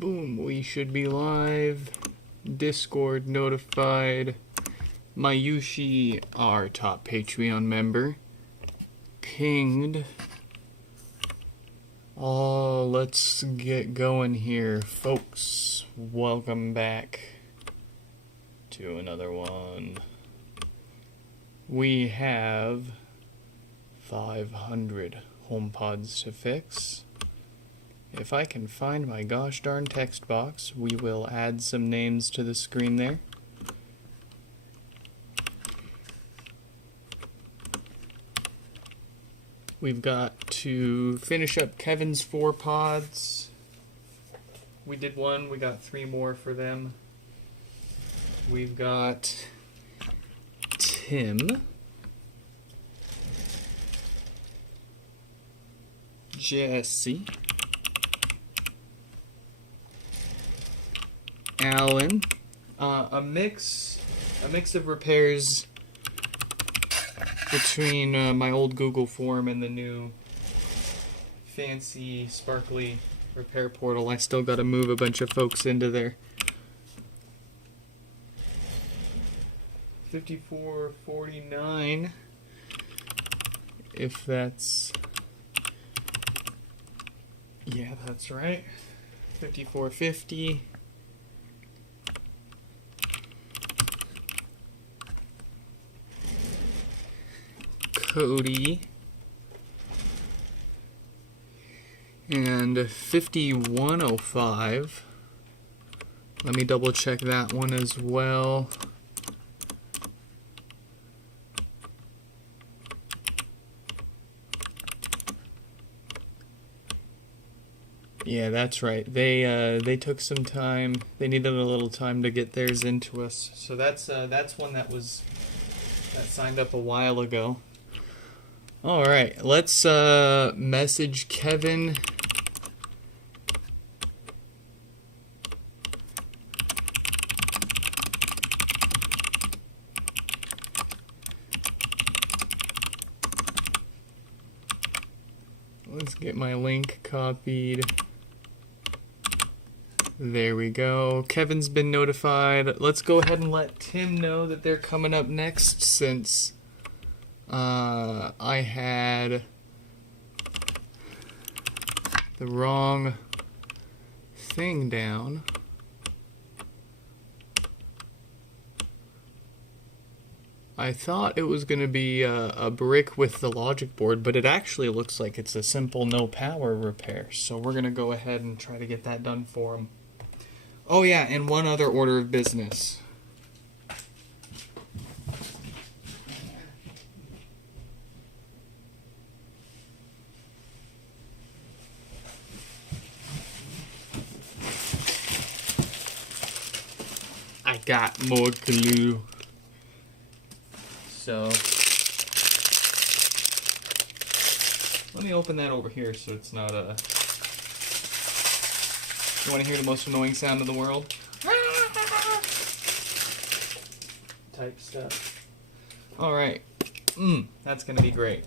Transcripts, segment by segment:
Boom, we should be live. Discord notified. Mayushi, our top Patreon member, pinged. Oh, let's get going here, folks. Welcome back to another one. We have 500 HomePods to fix. If I can find my gosh darn text box, we will add some names to the screen there. We've got to finish up Kevin's 4 pods. We did one, we got 3 more for them. We've got Tim, Jesse, Alan, a mix of repairs between my old Google form and the new fancy sparkly repair portal. I still got to move a bunch of folks into there. 5449, if that's, yeah, that's right. 5450. Cody, and 5105. Let me double check that one as well. Yeah, that's right. They took some time. They needed a little time to get theirs into us. So that's one that signed up a while ago. All right, let's message Kevin. Let's get my link copied. There we go. Kevin's been notified. Let's go ahead and let Tim know that they're coming up next, since I had the wrong thing down. I thought it was going to be a brick with the logic board, but it actually looks like it's a simple no power repair. So we're going to go ahead and try to get that done for him. Oh yeah, and one other order of business. I got more glue. So let me open that over here so it's not a... You want to hear the most annoying sound in the world? Type stuff. Alright. That's going to be great.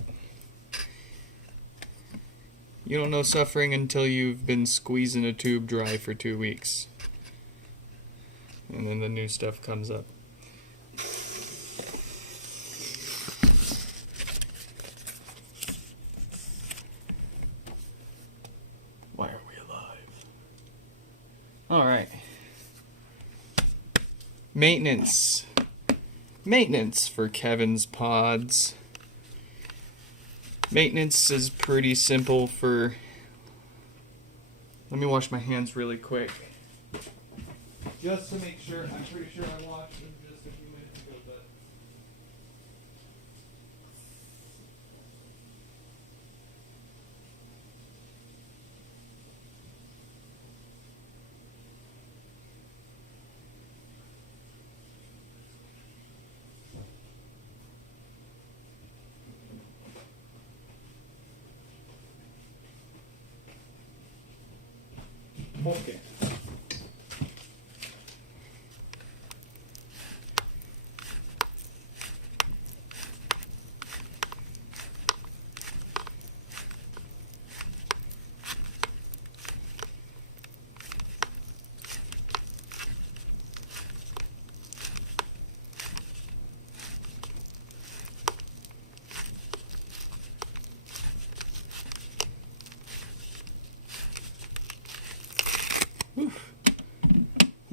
You don't know suffering until you've been squeezing a tube dry for 2 weeks. And then the new stuff comes up. Why are we alive? Alright. Maintenance. Maintenance for Kevin's pods. Maintenance is pretty simple for... Let me wash my hands really quick. Just to make sure, I'm pretty sure I washed them just a few minutes ago, but... Okay.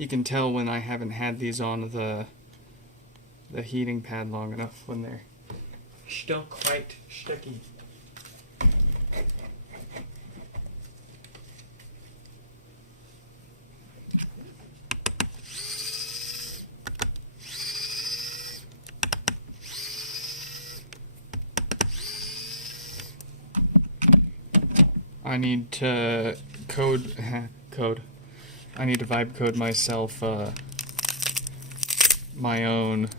You can tell when I haven't had these on the heating pad long enough when they're still quite sticky. I need to I need to vibe code myself my own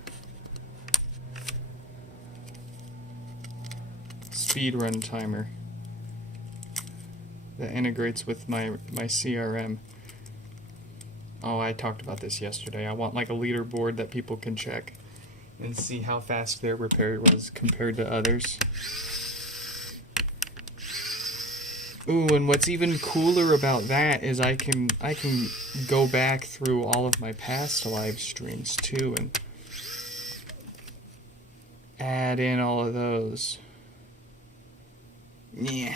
speedrun timer that integrates with my CRM. Oh, I talked about this yesterday. I want like a leaderboard that people can check and see how fast their repair was compared to others. Ooh, and what's even cooler about that is I can go back through all of my past live streams too and add in all of those. Yeah.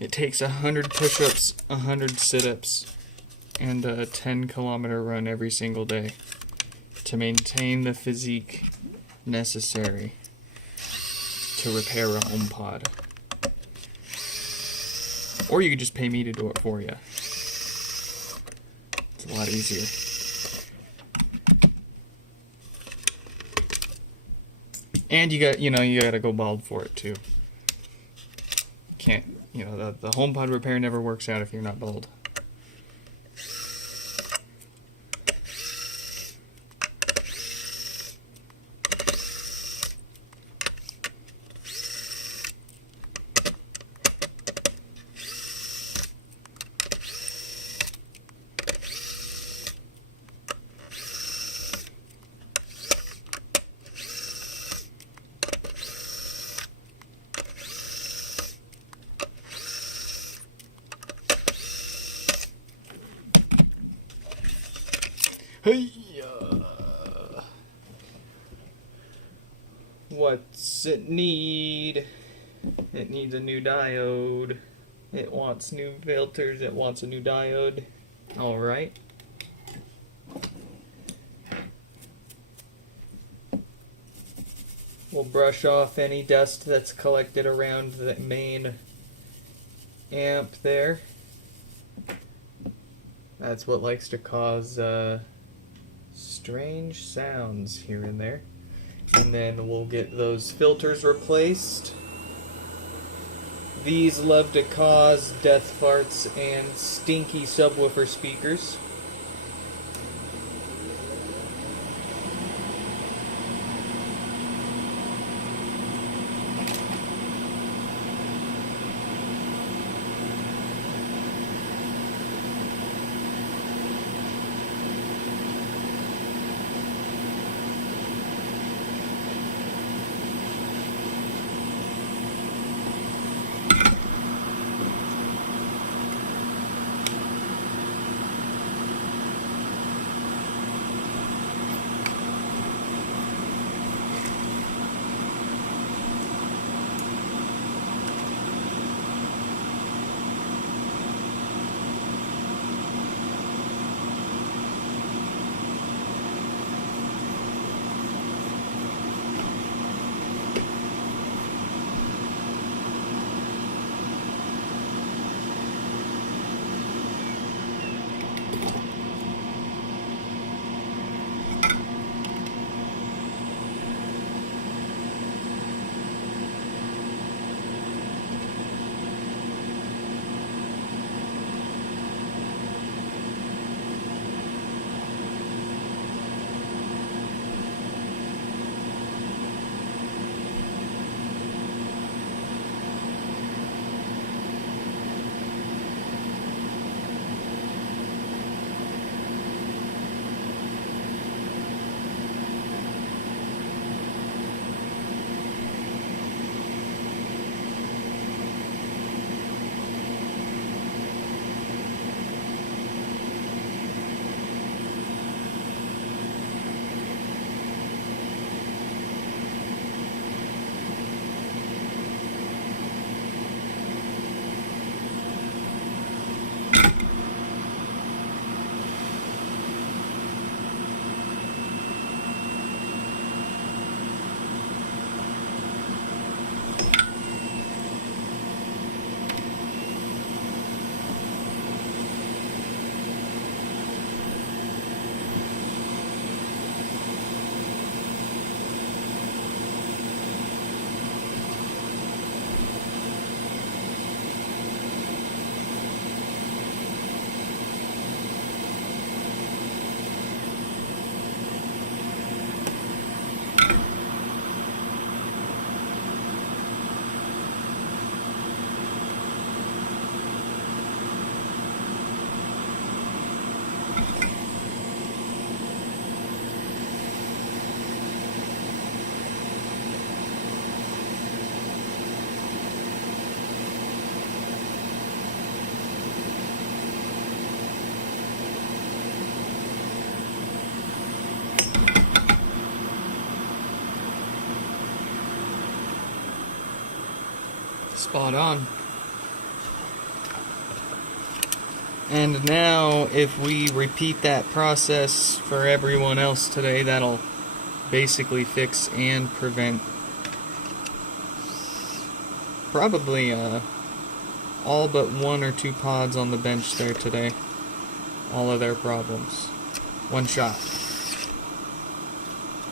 It takes 100 push-ups, 100 sit-ups, and a 10-kilometer run every single day to maintain the physique necessary to repair a HomePod. Or you could just pay me to do it for you. It's a lot easier. And you gotta go bald for it too. Can't, the HomePod repair never works out if you're not bald. Hey, what's it need? It needs a new diode. It wants new filters. It wants a new diode. All right. We'll brush off any dust that's collected around the main amp there. That's what likes to cause strange sounds here and there. And then we'll get those filters replaced. These love to cause death farts and stinky subwoofer speakers. Spot on. And now, if we repeat that process for everyone else today, that'll basically fix and prevent probably all but 1 or 2 pods on the bench there today. All of their problems. One shot.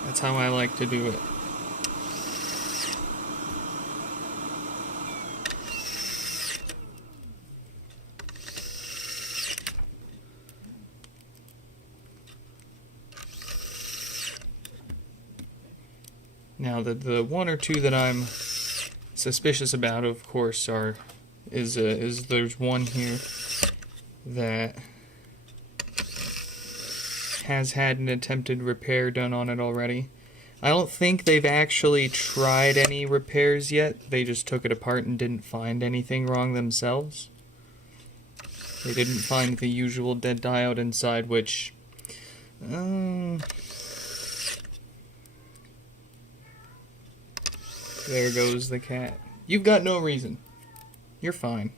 That's how I like to do it. Now, the 1 or 2 that I'm suspicious about, of course, is there's one here that has had an attempted repair done on it already. I don't think they've actually tried any repairs yet. They just took it apart and didn't find anything wrong themselves. They didn't find the usual dead diode inside, which there goes the cat. You've got no reason. You're fine.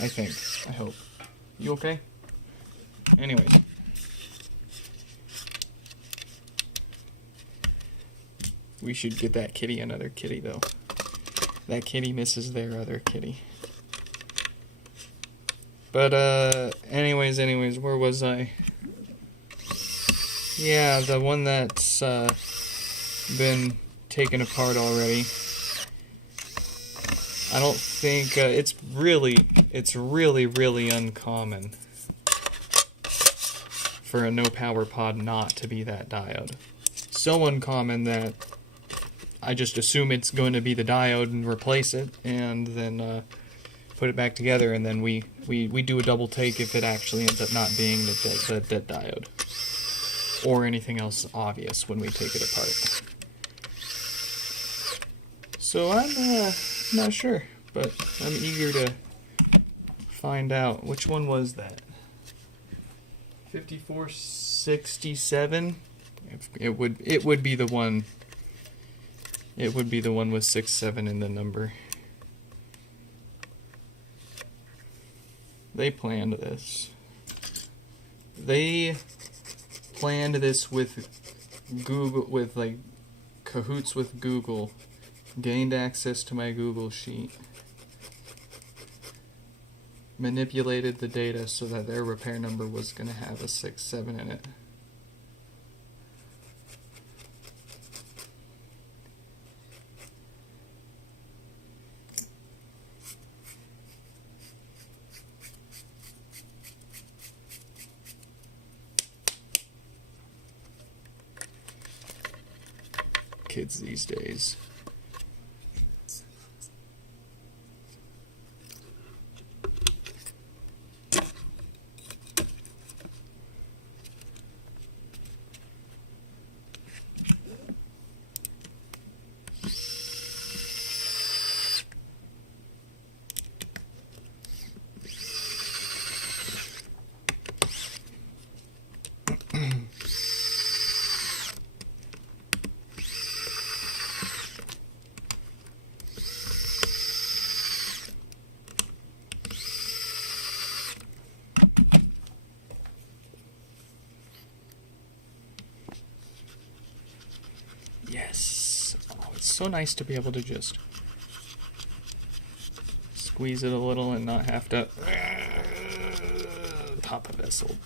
I think. I hope. You okay? Anyways. We should get that kitty another kitty, though. That kitty misses their other kitty. But, anyways, where was I? Yeah, the one that's, been taken apart already. I don't think, it's really uncommon for a no-power pod not to be that diode. So uncommon that I just assume it's going to be the diode and replace it, and then, put it back together, and then we do a double take if it actually ends up not being the dead diode. Or anything else obvious when we take it apart. So I'm not sure, but I'm eager to find out. Which one was that? 5467? It would be the one. It would be the one with 67 in the number. They planned this. They planned this with Google, with like cahoots with Google. Gained access to my Google sheet. Manipulated the data so that their repair number was going to have a 67 in it. Kids these days. Yes. Oh, it's so nice to be able to just squeeze it a little and not have to pop a vessel,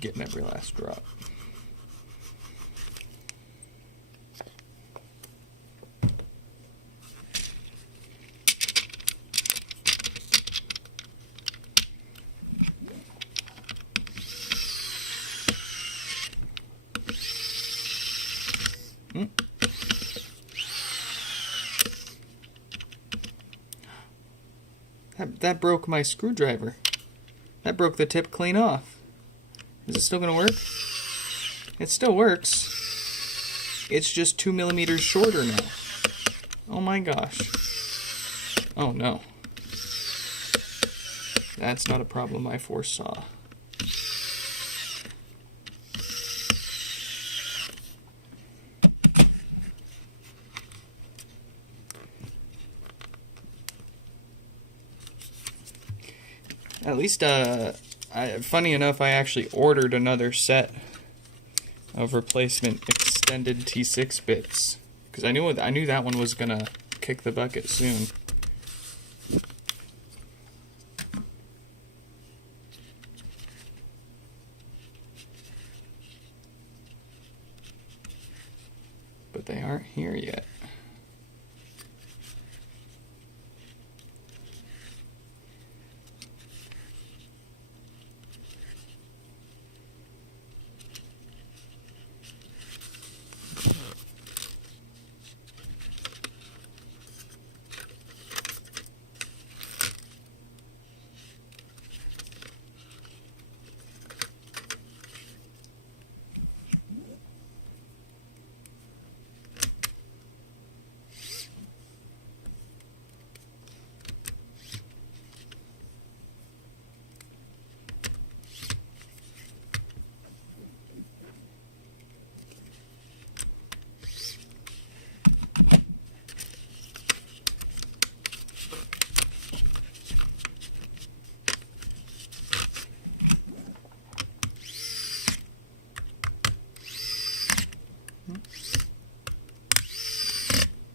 getting every last drop. That broke my screwdriver. That broke the tip clean off. Is it still going to work? It still works. It's just 2 millimeters shorter now. Oh my gosh. Oh no. That's not a problem I foresaw. At least, funny enough, I actually ordered another set of replacement extended T6 bits because I knew that one was gonna kick the bucket soon. But they aren't here yet.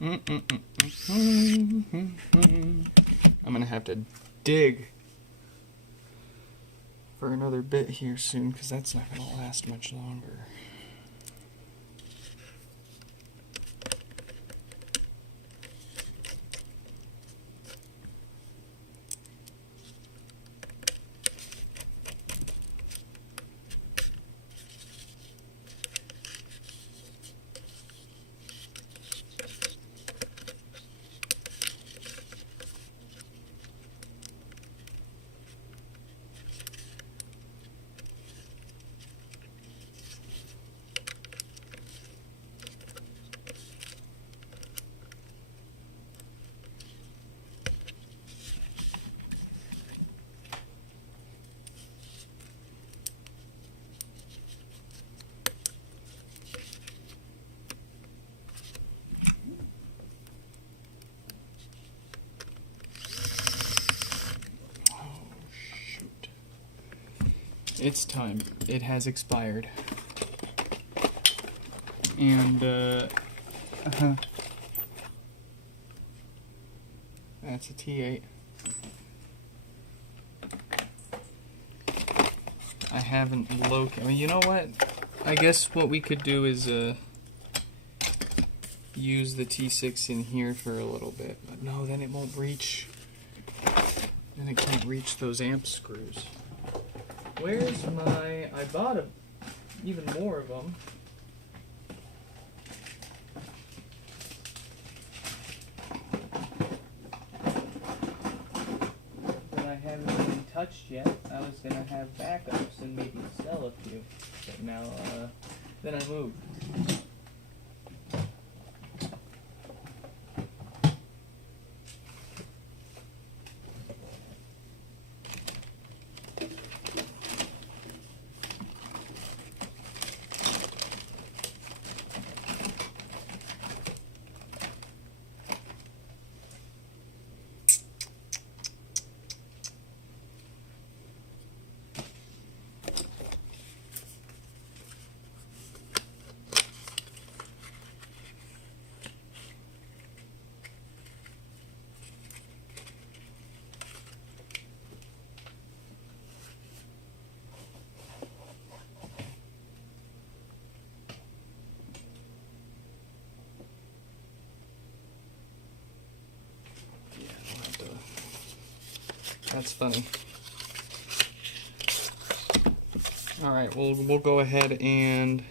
I'm gonna have to dig for another bit here soon, because that's not gonna last much longer. It's time. It has expired. And, that's a T8. I haven't located. I mean, you know what? I guess what we could do is, use the T6 in here for a little bit. But no, then it won't reach. Then it can't reach those amp screws. Where's my... I bought even more of them. That I haven't even touched yet. I was going to have backups and maybe sell a few. But now, then I moved. That's funny. All right, we'll go ahead and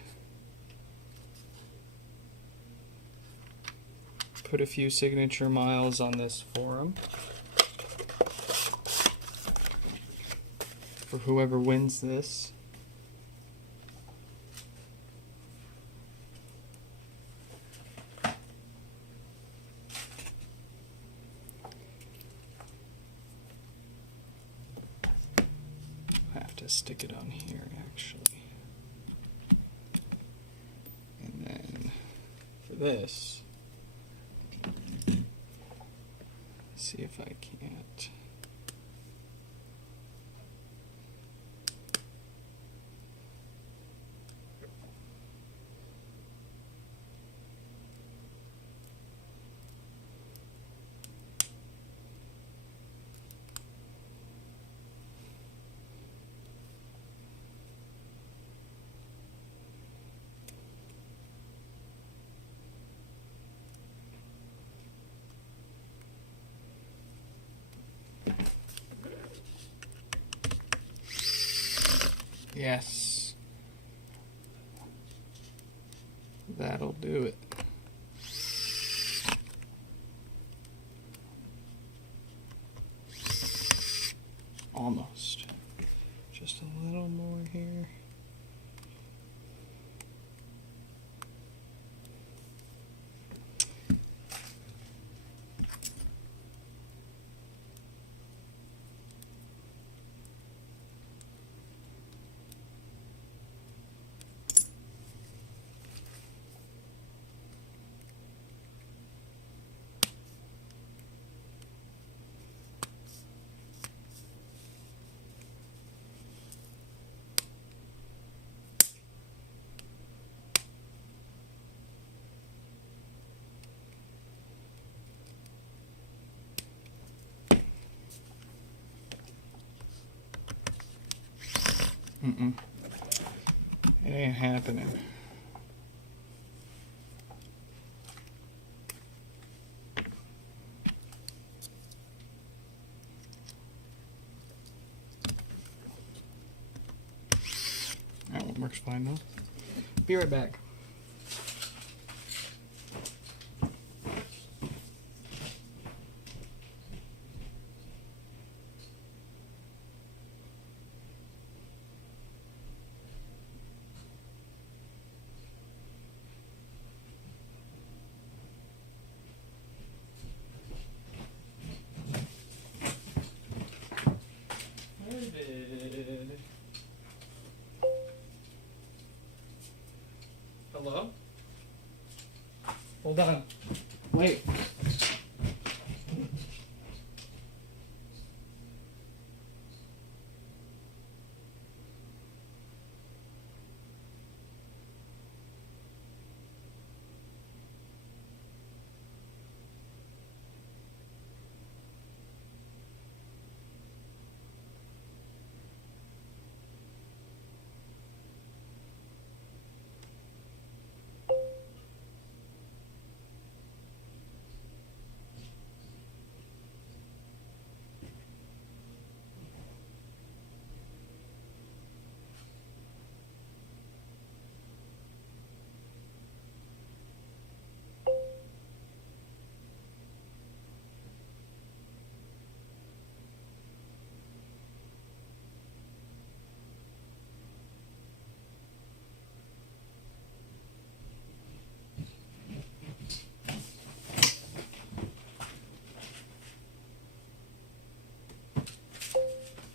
put a few signature miles on this forum for whoever wins this. Stick it on here actually, and then for this, see if I can't. Yes, that'll do it. Almost. Just a little more here. Mm-mm. It ain't happening. That one works fine though. Be right back. Hello? Hold on. Wait.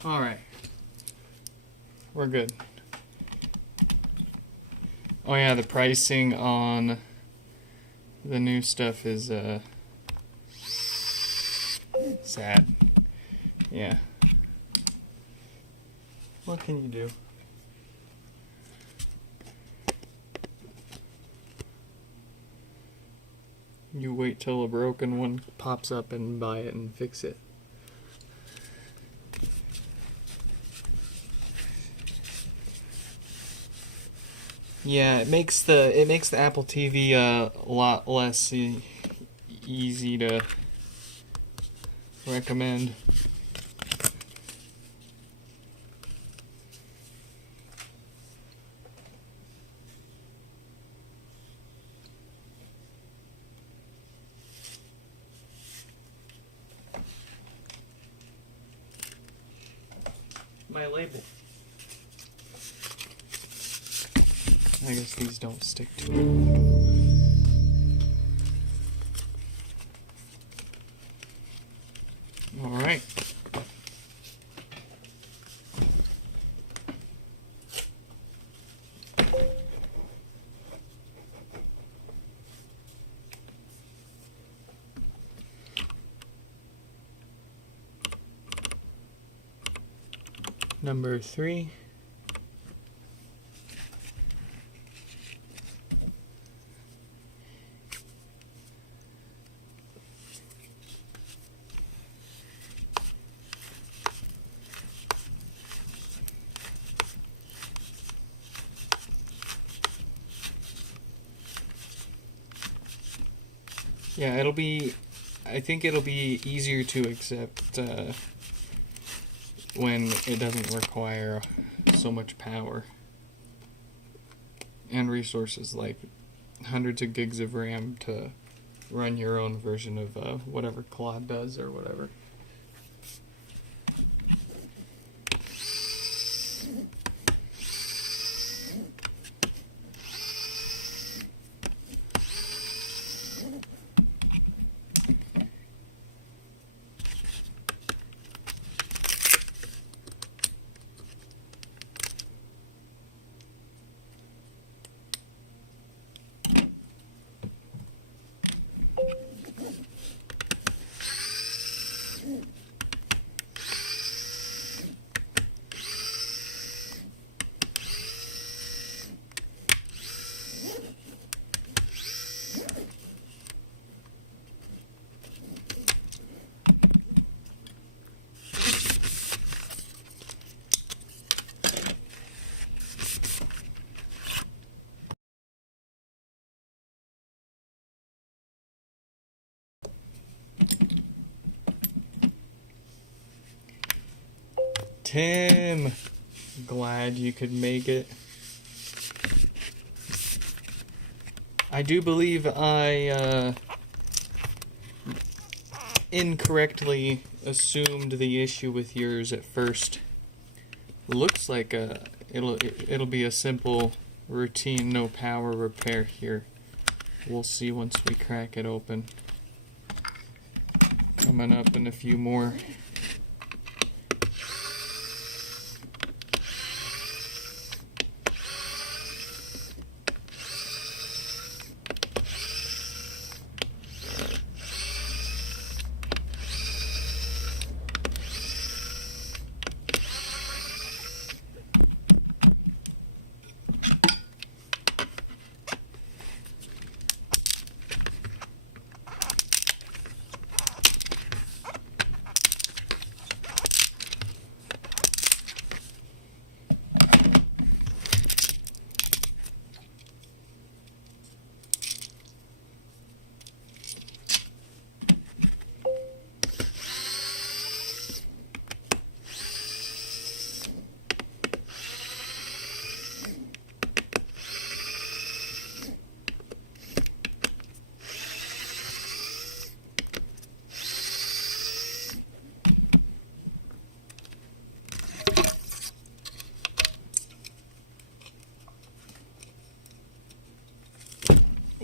All right. We're good. Oh yeah, the pricing on the new stuff is sad. Yeah. What can you do? You wait till a broken one pops up and buy it and fix it. Yeah, it makes the Apple TV a lot less easy to recommend. My label. I guess these don't stick to it. All right. Number 3. Yeah, I think it'll be easier to accept when it doesn't require so much power and resources like hundreds of gigs of RAM to run your own version of whatever Claude does or whatever. Tim! Glad you could make it. I do believe I incorrectly assumed the issue with yours at first. Looks like it'll be a simple routine no power repair here. We'll see once we crack it open. Coming up in a few more.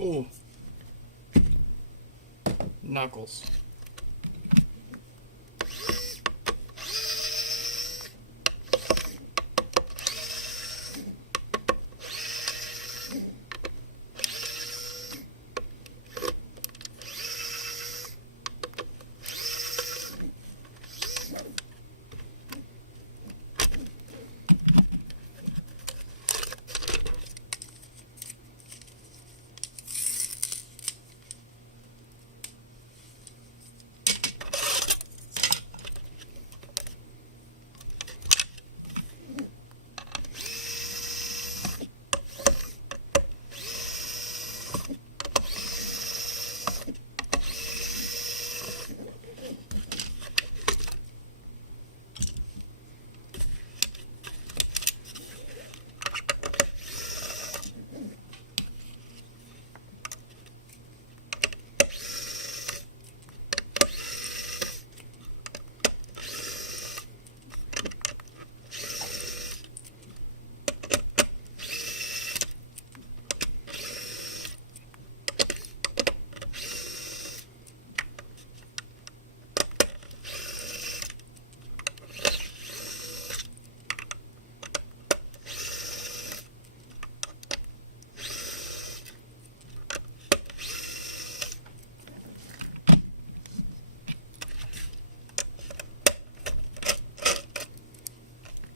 Oh, knuckles.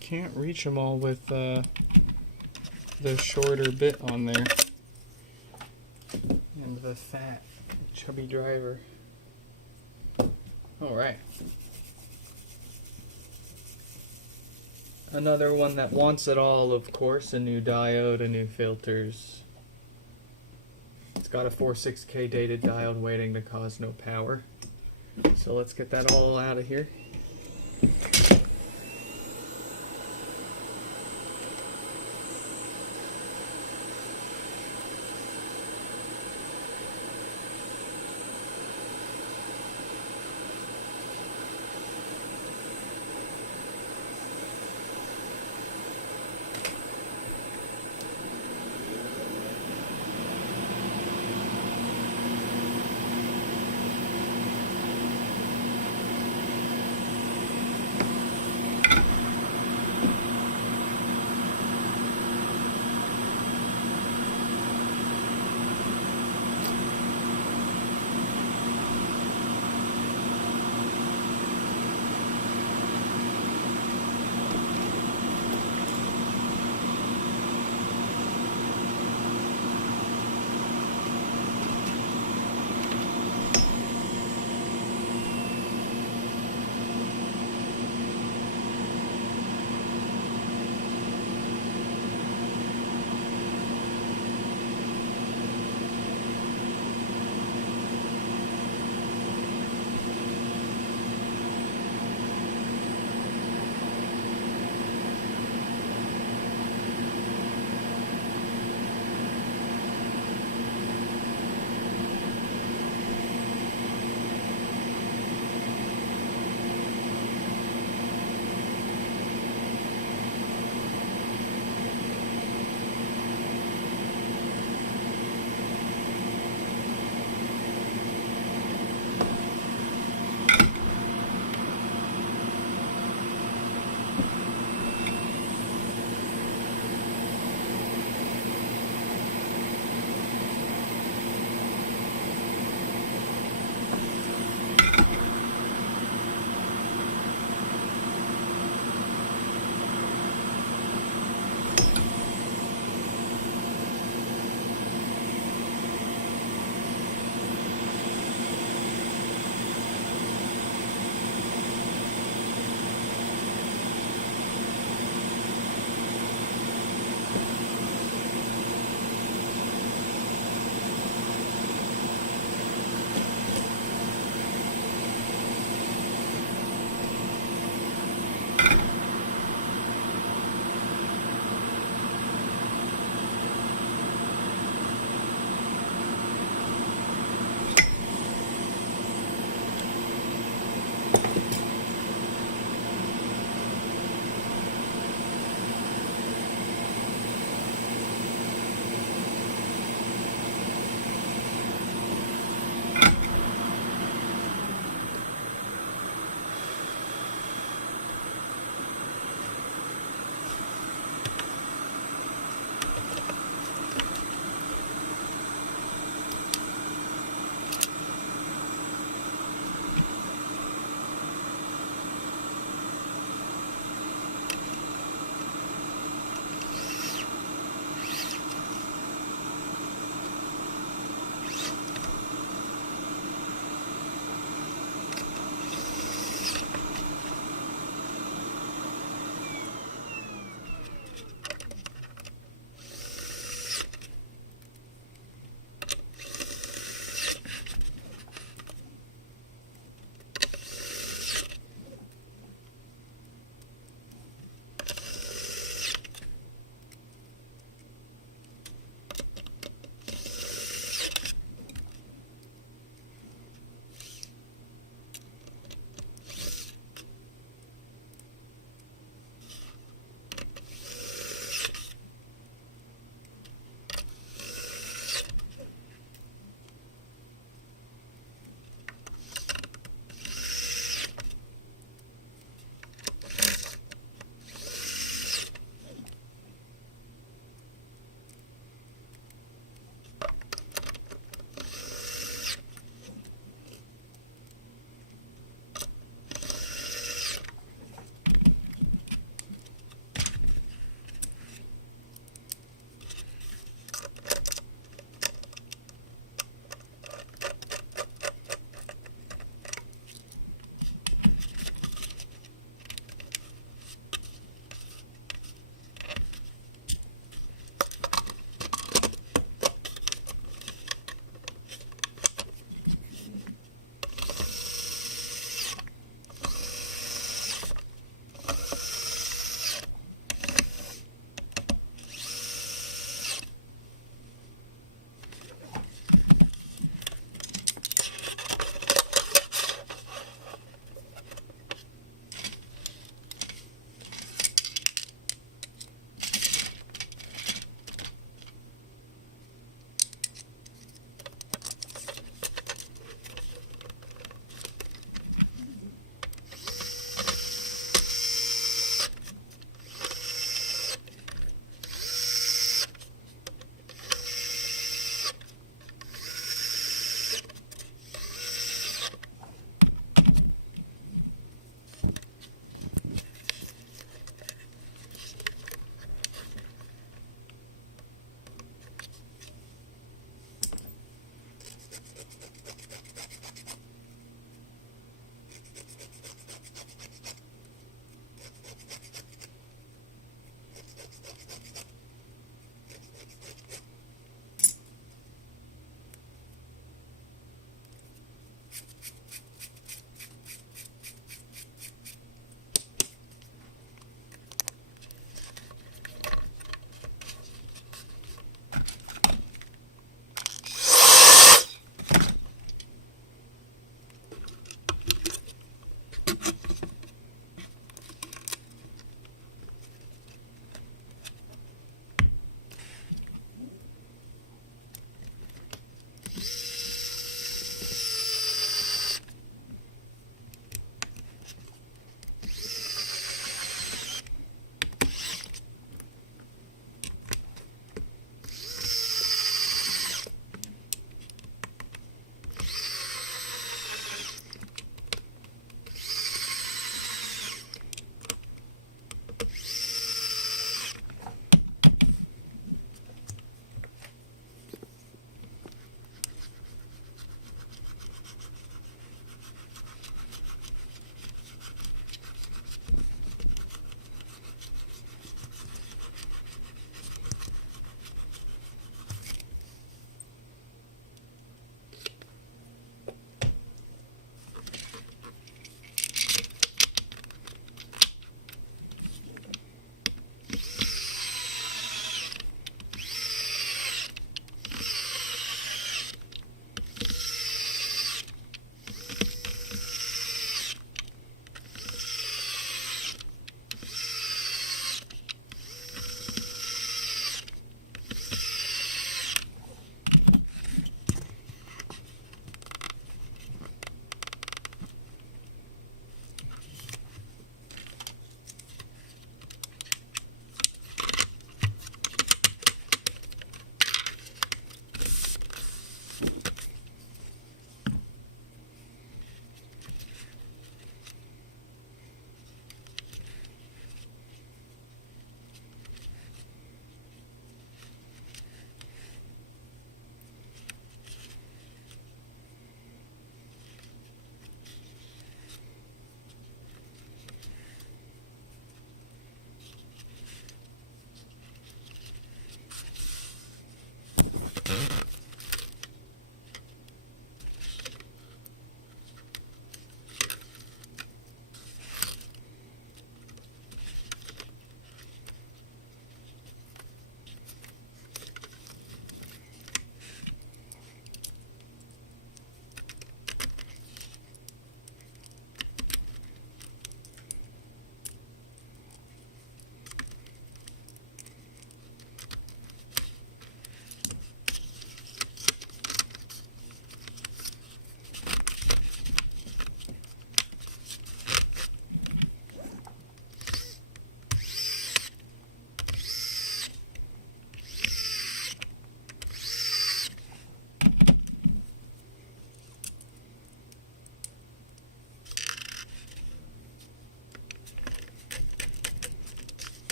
Can't reach them all with the shorter bit on there. And the fat, chubby driver. Alright. Another one that wants it all, of course. A new diode, a new filters. It's got a 46K dated diode waiting to cause no power. So let's get that all out of here.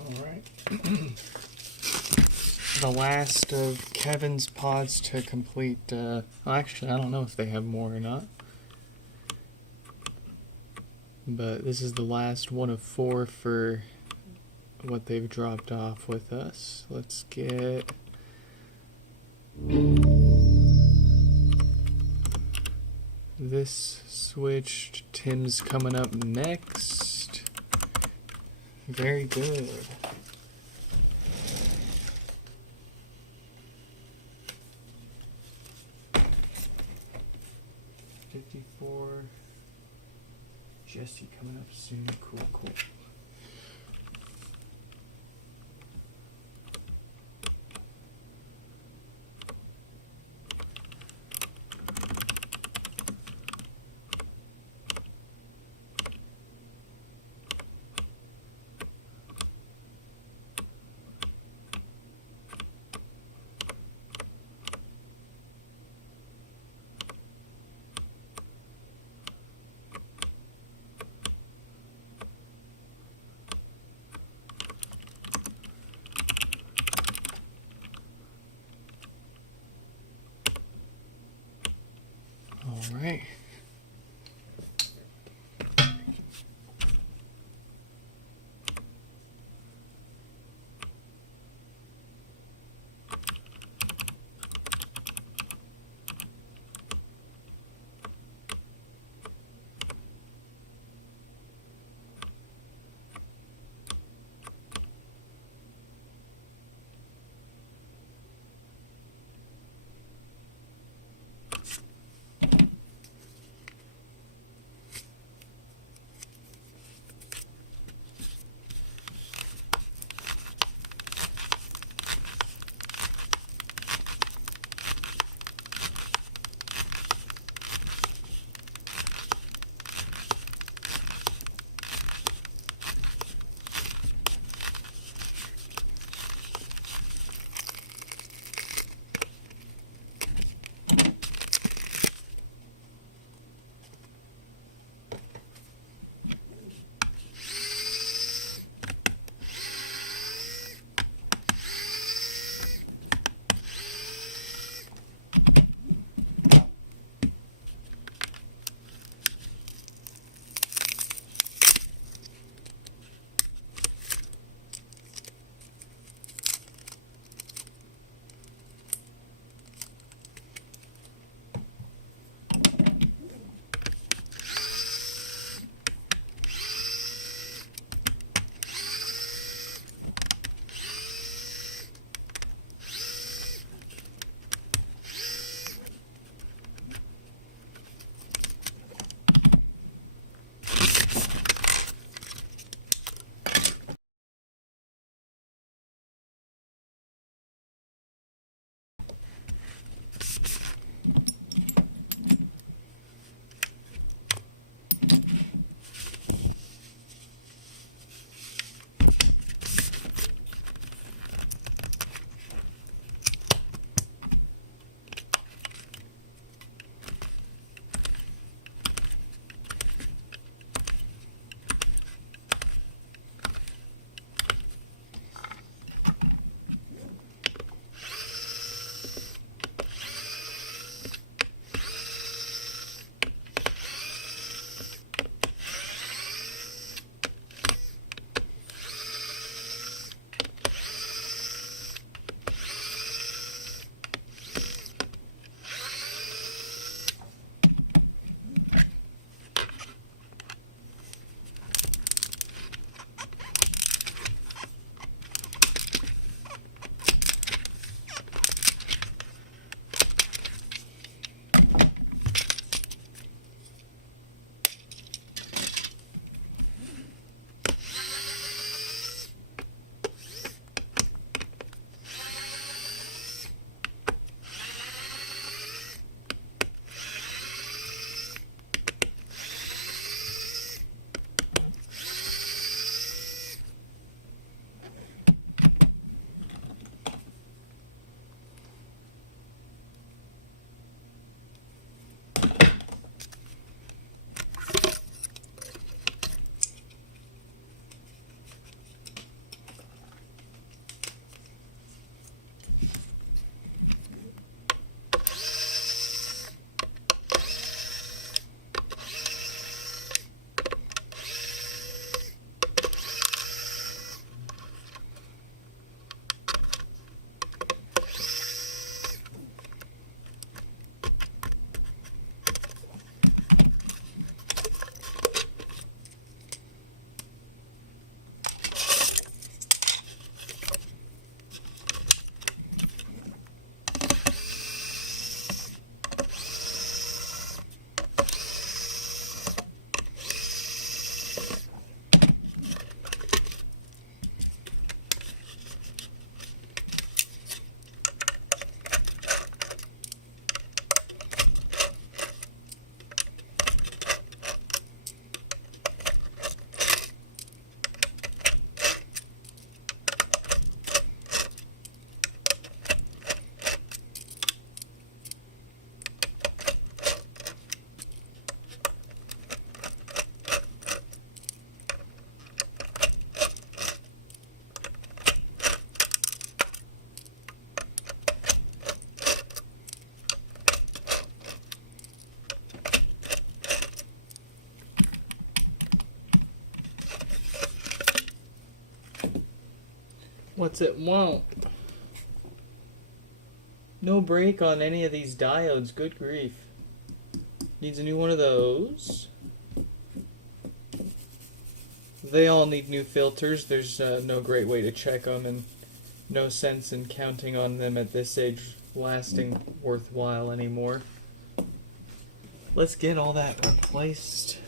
All right. The last of Kevin's pods to complete. Actually, I don't know if they have more or not. But this is the last one of 4 for what they've dropped off with us. Let's get... this switched. Tim's coming up next. Very good. Jesse coming up soon. Cool. What's it want? No break on any of these diodes. Good grief. Needs a new one of those. They all need new filters. There's no great way to check them, and no sense in counting on them at this age lasting worthwhile anymore. Let's get all that replaced.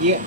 Yeah.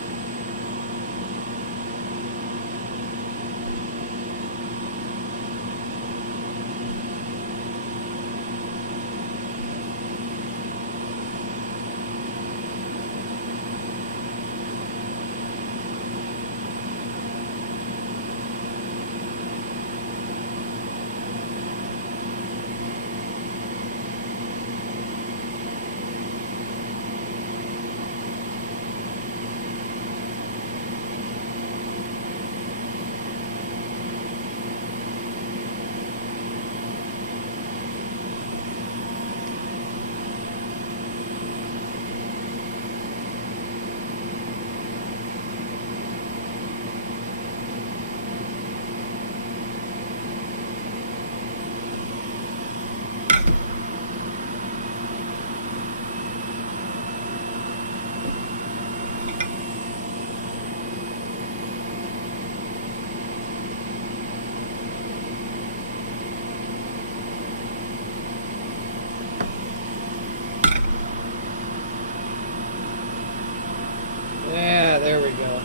Yeah, there we go.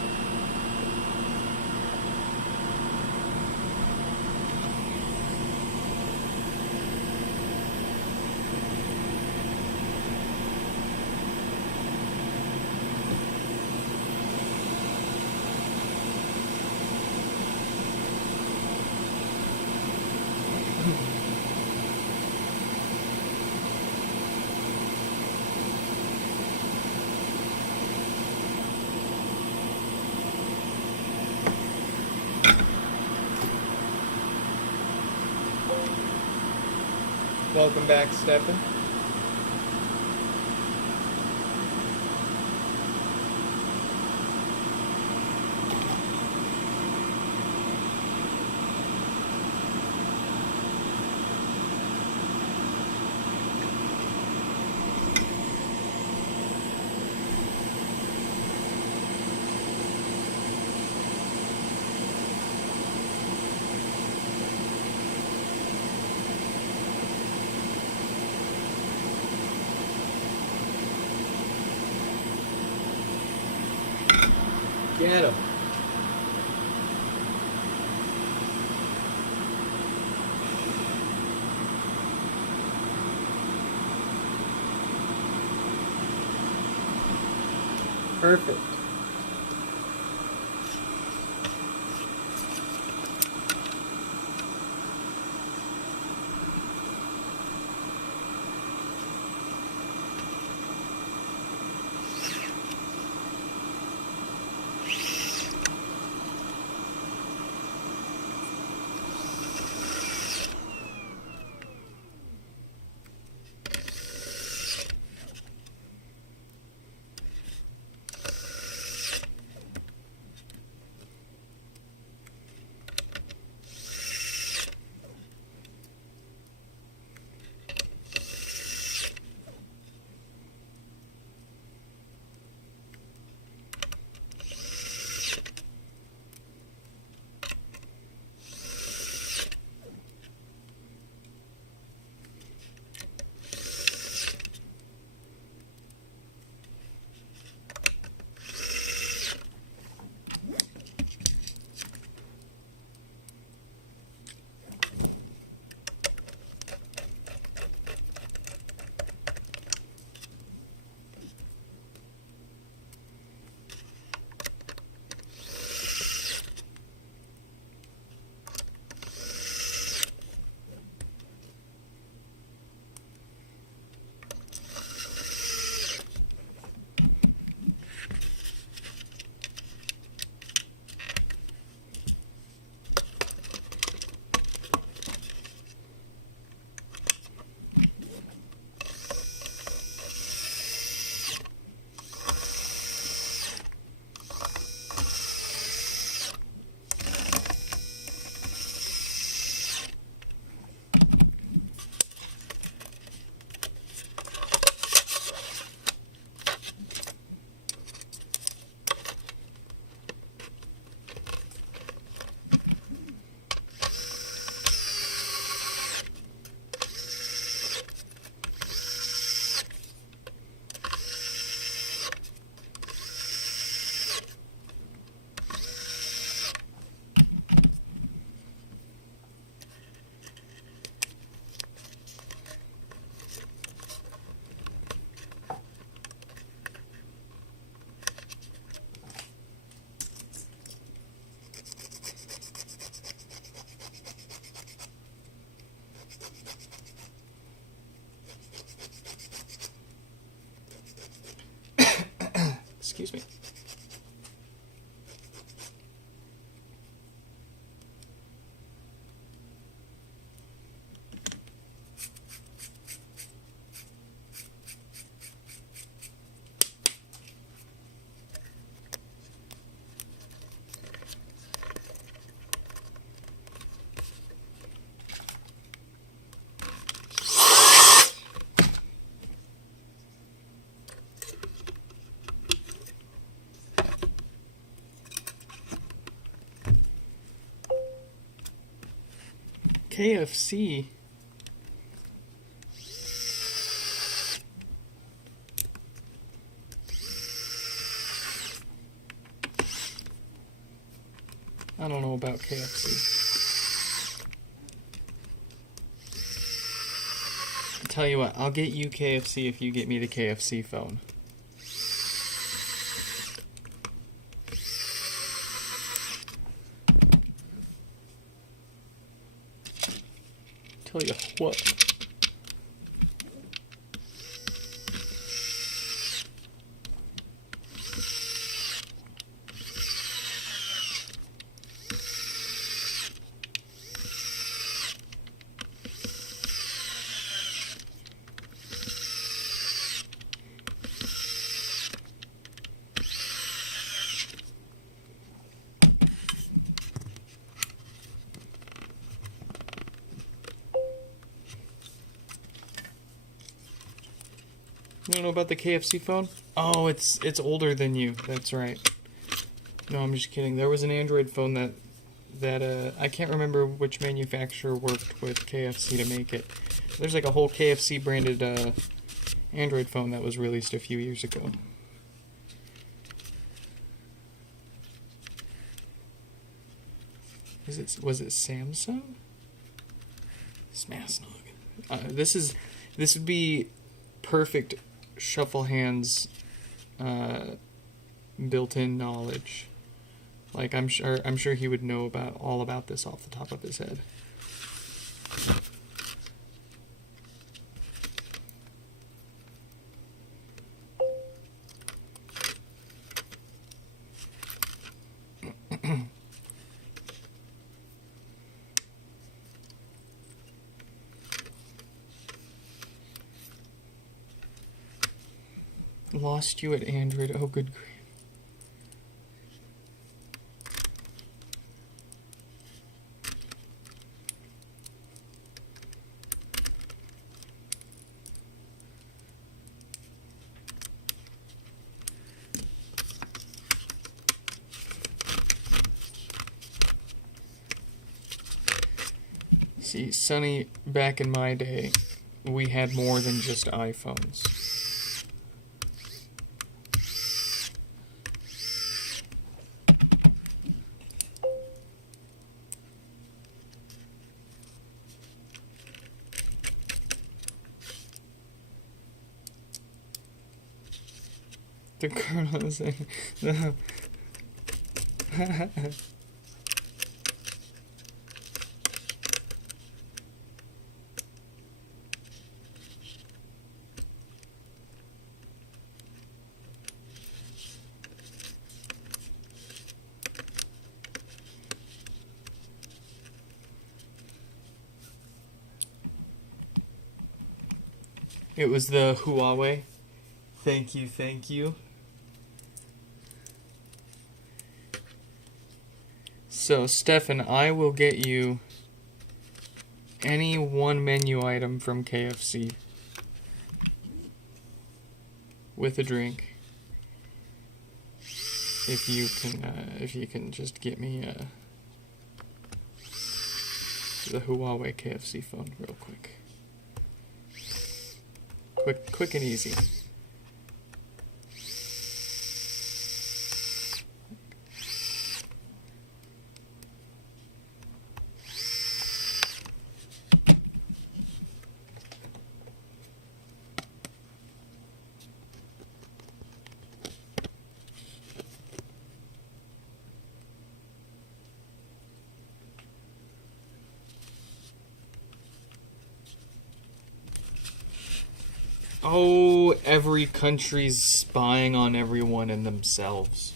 Welcome back, Stefan. Get him. Perfect. Excuse me. KFC. I don't know about KFC. I'll tell you what, I'll get you KFC if you get me the KFC phone. Tell you what. You don't know about the KFC phone? Oh, it's older than you. That's right. No, I'm just kidding. There was an Android phone that I can't remember which manufacturer worked with KFC to make it. There's like a whole KFC branded Android phone that was released a few years ago. Was it Samsung? Smasnog. This would be perfect Shuffle Hands built-in knowledge. Like I'm sure he would know all about this off the top of his head. Lost you at Android. Oh, good grief. See, Sonny, back in my day, we had more than just iPhones. The Colonel is saying, no. It was the Huawei. Thank you, thank you. So, Stefan, I will get you any one menu item from KFC with a drink. If you can just get me the Huawei KFC phone real quick. Quick and easy. Oh, every country's spying on everyone and themselves.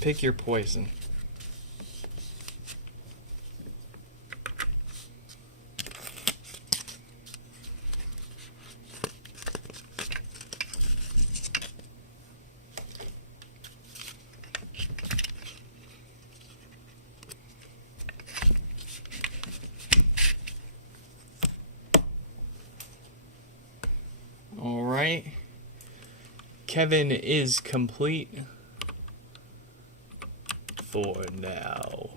Pick your poison. Alright. Kevin is complete. For now.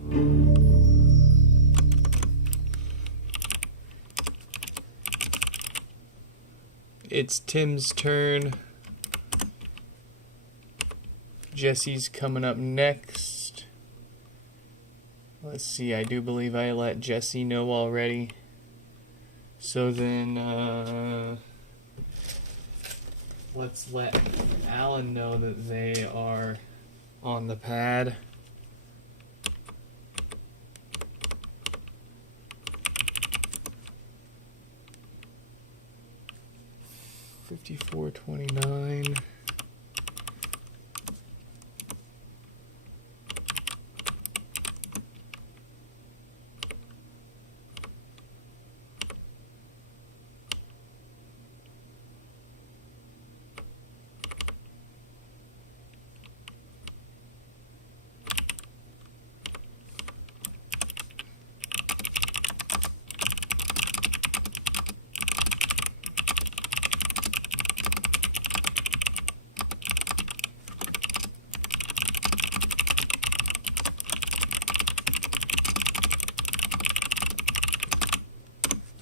It's Tim's turn. Jesse's coming up next. Let's see, I do believe I let Jesse know already. So then, let's let Alan know that they are on the pad. $54.29.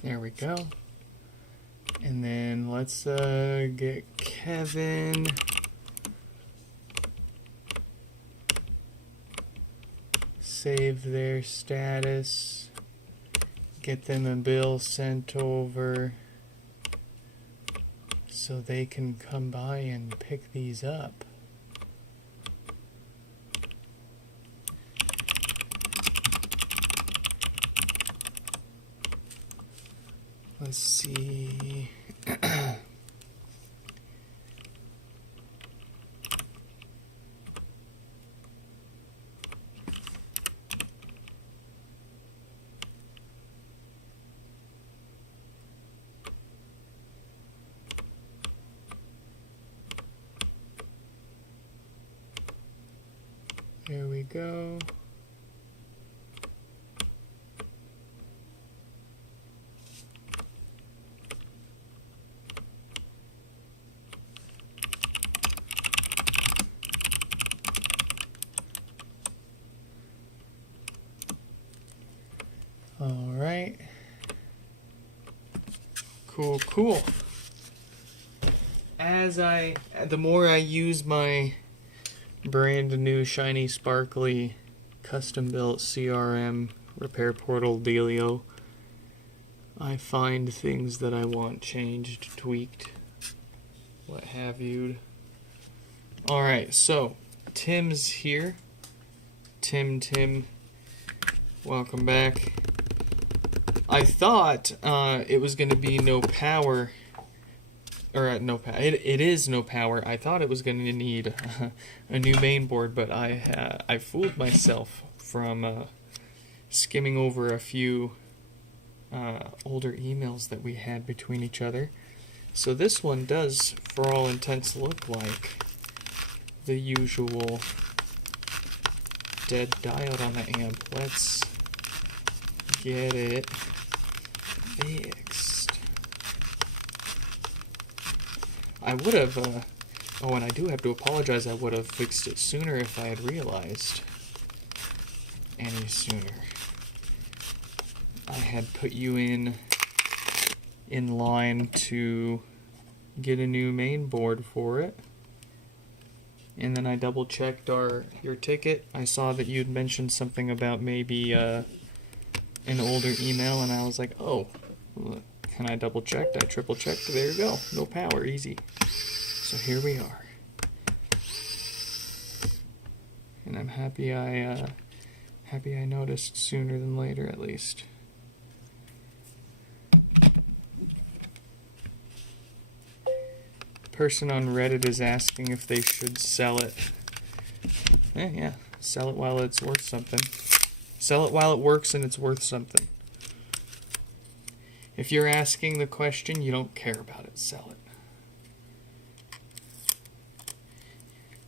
There we go. And then let's get Kevin. Save their status. Get them a bill sent over so they can come by and pick these up. Let's see. There we go. All right. Cool, cool. The more I use my brand new shiny sparkly custom built CRM repair portal dealio, I find things that I want changed, tweaked, what have you. Alright, so Tim's here. Tim, welcome back. I thought it was going to be no power. Or no power. It is no power. I thought it was going to need a new main board, but I fooled myself from skimming over a few older emails that we had between each other. So this one does, for all intents, look like the usual dead diode on the amp. Let's get it fixed. I would have, oh, and I do have to apologize, I would have fixed it sooner if I had realized any sooner. I had put you in line to get a new main board for it. And then I double checked your ticket. I saw that you'd mentioned something about maybe an older email, and I was like, oh, and I double checked, I triple checked, there you go, no power, easy. So here we are. And I'm happy I noticed sooner than later, at least. Person on Reddit is asking if they should sell it. Yeah, sell it while it's worth something. Sell it while it works and it's worth something. If you're asking the question, you don't care about it, sell it.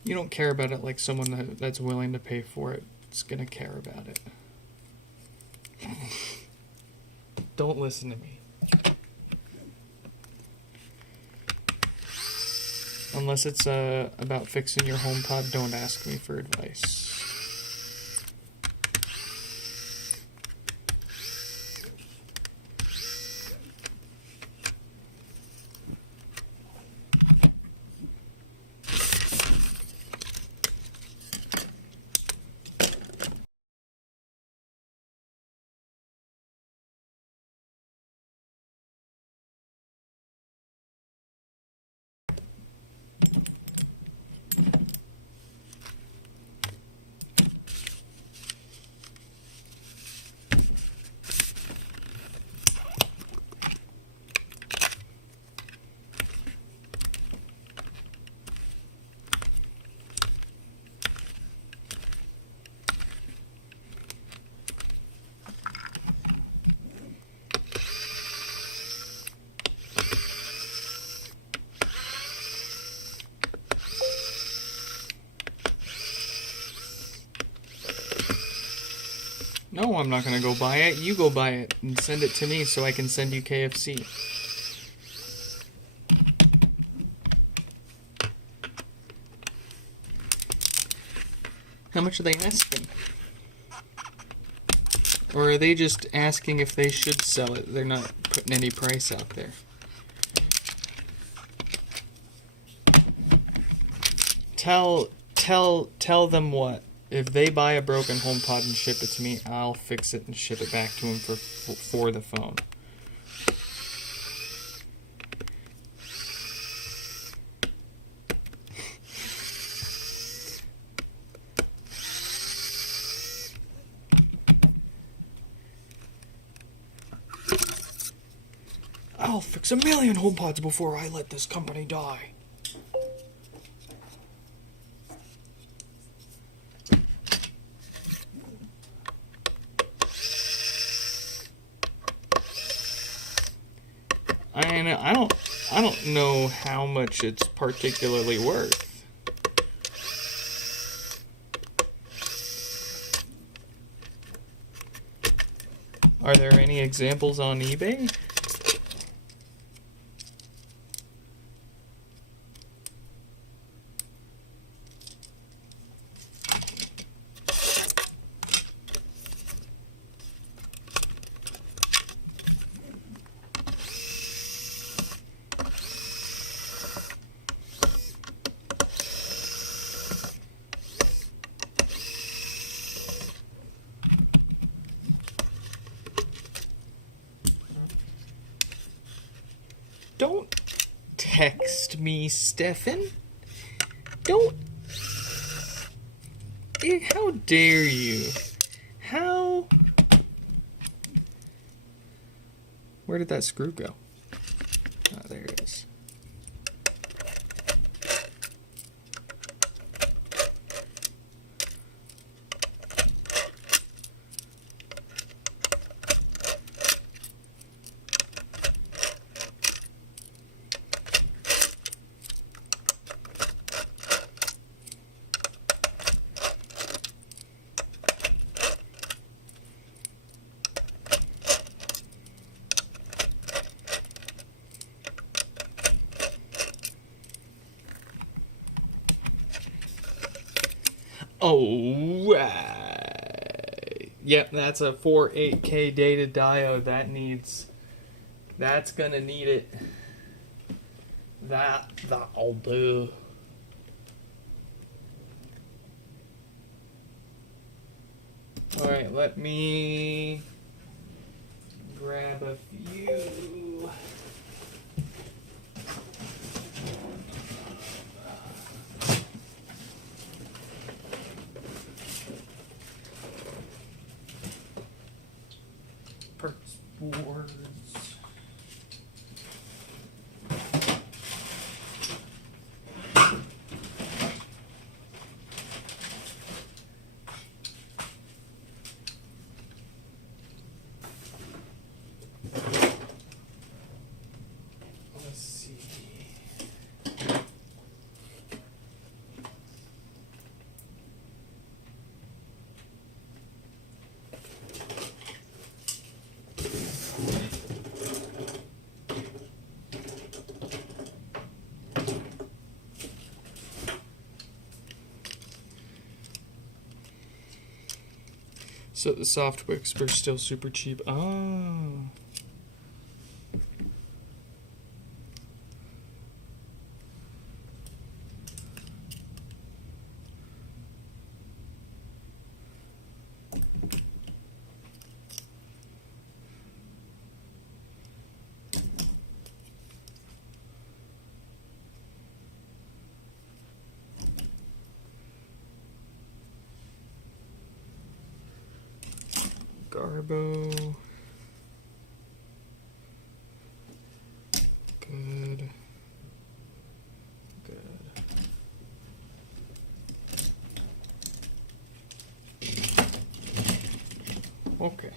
You don't care about it like someone that's willing to pay for it is going to care about it. Don't listen to me. Unless it's about fixing your HomePod, don't ask me for advice. No, I'm not going to go buy it. You go buy it and send it to me so I can send you KFC. How much are they asking? Or are they just asking if they should sell it? They're not putting any price out there. Tell them what? If they buy a broken HomePod and ship it to me, I'll fix it and ship it back to them for the phone. I'll fix 1,000,000 HomePods before I let this company die. I don't know how much it's particularly worth. Are there any examples on eBay? Don't text me, Stefan. Don't. How dare you? How? Where did that screw go? Oh, there it is. Oh, yep, that's a 48K data diode. That's gonna need it. That'll do. Alright, let me grab a few. Parts boards. So the soft whisper's still super cheap. Oh. Garbo. Good. Good. Okay.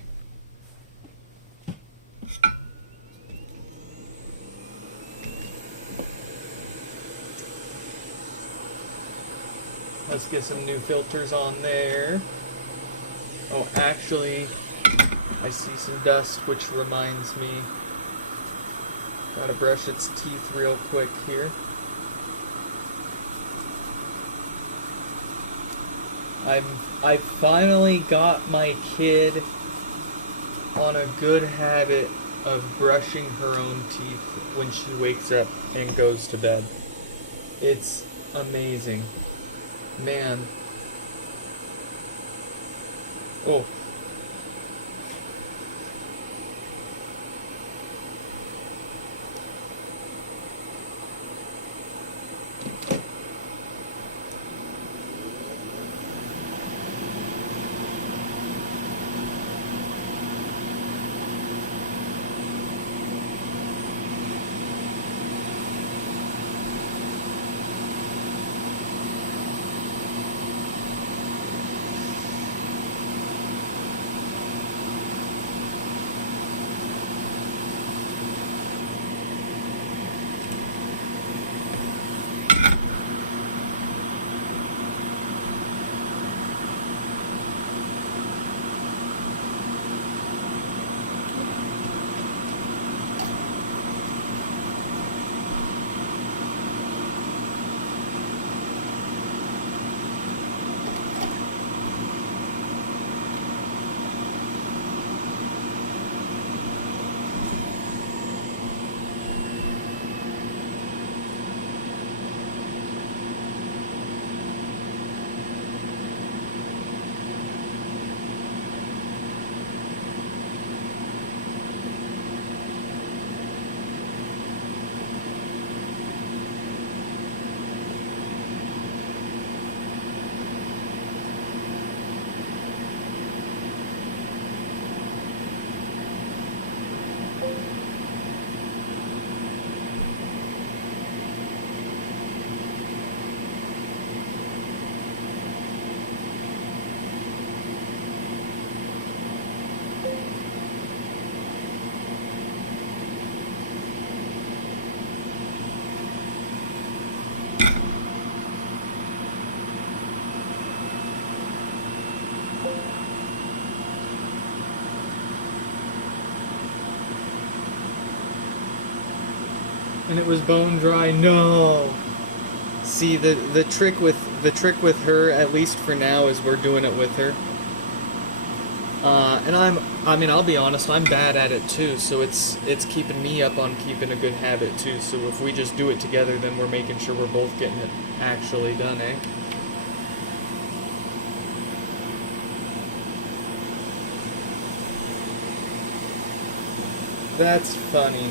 Let's get some new filters on there. Oh, actually, I see some dust, which reminds me. Gotta brush its teeth real quick here. I finally got my kid on a good habit of brushing her own teeth when she wakes up and goes to bed. It's amazing. Man. Oh. And it was bone dry. No. See, the trick with her, at least for now, is we're doing it with her. And I'll be honest, I'm bad at it too, so it's keeping me up on keeping a good habit too. So if we just do it together, then we're making sure we're both getting it actually done, eh? That's funny.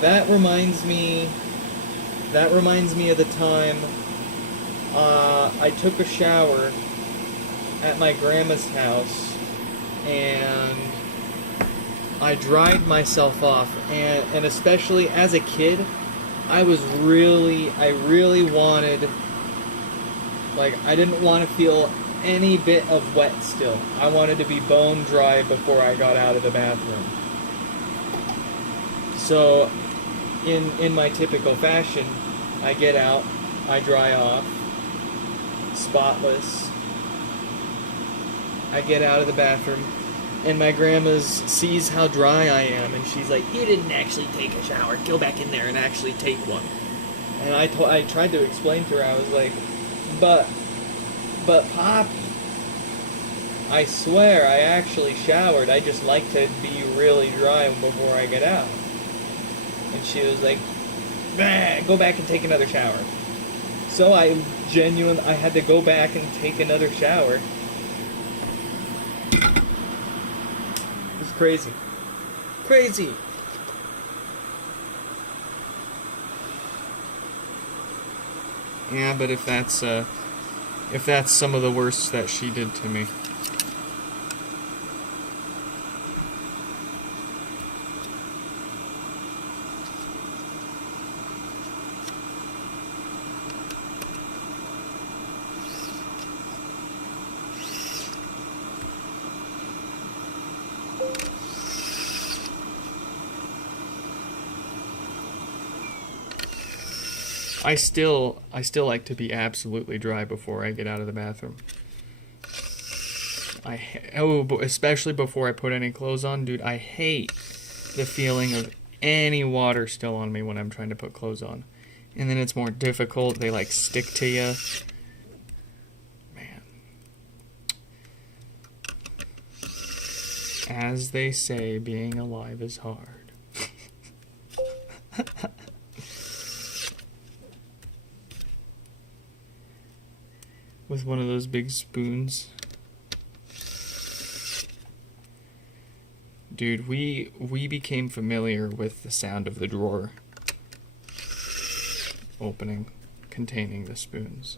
That reminds me of the time I took a shower at my grandma's house and I dried myself off, and especially as a kid, I really wanted, like, I didn't want to feel any bit of wet still. I wanted to be bone dry before I got out of the bathroom. So in my typical fashion, I get out, I dry off, spotless. I get out of the bathroom, and my grandma sees how dry I am, and she's like, "You didn't actually take a shower. Go back in there and actually take one." And I tried to explain to her. I was like, but Pop, I swear I actually showered. I just like to be really dry before I get out. And she was like, bah, go back and take another shower. So I had to go back and take another shower. It's crazy. Crazy! Yeah, but if that's some of the worst that she did to me. I still like to be absolutely dry before I get out of the bathroom. Especially before I put any clothes on, dude. I hate the feeling of any water still on me when I'm trying to put clothes on, and then it's more difficult. They like stick to you. Man, as they say, being alive is hard. With one of those big spoons. Dude, we became familiar with the sound of the drawer opening, containing the spoons.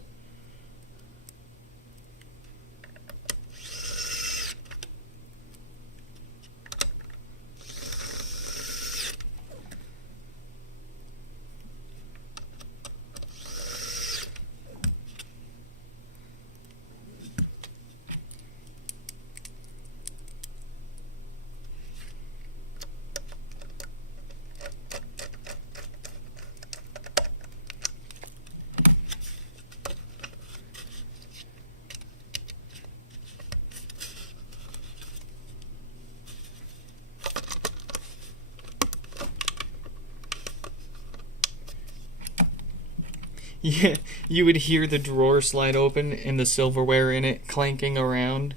Yeah, you would hear the drawer slide open and the silverware in it clanking around.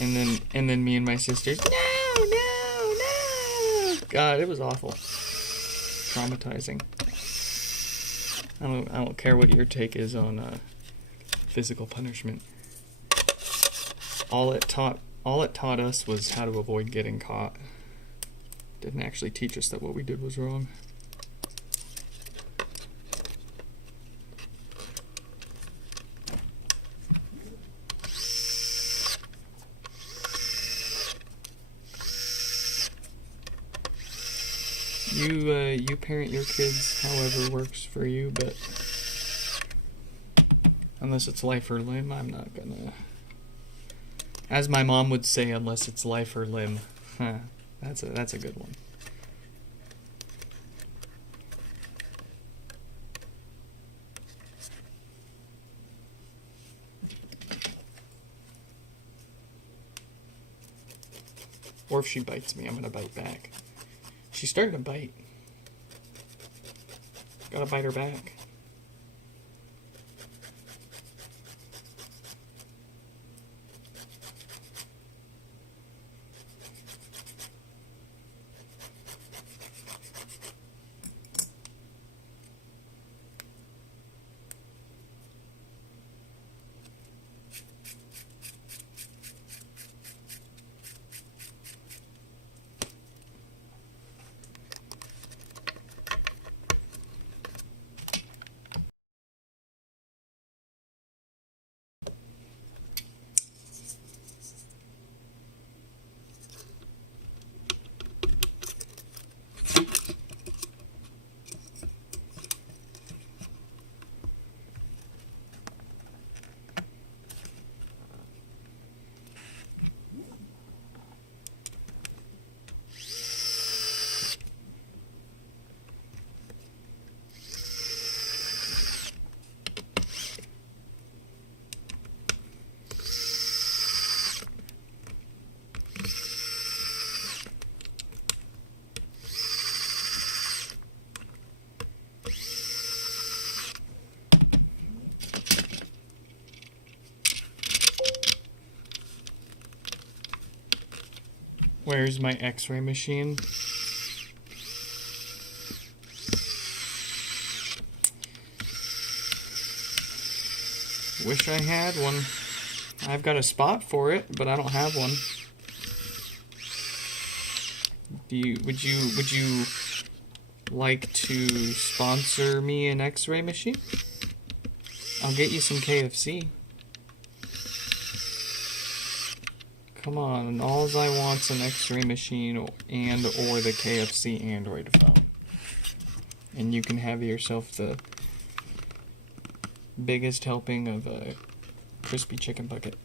And then me and my sisters, no. God, it was awful. Traumatizing. I don't care what your take is on physical punishment. All it taught us was how to avoid getting caught. Didn't actually teach us that what we did was wrong. You parent your kids however works for you, but unless it's life or limb, I'm not gonna. As my mom would say, unless it's life or limb. Huh, that's a good one. Or if she bites me, I'm gonna bite back. She's starting to bite. Gotta bite her back. Where's my x-ray machine? Wish I had one. I've got a spot for it, but I don't have one. Would you like to sponsor me an x-ray machine? I'll get you some KFC. Come on, all I want's an x-ray machine and or the KFC Android phone. And you can have yourself the biggest helping of a crispy chicken bucket.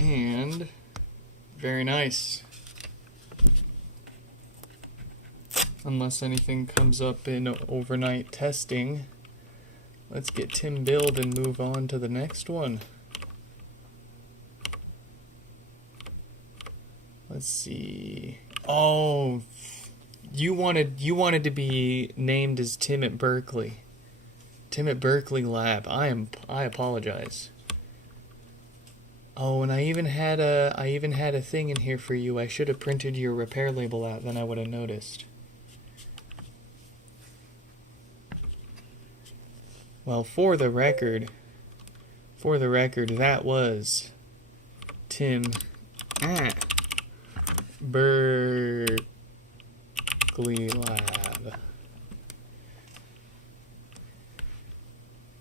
And very nice. Unless anything comes up in overnight testing, let's get Tim build and move on to the next one. Let's see. Oh, you wanted to be named as Tim at Berkeley. Tim at Berkeley Lab. I apologize. Oh, and I even had a thing in here for you. I should have printed your repair label out, then I would have noticed. Well, for the record, that was Tim at Berkeley Lab.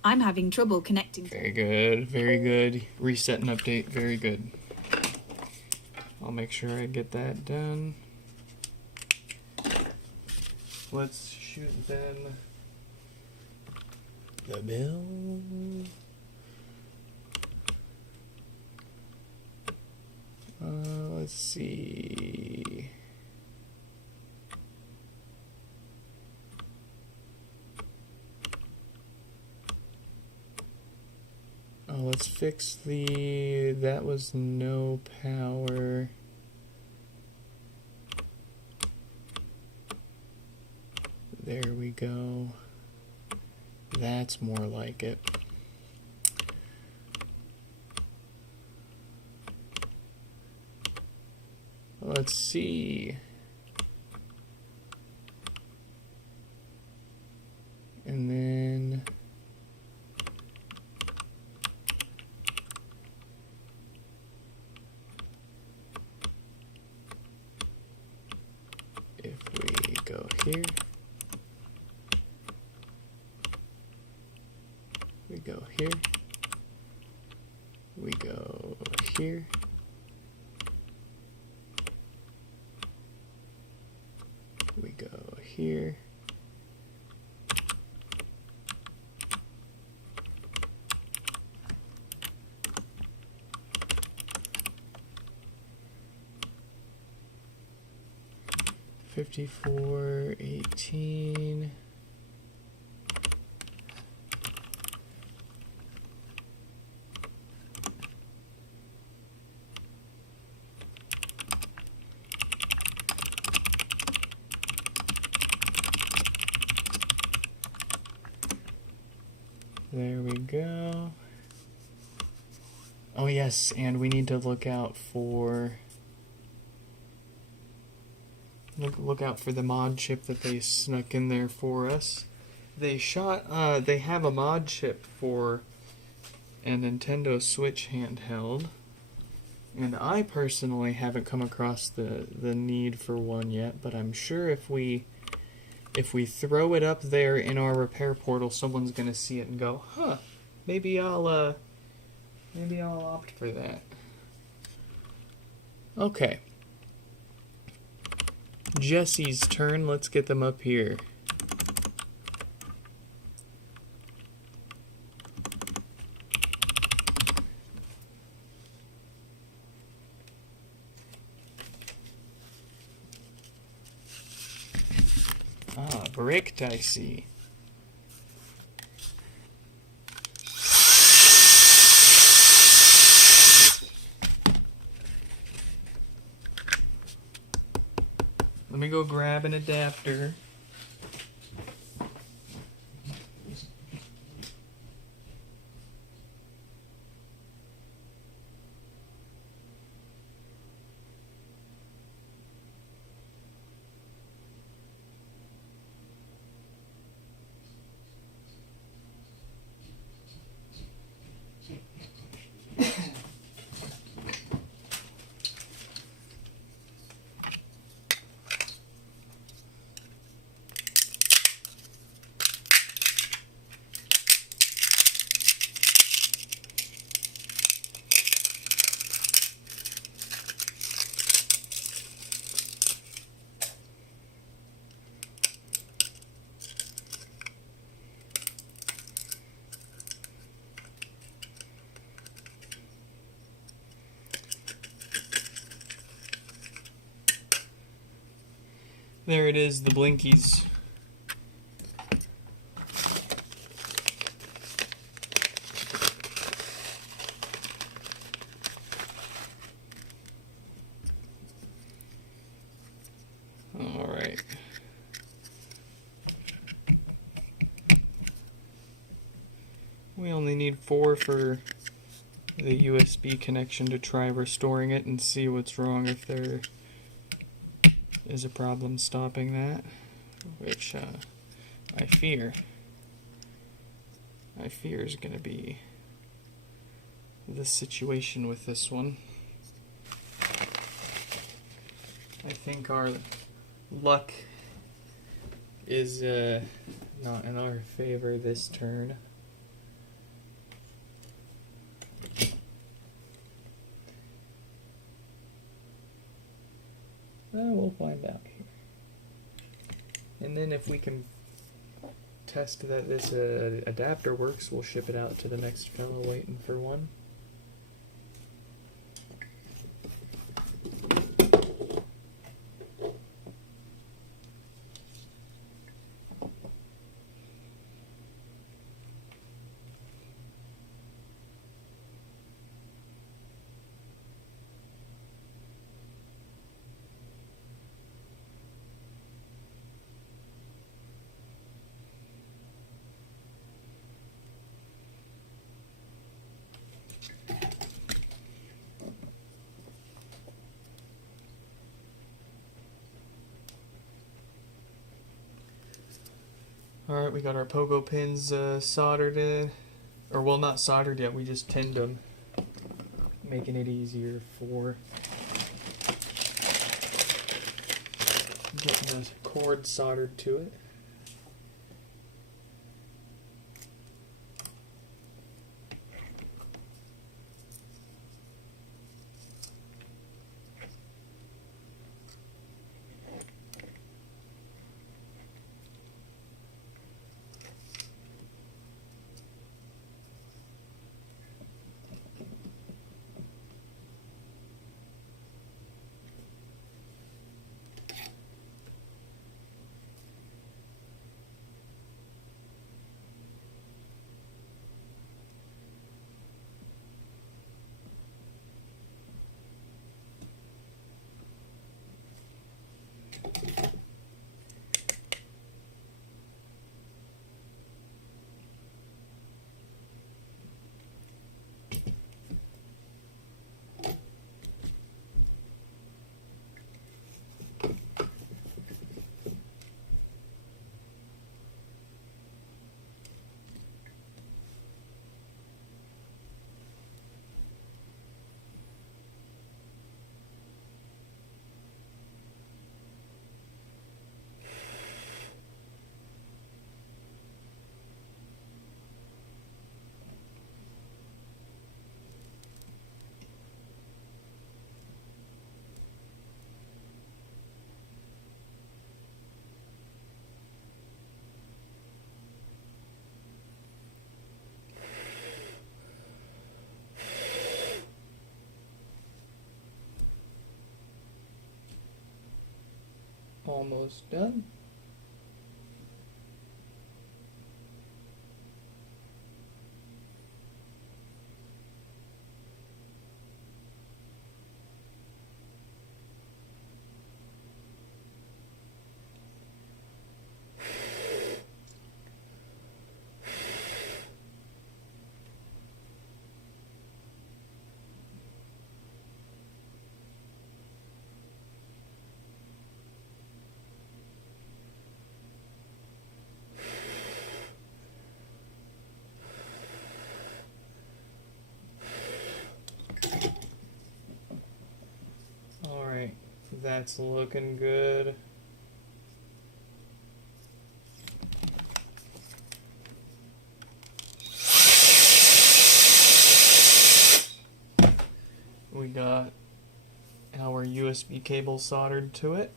I'm having trouble connecting. Very good, very good. Reset and update, very good. I'll make sure I get that done. Let's shoot then the bill. Let's see. Let's fix that was no power. There we go. That's more like it. Let's see. And then if we go here, we go here, we go here, we go here, $54.18. There we go. Oh yes, and we need to look out for the mod chip that they snuck in there for us. They have a mod chip for a Nintendo Switch handheld, and I personally haven't come across the need for one yet, but I'm sure if we throw it up there in our repair portal, someone's gonna see it and go, huh, maybe I'll opt for that. Okay. Jesse's turn. Let's get them up here. Ah, bricked, I see. Let me go grab an adapter. There it is, the blinkies. All right. We only need 4 for the USB connection to try restoring it and see what's wrong if there is a problem stopping that, which I fear is going to be the situation with this one. I think our luck is not in our favor this turn. We'll find out here. And then if we can test that this adapter works, we'll ship it out to the next fellow waiting for one. Alright, we got our pogo pins soldered in. Or, well, not soldered yet, we just tinned them. Making it easier for getting the cord soldered to it. Almost done. Alright, that's looking good. We got our USB cable soldered to it.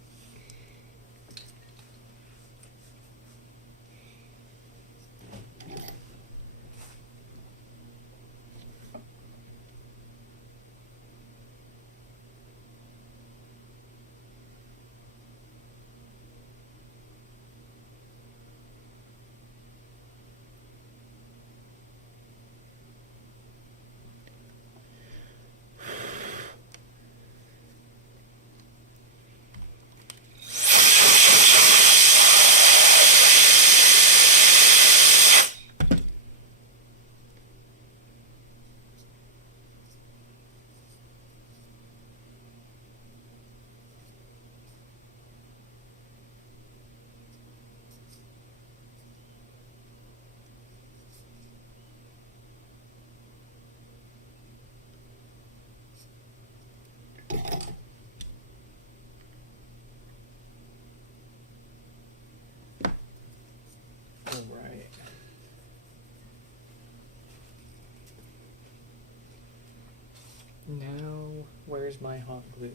Alright. Now, where's my hot glue?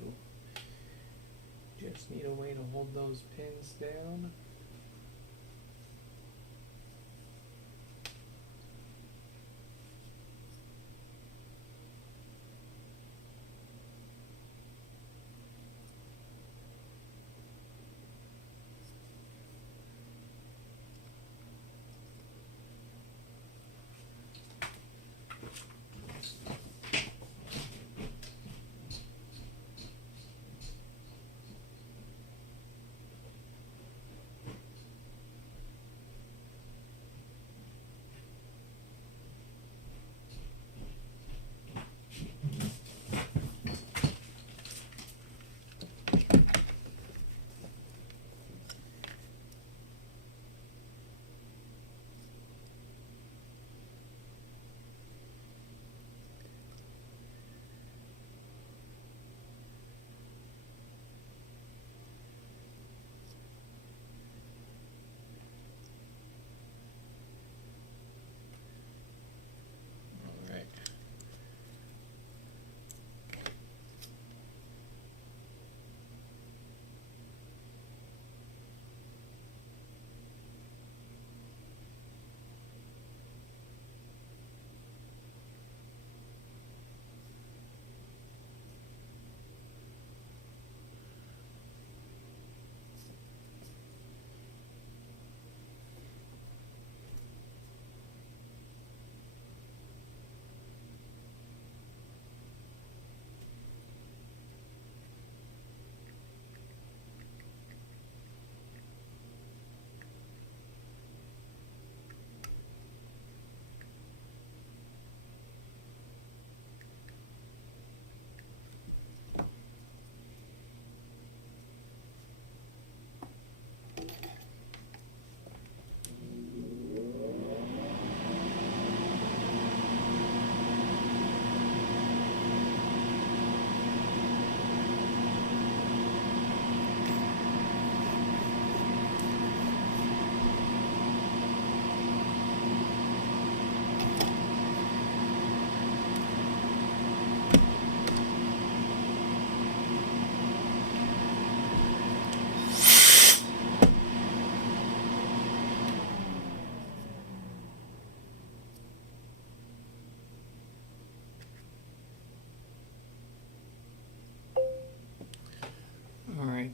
Just need a way to hold those pins down.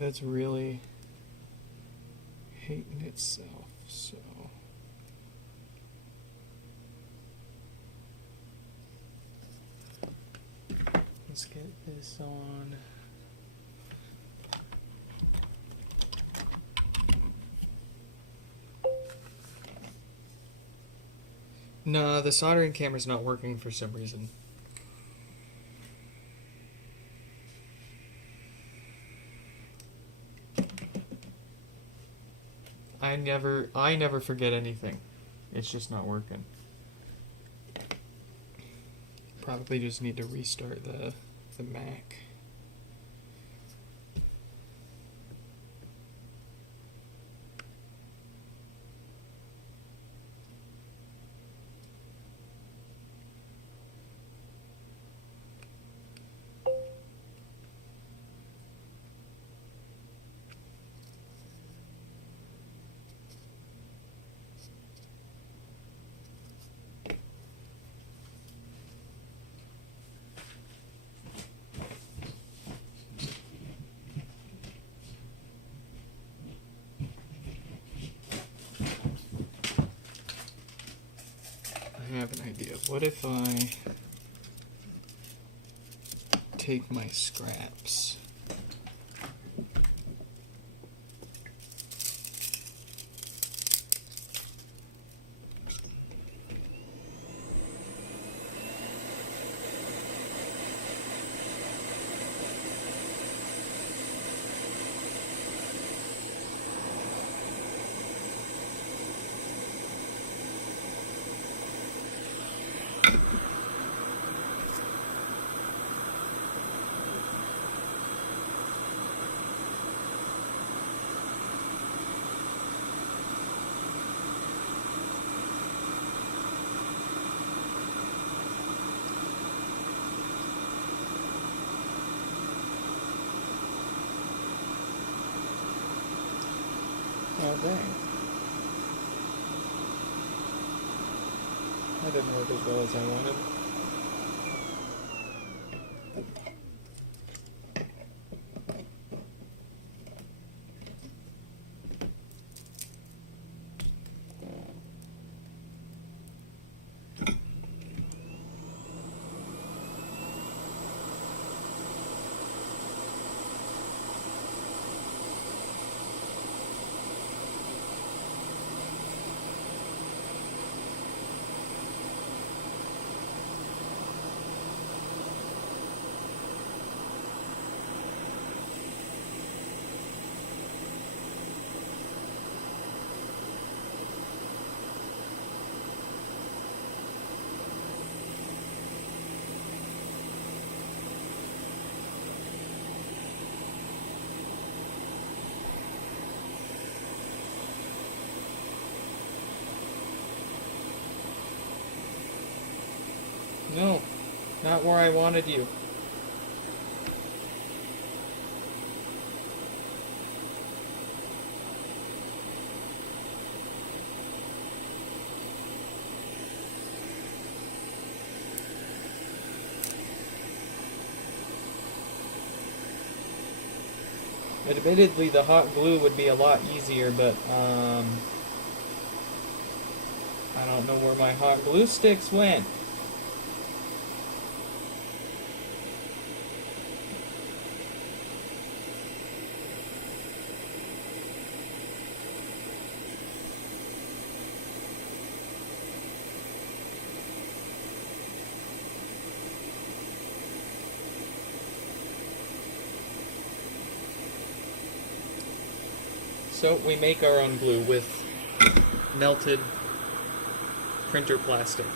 that's really hating itself, so let's get this on. No, the soldering camera's not working for some reason. I never forget anything. It's just not working. Probably just need to restart the Mac. I have an idea. What if I take my scraps? Oh, dang. That didn't work as well as I wanted. No, not where I wanted you. Admittedly, the hot glue would be a lot easier, but I don't know where my hot glue sticks went. So we make our own glue with melted printer plastic.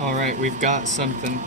Alright, we've got something.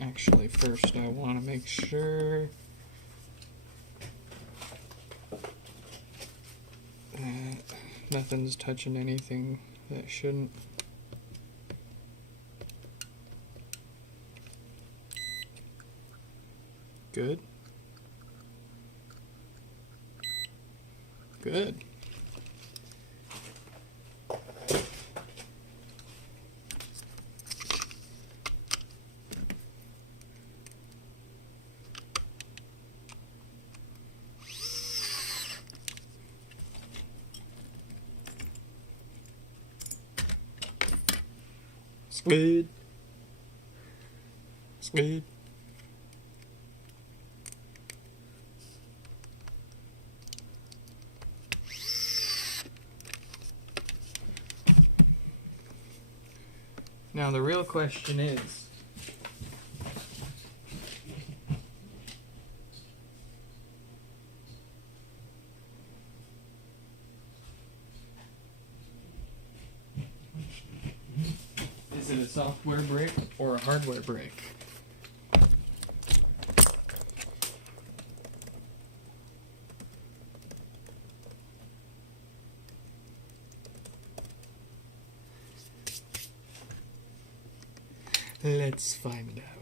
Actually, first I want to make sure that nothing's touching anything that shouldn't. Good. Good. Squid. Squid. Now the real question is it a software break or a hardware break? Let's find out.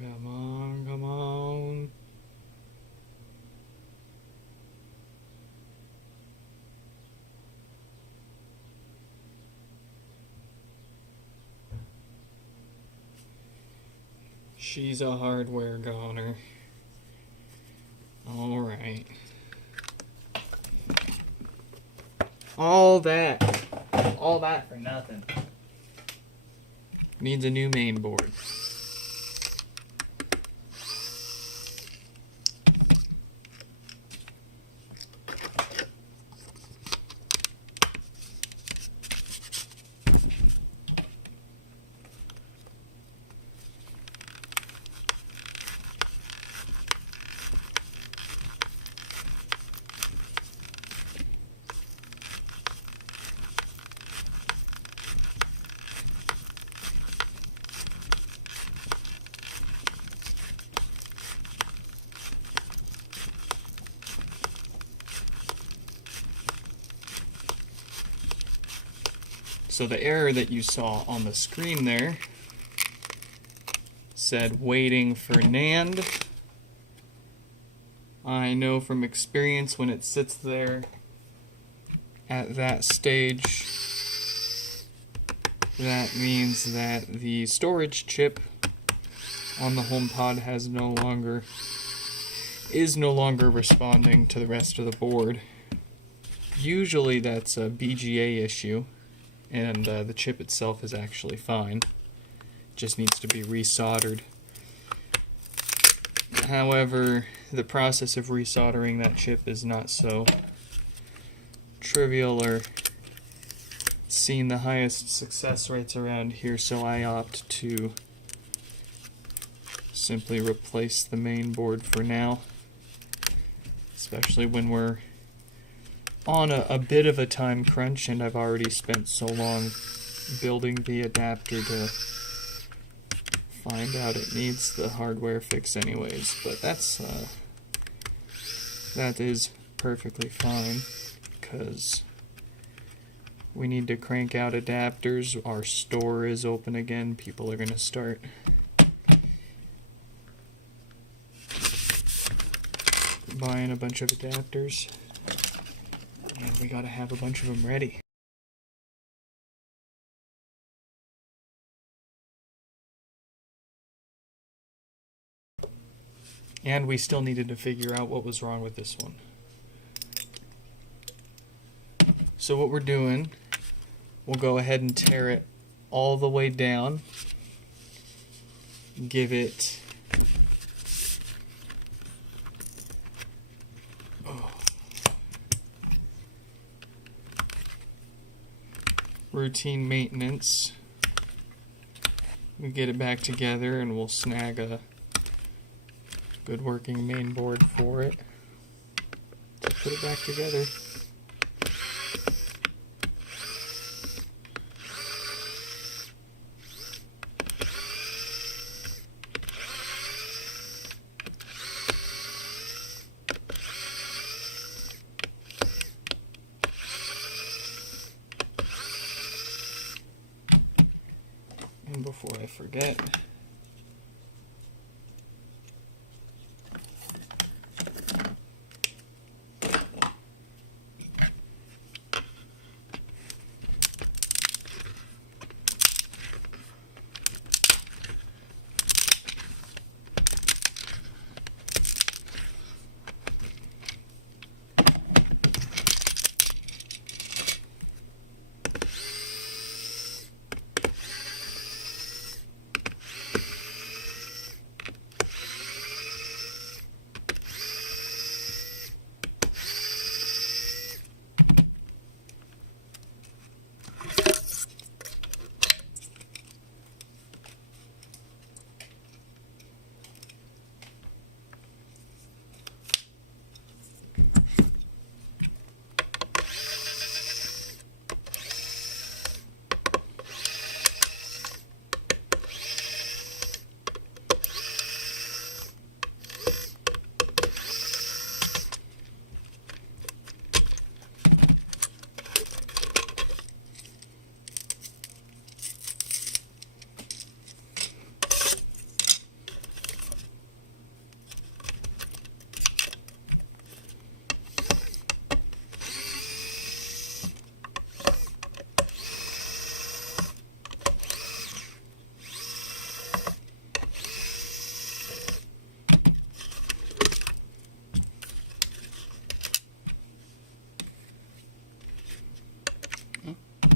Come on, come on. She's a hardware goner. Alright. All that for nothing. Needs a new main board. So the error that you saw on the screen there said waiting for NAND. I know from experience when it sits there at that stage, that means that the storage chip on the HomePod is no longer responding to the rest of the board. Usually that's a BGA issue, and the chip itself is actually fine. Just needs to be resoldered. However, the process of resoldering that chip is not so trivial or seen the highest success rates around here, so I opt to simply replace the main board for now, especially when we're on a bit of a time crunch and I've already spent so long building the adapter to find out it needs the hardware fix anyways. But that is perfectly fine, because we need to crank out adapters. Our store is open again. People are going to start buying a bunch of adapters, and we got to have a bunch of them ready. And we still needed to figure out what was wrong with this one. So what we're doing, we'll go ahead and tear it all the way down. Give it routine maintenance. We get it back together and we'll snag a good working main board for it to put it back together. And before I forget,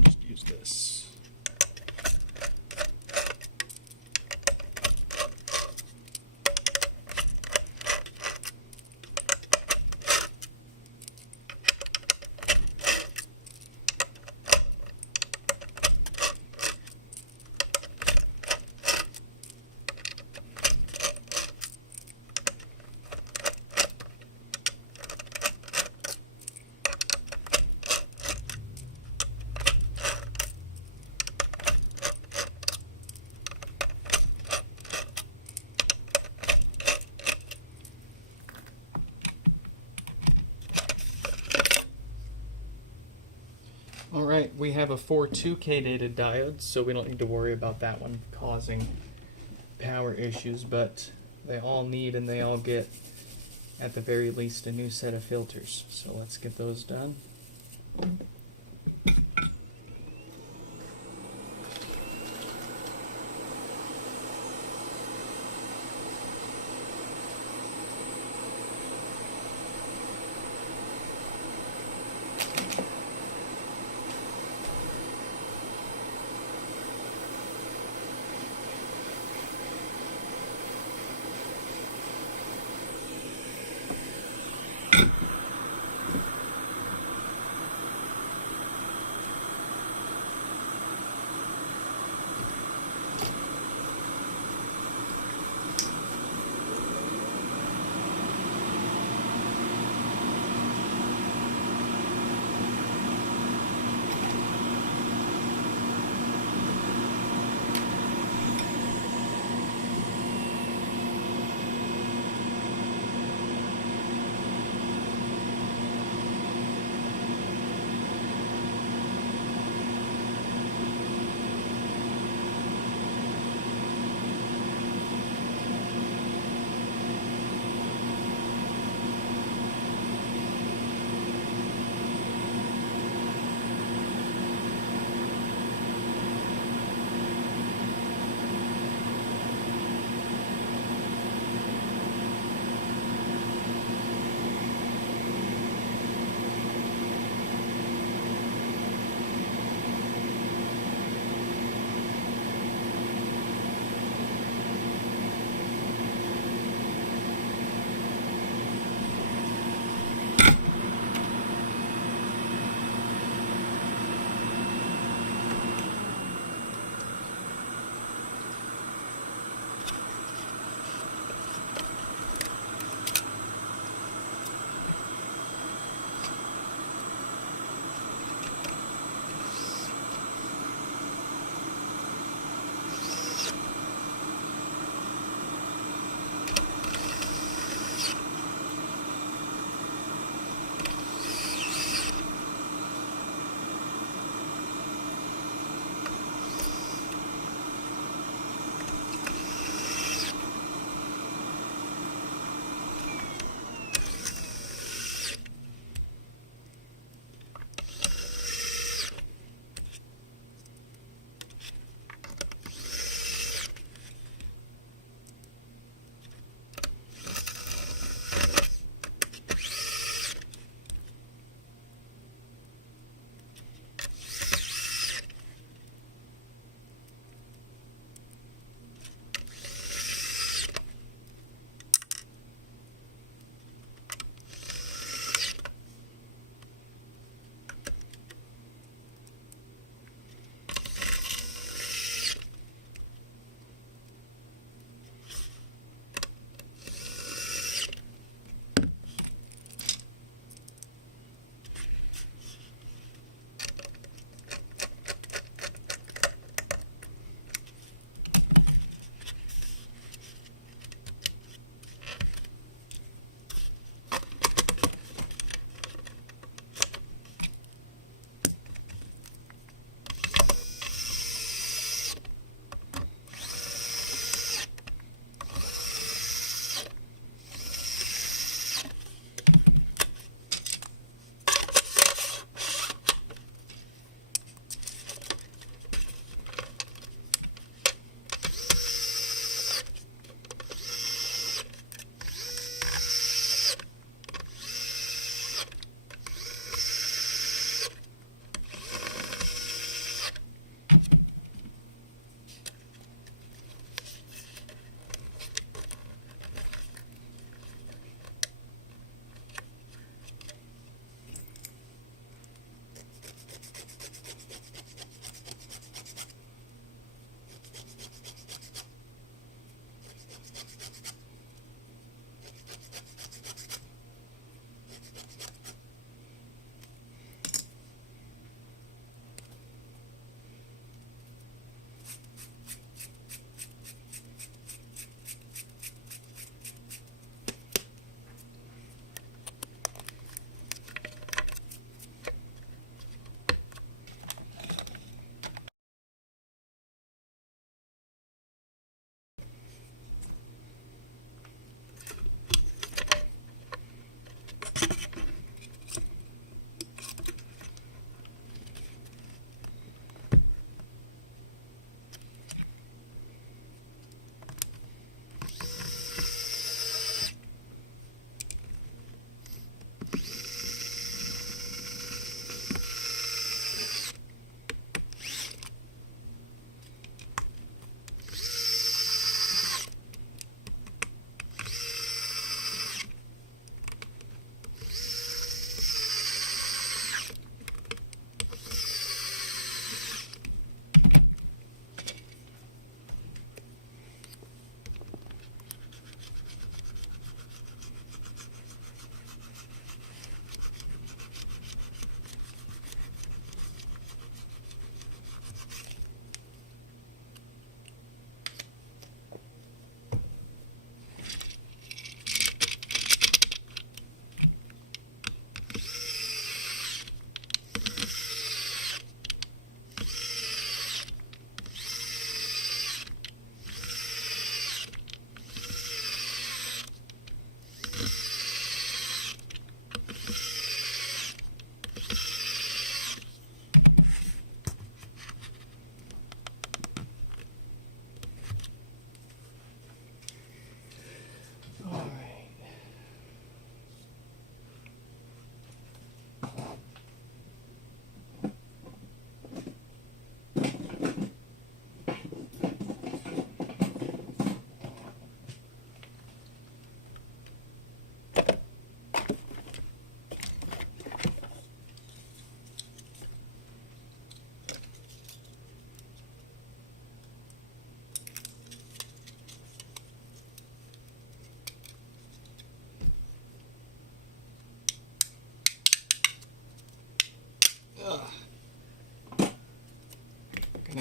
just use this. Alright, we have a 4.2K dated diode, so we don't need to worry about that one causing power issues, but they all need and they all get, at the very least, a new set of filters. So let's get those done.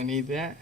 gonna need that.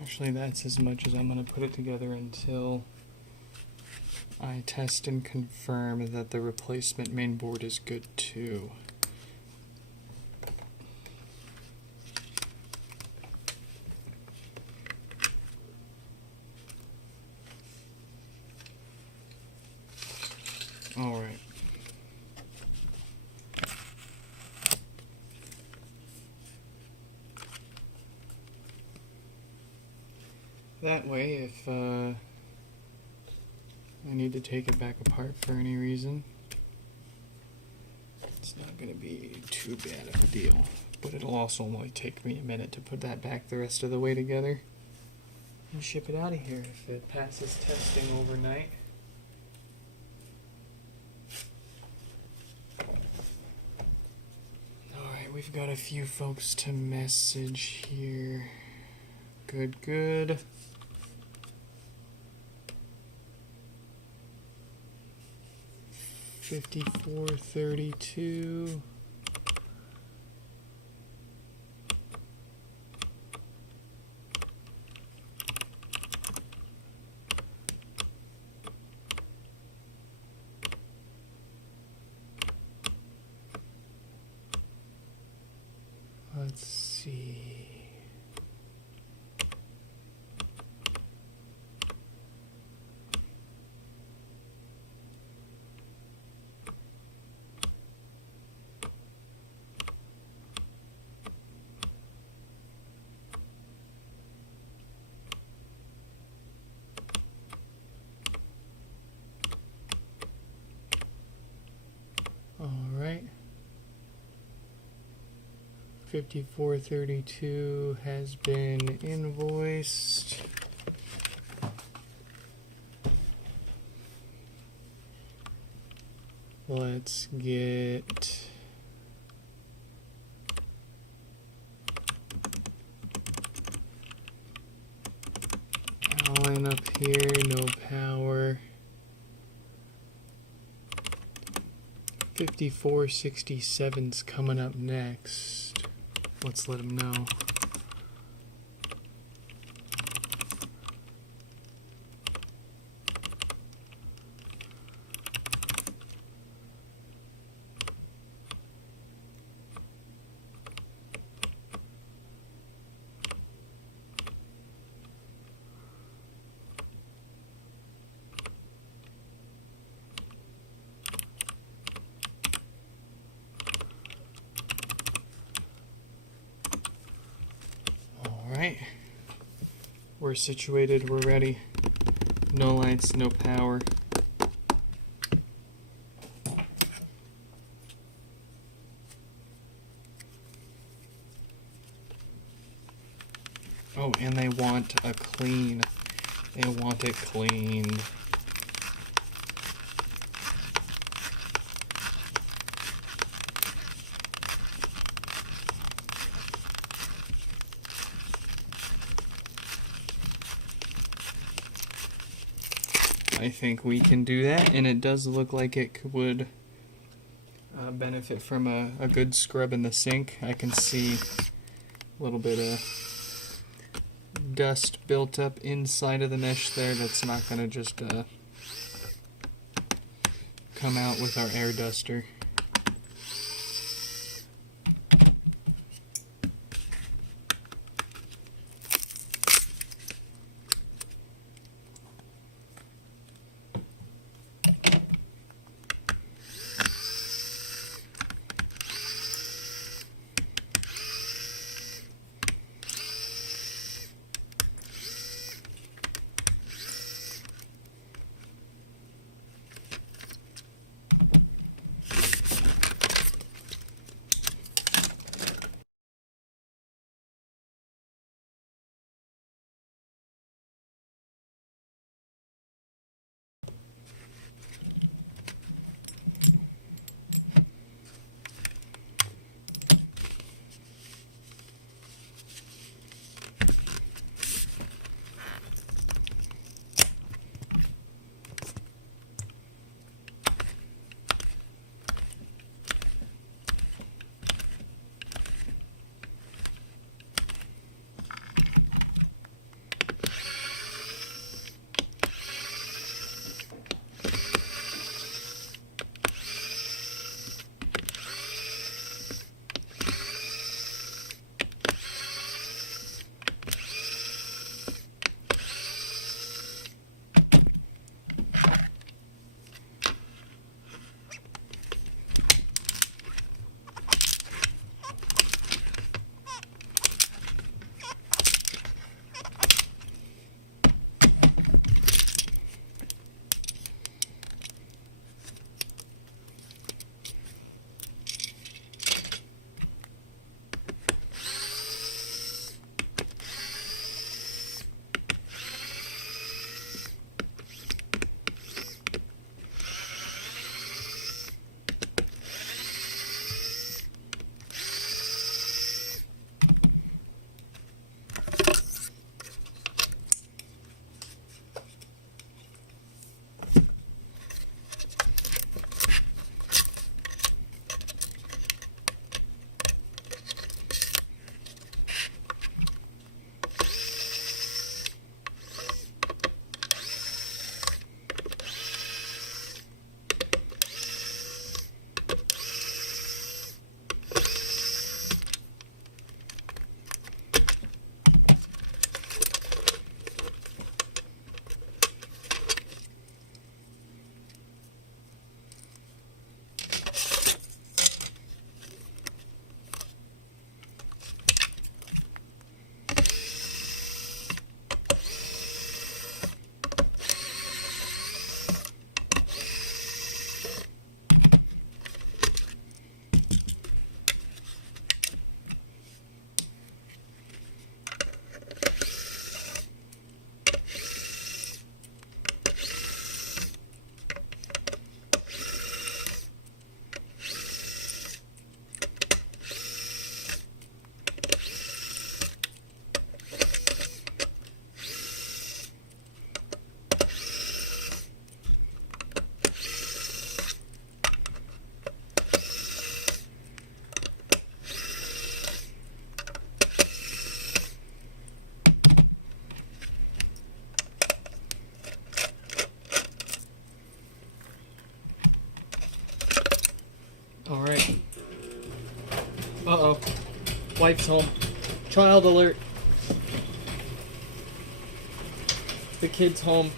Actually, that's as much as I'm going to put it together until I test and confirm that the replacement main board is good too. All right. That way, if I need to take it back apart for any reason, it's not going to be too bad of a deal. But it'll also only take me a minute to put that back the rest of the way together and ship it out of here if it passes testing overnight. Alright, we've got a few folks to message here. Good, good. $54.32. Let's see. All right. 54.32 has been invoiced. Let's get Alan up here, no power. 54.67's coming up next. Let's let him know. Alright, we're situated, we're ready. No lights, no power. Oh, and they want a clean. They want it cleaned. I think we can do that, and it does look like it would benefit from a good scrub in the sink. I can see a little bit of dust built up inside of the mesh there that's not going to just come out with our air duster. Alright. Uh-oh. Wife's home. Child alert. The kid's home.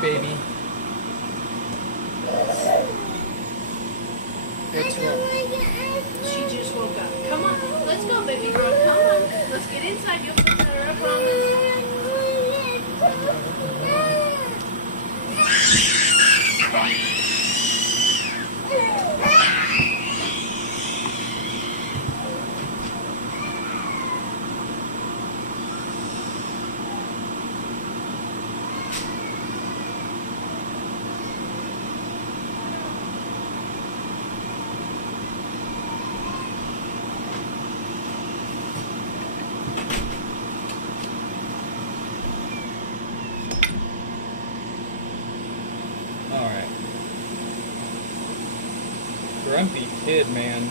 baby. What's wrong? She just woke up. Come on, let's go, baby girl. Come on, let's get inside. You'll feel better, I promise. Alright. Grumpy kid, man.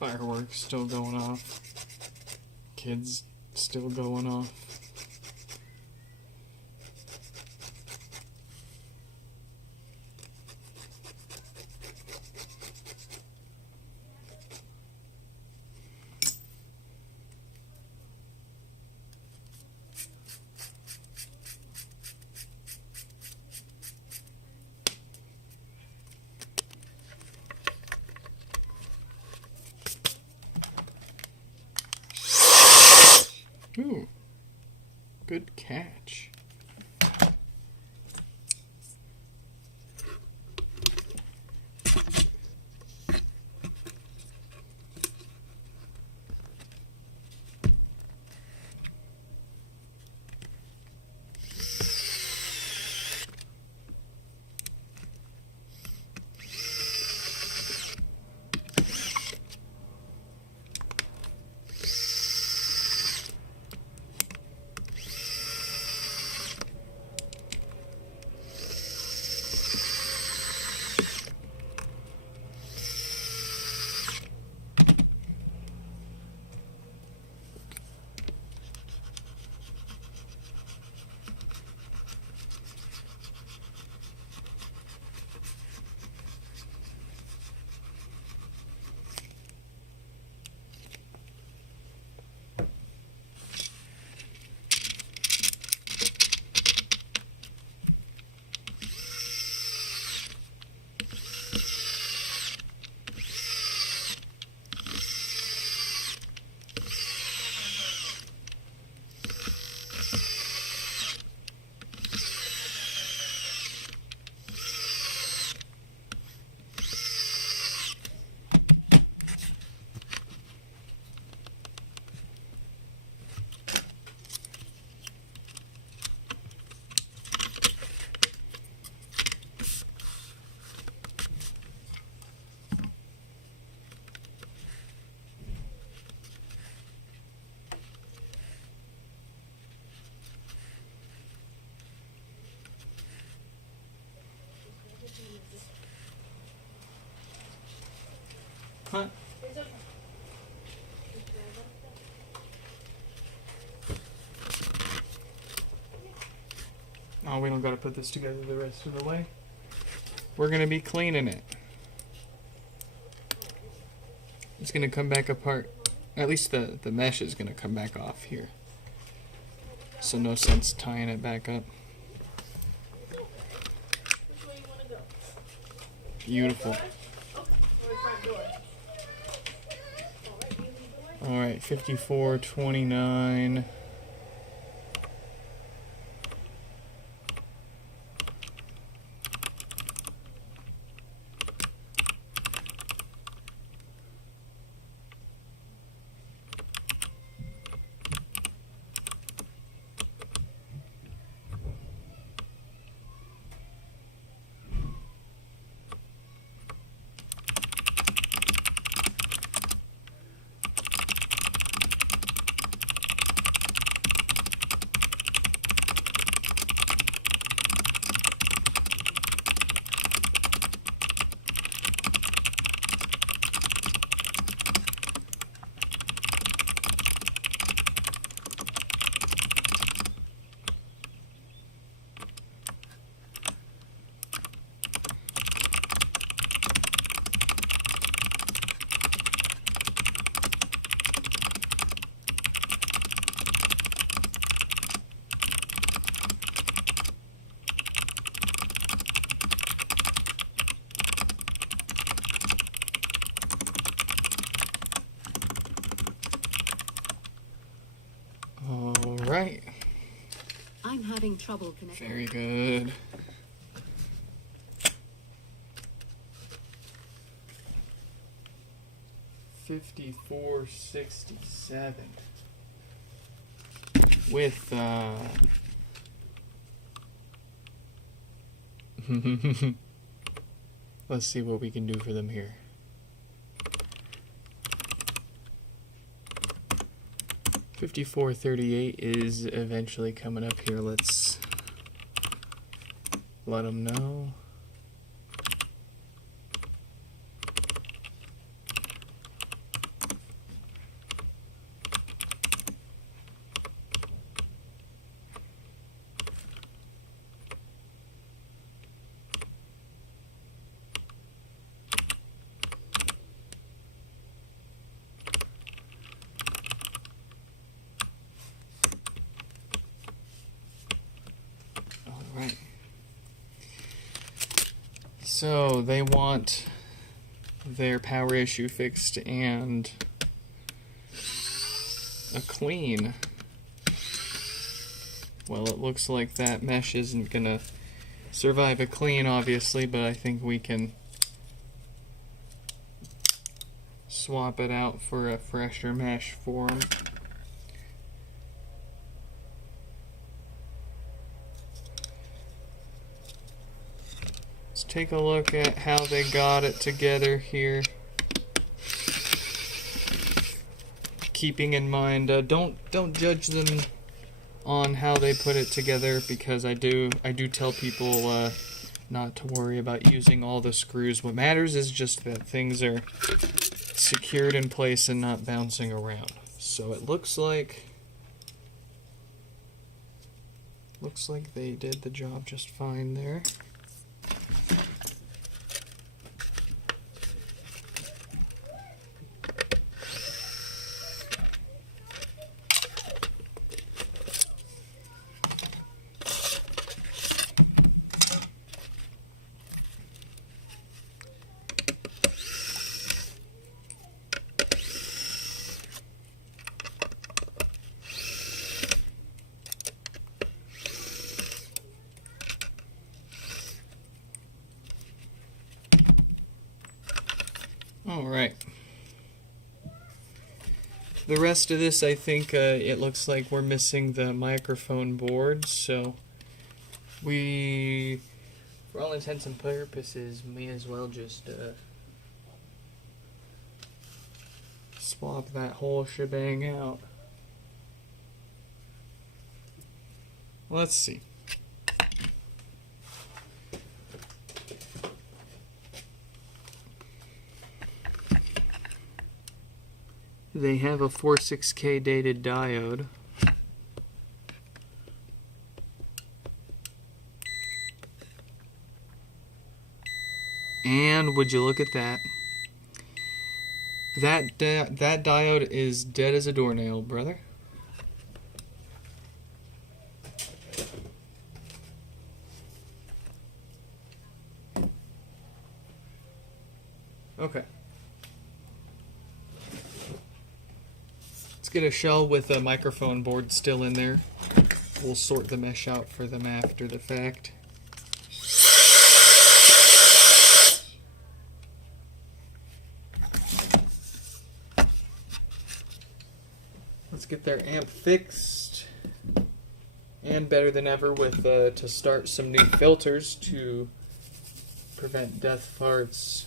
Fireworks still going off. Kids still going off. Ooh, good catch. Huh? It's okay. Oh, we don't gotta put this together the rest of the way. We're gonna be cleaning it. It's gonna come back apart. At least the mesh is gonna come back off here. So no sense tying it back up. Which way you want to go? Beautiful. Okay. Or front door. Alright, you lead the way. Alright, 5429. Alright. I'm having trouble connecting. Very good. $54.67 with let's see what we can do for them here. $54.38 is eventually coming up here. Let's let them know. Alright. So they want their power issue fixed and a clean. Well, it looks like that mesh isn't gonna survive a clean, obviously, but I think we can swap it out for a fresher mesh for them. Let's take a look at how they got it together here. Keeping in mind, don't judge them on how they put it together, because I do tell people not to worry about using all the screws. What matters is just that things are secured in place and not bouncing around. So it looks like they did the job just fine there. Alright. The rest of this, I think it looks like we're missing the microphone board, so we, for all intents and purposes, may as well just swap that whole shebang out. Let's see. They have a 46K dated diode. And would you look at that? That diode is dead as a doornail, brother. Okay. Let's get a shell with a microphone board still in there. We'll sort the mesh out for them after the fact. Let's get their amp fixed. And better than ever with to start some new filters to prevent death farts.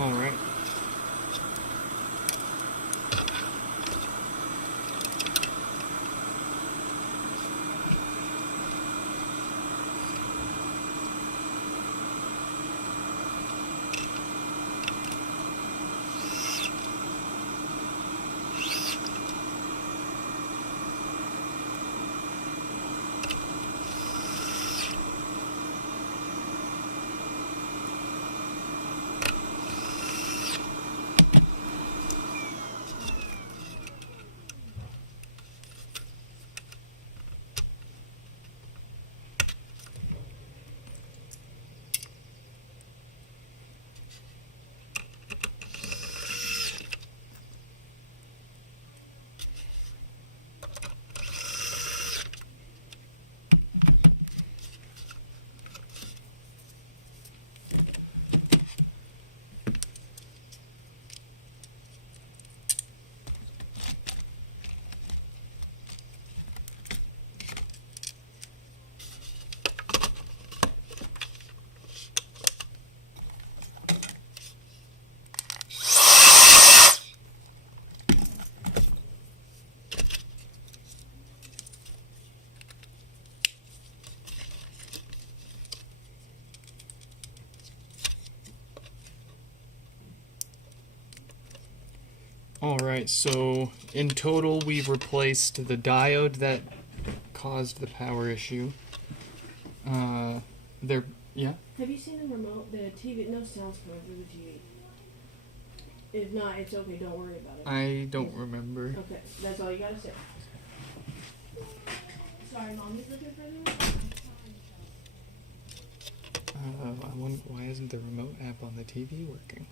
All right. Alright, so in total we've replaced the diode that caused the power issue. Yeah? Have you seen the remote? The TV, no sounds coming through the TV. If not, it's okay, don't worry about it. I don't remember. Okay, that's all you gotta say. Sorry, Mommy's looking for the remote. I wonder, why isn't the remote app on the TV working?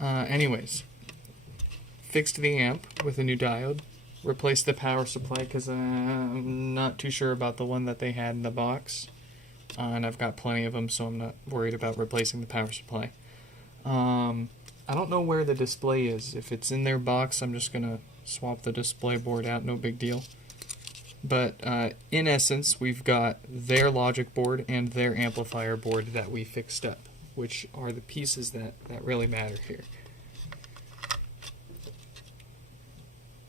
Anyways, fixed the amp with a new diode, replaced the power supply because I'm not too sure about the one that they had in the box, and I've got plenty of them, so I'm not worried about replacing the power supply. I don't know where the display is. If it's in their box, I'm just gonna swap the display board out, no big deal. But in essence, we've got their logic board and their amplifier board that we fixed up, which are the pieces that really matter here.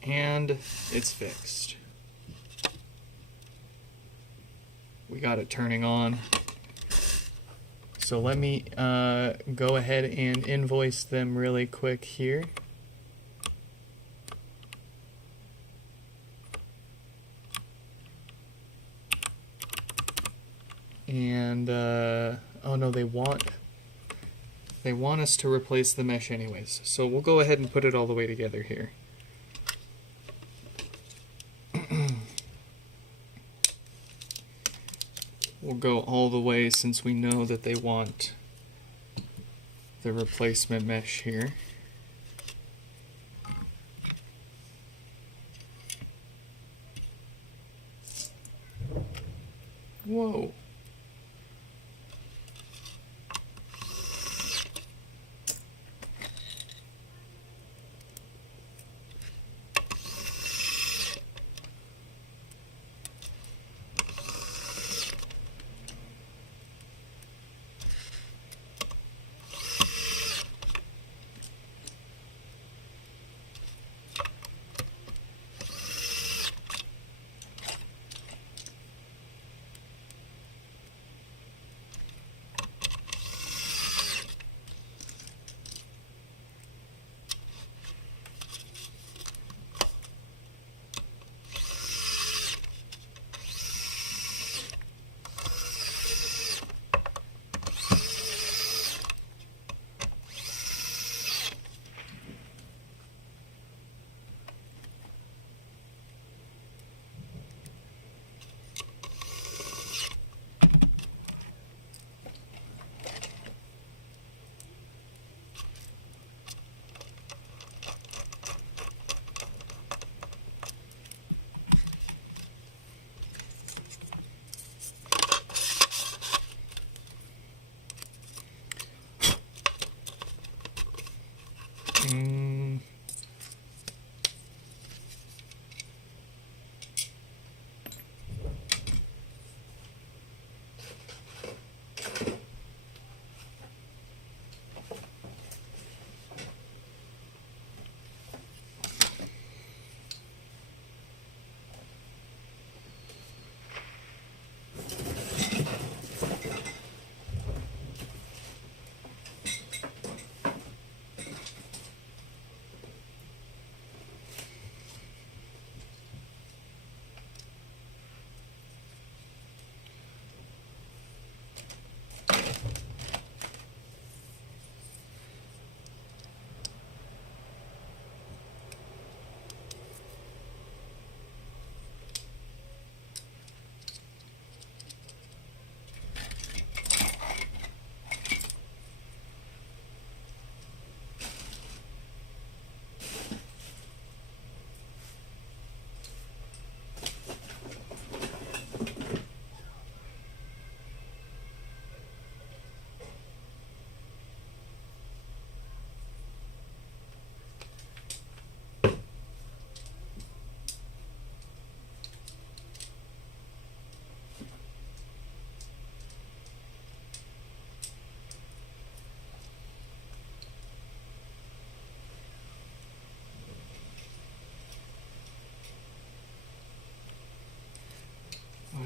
And it's fixed. We got it turning on. So let me go ahead and invoice them really quick here. And oh no, they want us to replace the mesh anyways. So we'll go ahead and put it all the way together here. We'll go all the way since we know that they want the replacement mesh here. Whoa.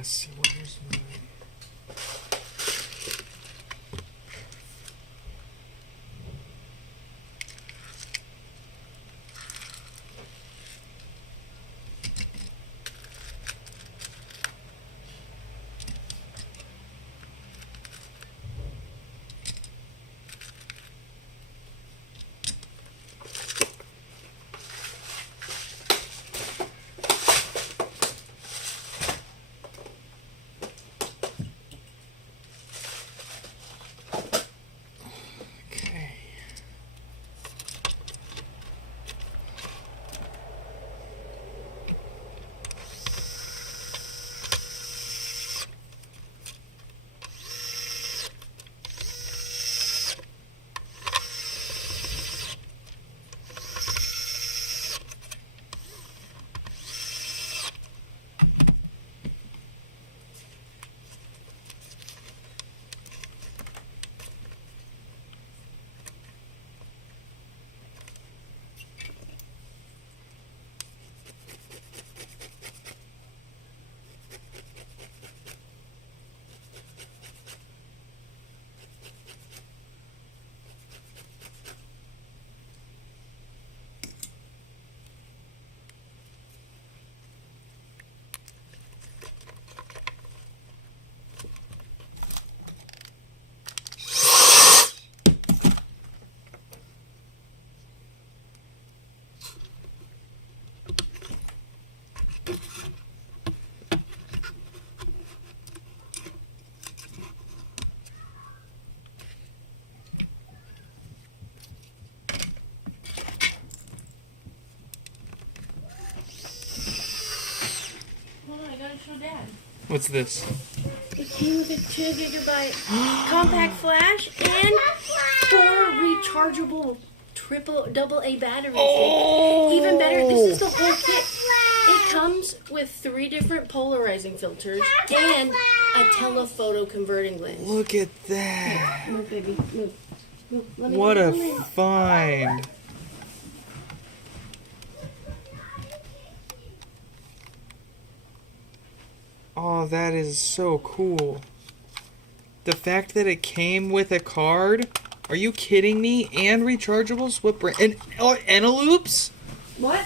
Let's see, where's my... Show Dad. What's this? It came with a 2 gigabyte compact flash and 4 rechargeable double A batteries. Oh! Even better, this is the whole kit. It comes with 3 different polarizing filters and a telephoto converting lens. Look at that. Move, baby, move. What a find. Oh, that is so cool. The fact that it came with a card? Are you kidding me? And rechargeables? What brand? And Eneloops? What?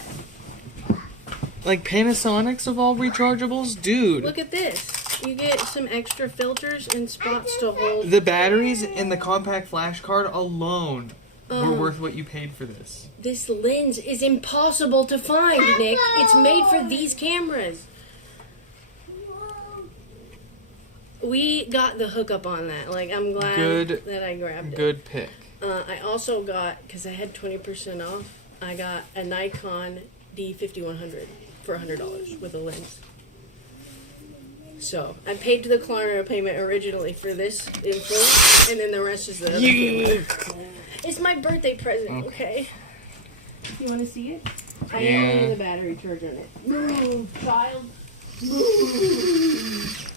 Like Panasonic's of all rechargeables? Dude. Look at this. You get some extra filters and spots to hold. The batteries and the compact flash card alone were worth what you paid for this. This lens is impossible to find, Nick. It's made for these cameras. We got the hookup on that. Like, I'm glad that I grabbed it. Good pick. I also got, because I had 20% off, I got a Nikon D5100 for $100 with a lens. So, I paid to the Klarna payment originally for this in full, and then the rest is the other camera. It's my birthday present, okay? You want to see it? I have the battery charge on it. Move, child. Move.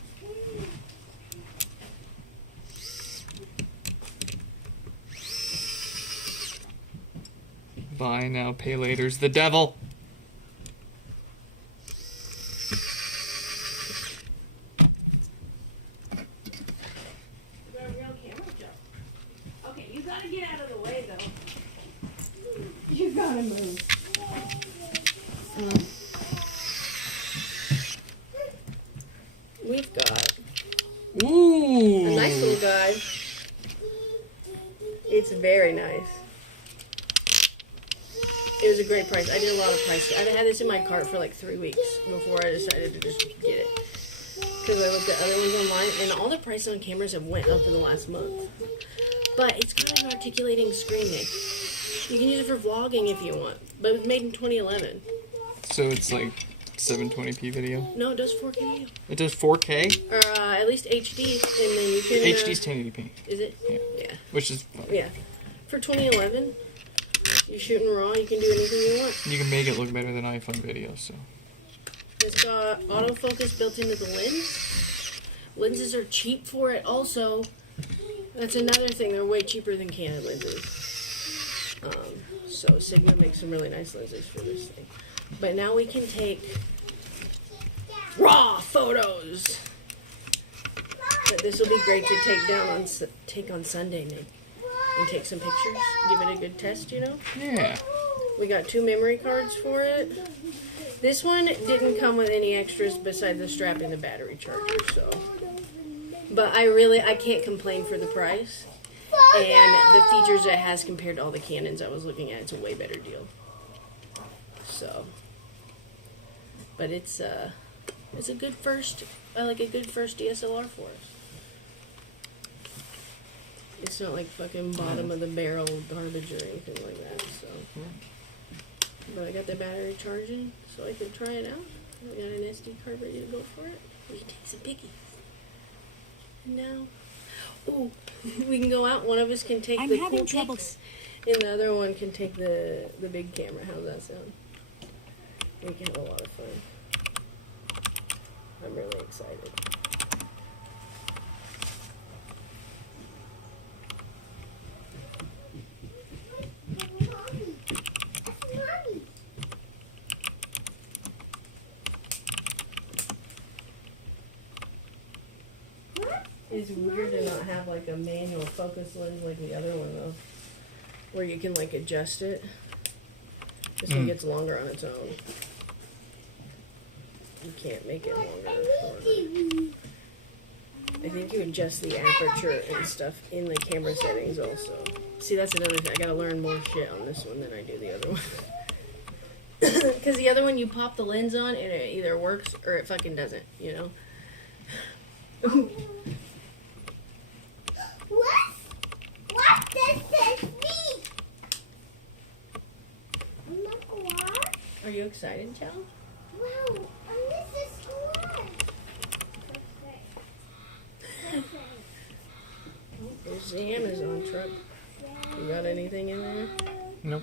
Buy now, pay later's the devil. Okay, you gotta get out of the way, though. You gotta move. We've got a nice little guide. It's very nice. It was a great price. I did a lot of price. I've had this in my cart for like 3 weeks before I decided to just get it. Because I looked at other ones online, and all the prices on cameras have went up in the last month. But it's got an articulating screen, Nick. You can use it for vlogging if you want. But it was made in 2011. So it's like 720p video? No, it does 4K video. It does 4K? Or at least HD, and then you can... HD's 1080p. Is it? Yeah. Yeah. Which is fun. Yeah. For 2011, you're shooting raw, you can do anything you want. You can make it look better than iPhone videos, so... It's got autofocus built into the lens. Lenses are cheap for it also. That's another thing, they're way cheaper than Canon lenses. So Sigma makes some really nice lenses for this thing. But now we can take raw photos. But this will be great to take on Sunday, Nick, and take some pictures. Give it a good test, you know. Yeah. We got 2 memory cards for it. This one didn't come with any extras besides the strap and the battery charger, so. But I can't complain for the price. And the features it has compared to all the Canons I was looking at, it's a way better deal. So. But it's a good first, a good first DSLR for us. It's not like fucking bottom of the barrel garbage or anything like that, so. But I got the battery charging, so I can try it out. I got an SD card ready to go for it. We can take some pickies. And now, ooh, we can go out. One of us can take the cool pics, and the other one can take the big camera. How's that sound? We can have a lot of fun. I'm really excited. It's weird to not have like a manual focus lens like the other one though, where you can like adjust it. This one gets longer on its own. You can't make it longer. I think you adjust the aperture and stuff in the camera settings also. See, that's another thing. I gotta learn more shit on this one than I do the other one. Because the other one, you pop the lens on and it either works or it fucking doesn't, you know? What does this mean? What? Are you excited, Chell? Wow, this is fun. There's the Amazon truck. You got anything in there? Nope.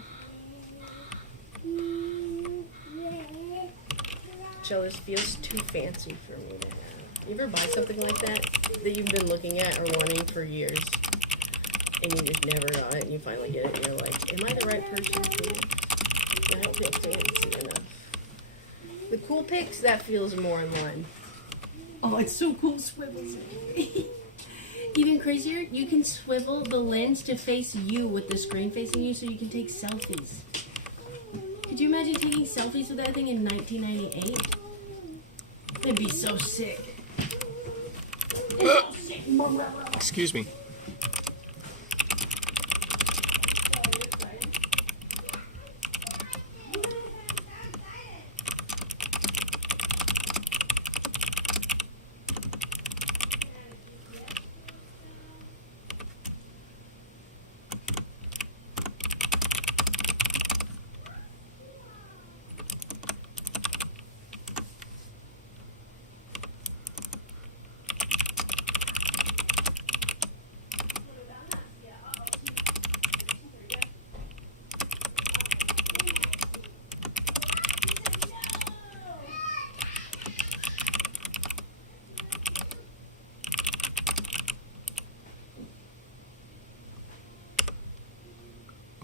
Chell, this feels too fancy for me to have. You ever buy something like that you've been looking at or wanting for years, and you just never got it, and you finally get it, and you're like, am I the right person for this? I don't feel fancy enough. The cool pics, that feels more in line. Oh, it's so cool, swivels. Even crazier, you can swivel the lens to face you with the screen facing you so you can take selfies. Could you imagine taking selfies with that thing in 1998? It'd be so sick. Excuse me.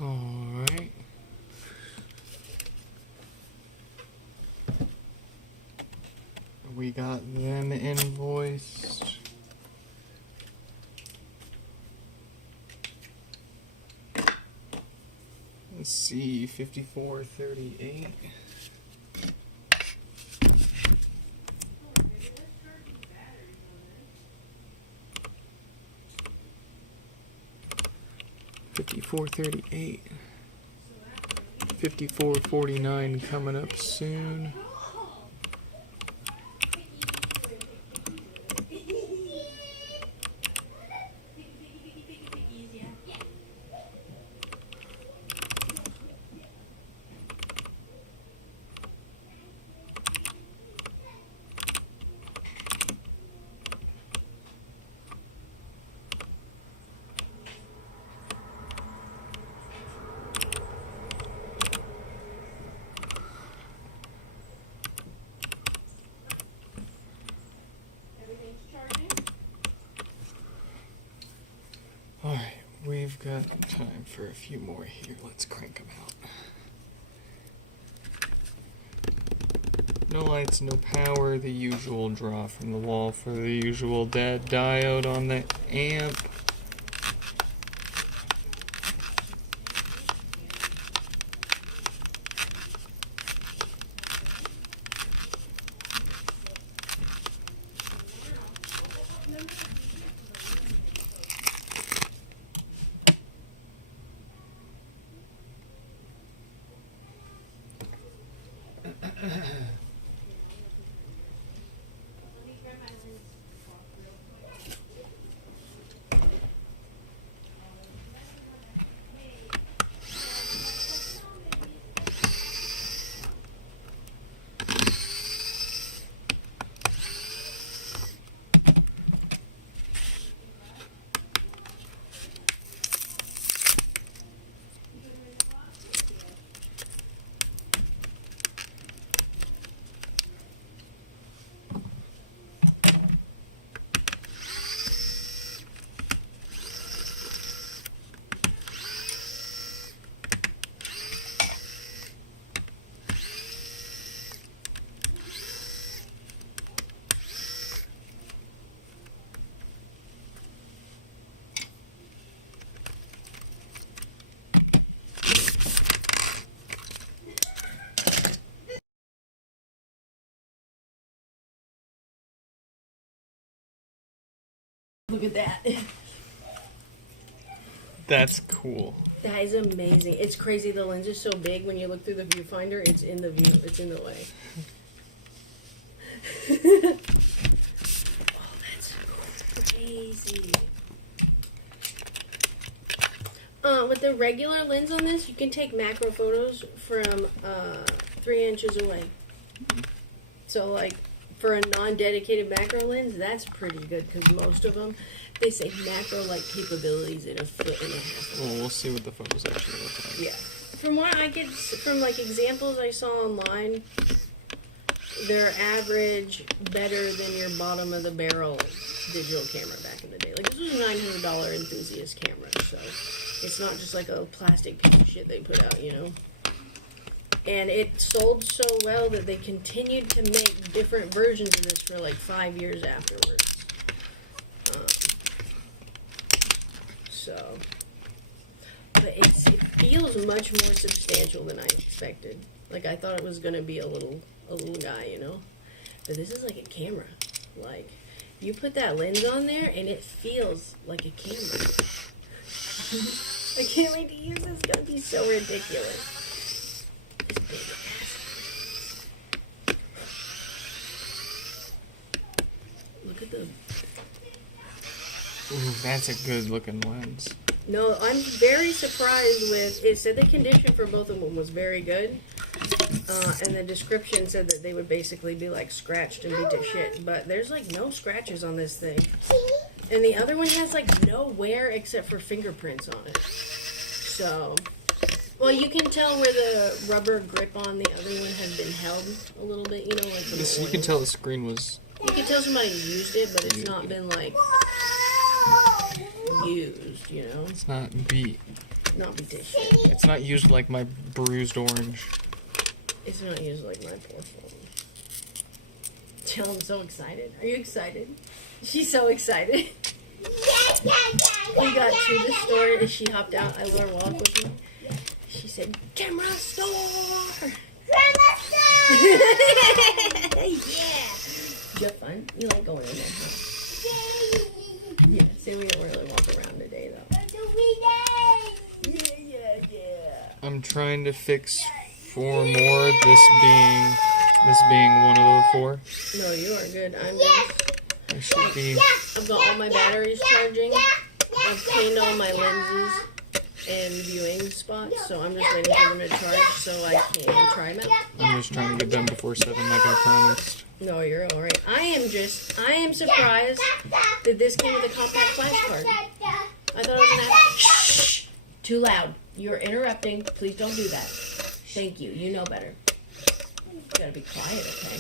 Alright. We got them invoiced. Let's see, 54.38. $54.38. 54.49 coming up soon. Alright, we've got time for a few more here. Let's crank them out. No lights, no power, the usual draw from the wall for the usual dead diode on the amp. Look at that. That's cool. That is amazing. It's crazy. The lens is so big when you look through the viewfinder, it's in the view. It's in the way. Oh, that's crazy. With the regular lens on this, you can take macro photos from 3 inches away. So, like, for a non-dedicated macro lens, that's pretty good because most of them, they say macro-like capabilities in a foot and a half. Well, we'll see what the photos actually look like. Yeah. From what I get from like examples I saw online, they're average better than your bottom of the barrel digital camera back in the day. Like this was a $900 enthusiast camera, so it's not just like a plastic piece of shit they put out, you know. And it sold so well that they continued to make different versions of this for like 5 years afterwards. But it feels much more substantial than I expected. Like I thought it was gonna be a little guy, you know. But this is like a camera. Like you put that lens on there and it feels like a camera. I can't wait to use this. It's gonna be so ridiculous. This big ass. Look at the. Ooh, that's a good looking lens. No, I'm very surprised with. It said the condition for both of them was very good, and the description said that they would basically be like scratched and beat to shit. But there's like no scratches on this thing, and the other one has like no wear except for fingerprints on it. So, well, you can tell where the rubber grip on the other one has been held a little bit. You know, like This, you can tell the screen was. You can tell somebody used it, but it's not been like used, you know? It's not beat. Not beat to shit. It's not used like my bruised orange. It's not used like my poor phone. Jill, I'm so excited. Are you excited? She's so excited. We got to the store and she hopped out. I let her walk with me. She said, "Camera store!" Grandma store! Yeah! Did you have fun? You like going in there, huh? Yeah, say we don't really walk around today, though. Yeah. I'm trying to fix 4 more. This being one of the 4. No, you are good. I'm just. I should be. I've got all my batteries charging. I've cleaned all my lenses and viewing spots, so I'm just waiting for them to charge so I can try them out. I'm just trying to get done before 7, like I promised. No, you're alright. I am surprised that this came with a compact flash card. I thought I was gonna have. Shh! Too loud. You're interrupting. Please don't do that. Thank you. You know better. You gotta be quiet, okay?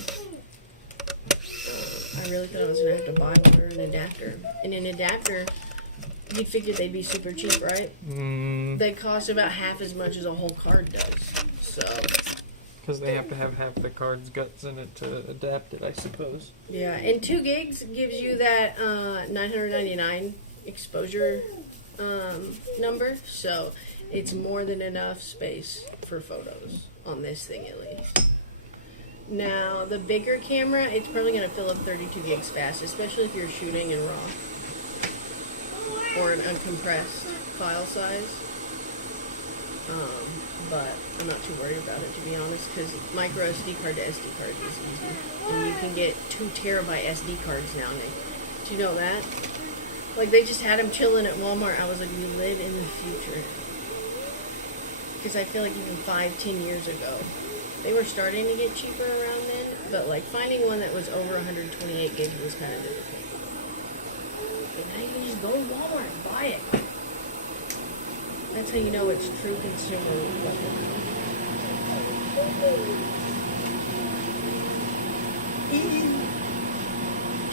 I really thought I was gonna have to buy one or an adapter. And an adapter, you'd figure they'd be super cheap, right? They cost about half as much as a whole card does. So, Because they have to have half the card's guts in it to adapt it, I suppose. Yeah, and 2 gigs gives you that 999 exposure number, so it's more than enough space for photos on this thing at least. Now, the bigger camera, it's probably going to fill up 32 gigs fast, especially if you're shooting in RAW or an uncompressed file size. But I'm not too worried about it, to be honest, because micro SD card to SD card is easy. And you can get 2 terabyte SD cards now, Nick. Did you know that? Like, they just had them chilling at Walmart. I was like, we live in the future. Because I feel like even 5-10 years ago, they were starting to get cheaper around then, but like finding one that was over 128 gigs was kind of difficult. But now you can just go to Walmart and buy it. That's how you know it's true consumer weapon.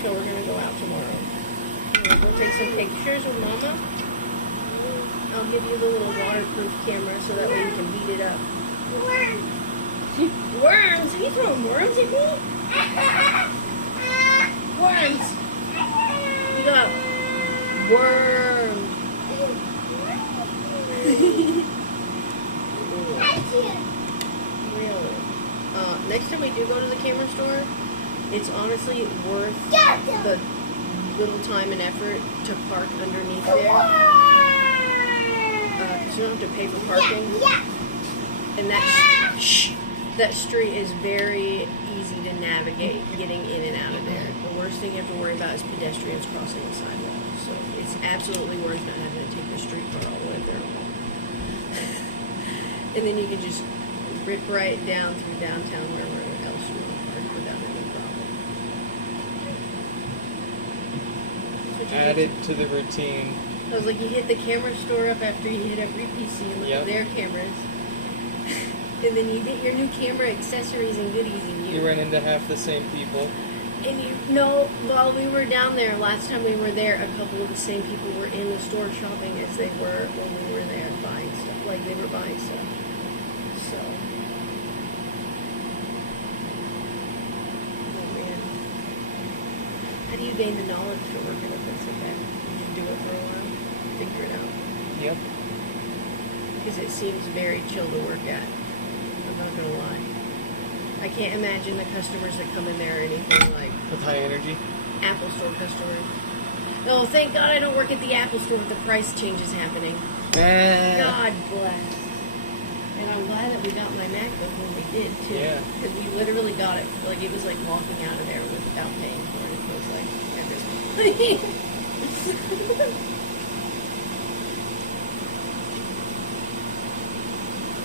So we're gonna go out tomorrow. We'll take some pictures with Mama. I'll give you the little waterproof camera so that way you can beat it up. Worms? Are you throwing worms at me? Worms! You got worms. Really? Next time we do go to the camera store, it's honestly worth the little time and effort to park underneath there. Because you don't have to pay for parking. And that street is very easy to navigate getting in and out of there. The worst thing you have to worry about is pedestrians crossing the sidewalk. So it's absolutely worth not having to take the street car all the way there. And then you can just rip right down through downtown wherever else you want to park without any problem. Add it to the routine. I was like, you hit the camera store up after you hit every PC and look at their cameras. And then you get your new camera accessories and goodies and You run into half the same people. And you know, while we were down there, last time we were there, a couple of the same people were in the store shopping as they were when we were there buying stuff. Like, they were buying stuff. So. Oh, man. How do you gain the knowledge for working with this like that? You just do it for a while? Figure it out? Yep. Because it seems very chill to work at. I'm not gonna lie. I can't imagine the customers that come in there or anything like With high energy. Apple Store customers. Oh, thank God I don't work at the Apple Store with the price changes happening. God bless. And I'm glad that we got my MacBook when we did too. Yeah. Because we literally got it. Like, it was like walking out of there without paying for it. It was like everything.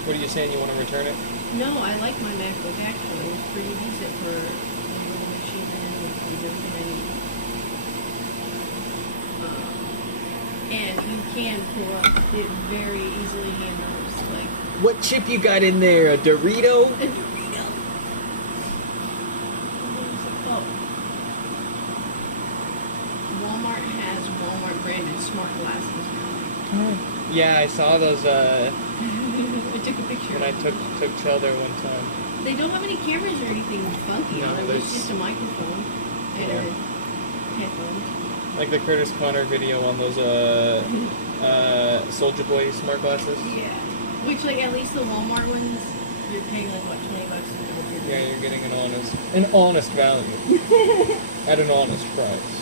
What are you saying? You want to return it? No, I like my MacBook actually. It's pretty decent for a little machine and everything I need. And you can pull up it very easily handles like What chip you got in there? A Dorito? a Dorito. Oh. Walmart has Walmart branded smart glasses now. Yeah, I saw those I took a picture. when I took Chell there one time. They don't have any cameras or anything funky No, on them. It's there's- just a microphone and a headphones. Like the Curtis Connor video on those Soulja Boy smart glasses. Yeah. Which, like, at least the Walmart ones, you're paying like what, $20 a Yeah, you're getting an honest value at an honest price.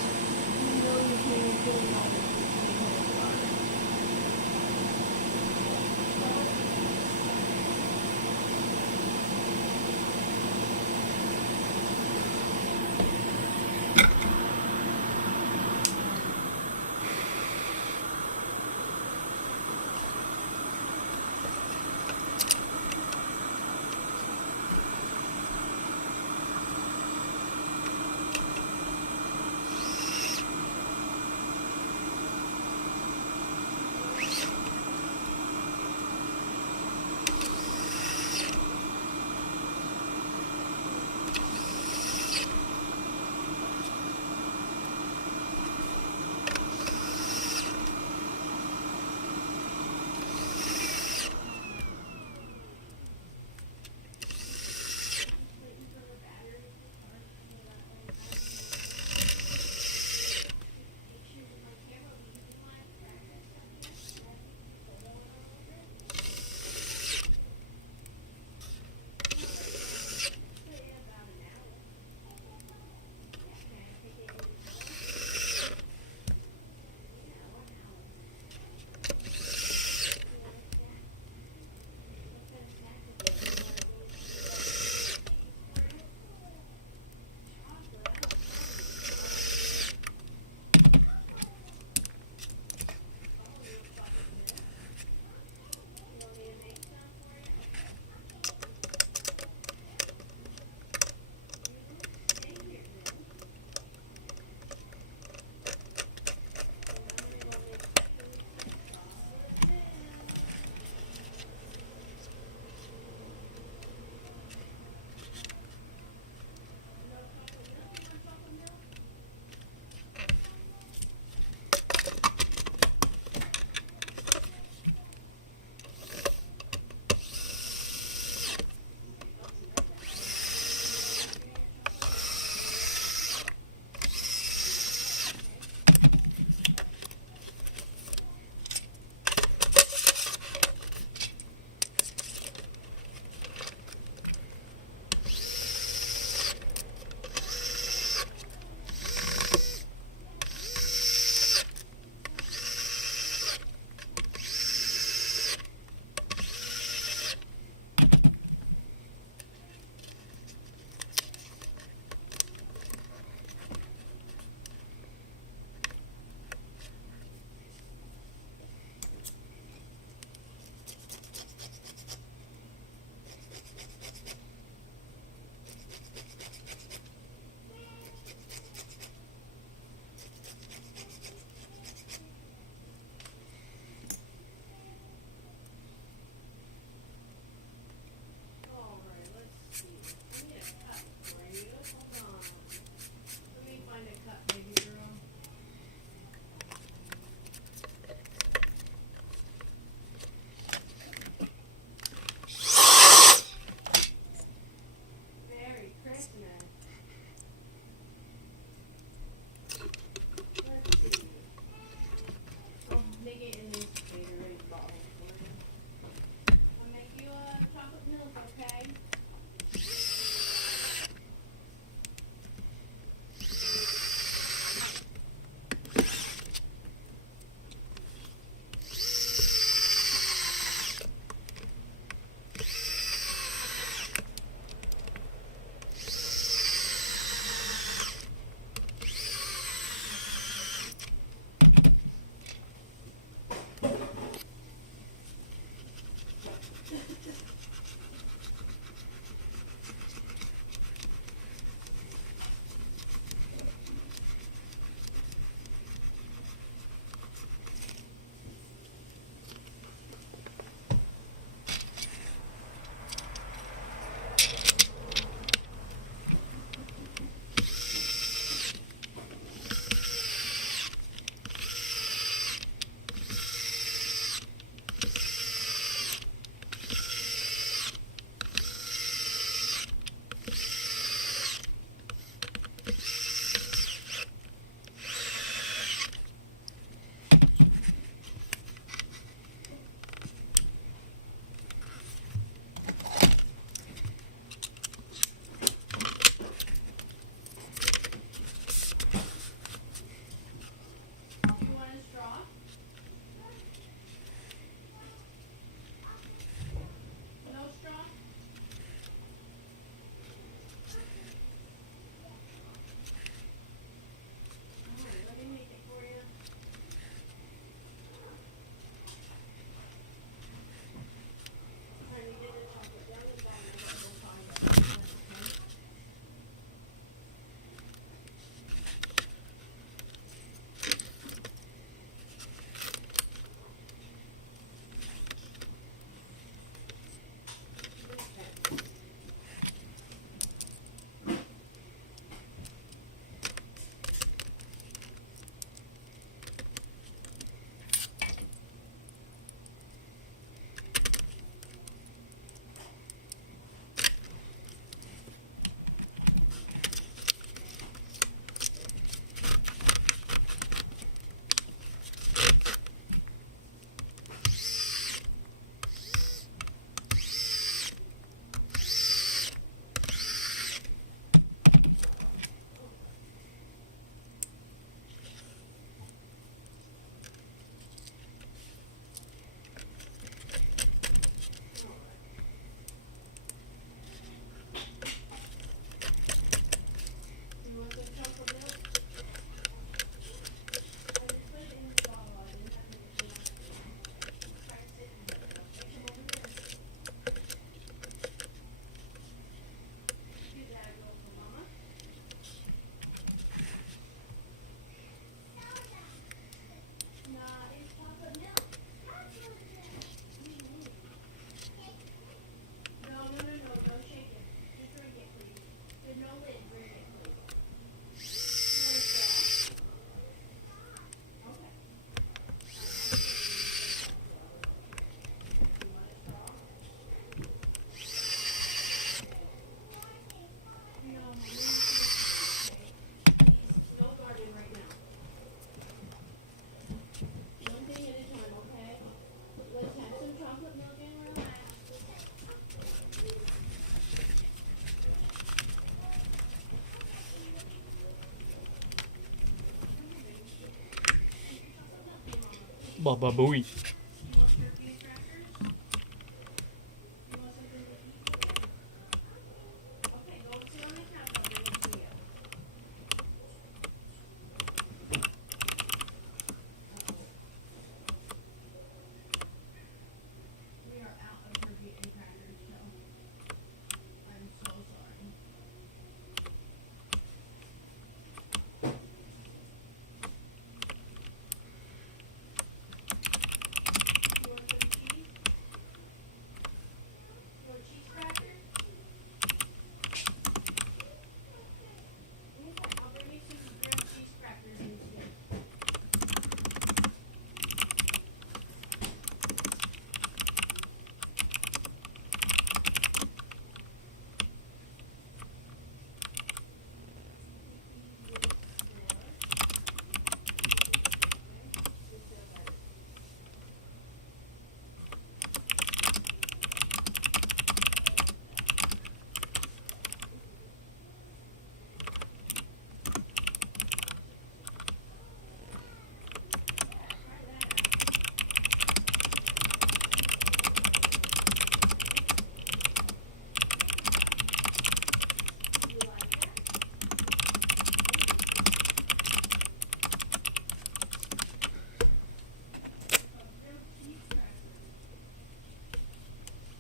Baba booey.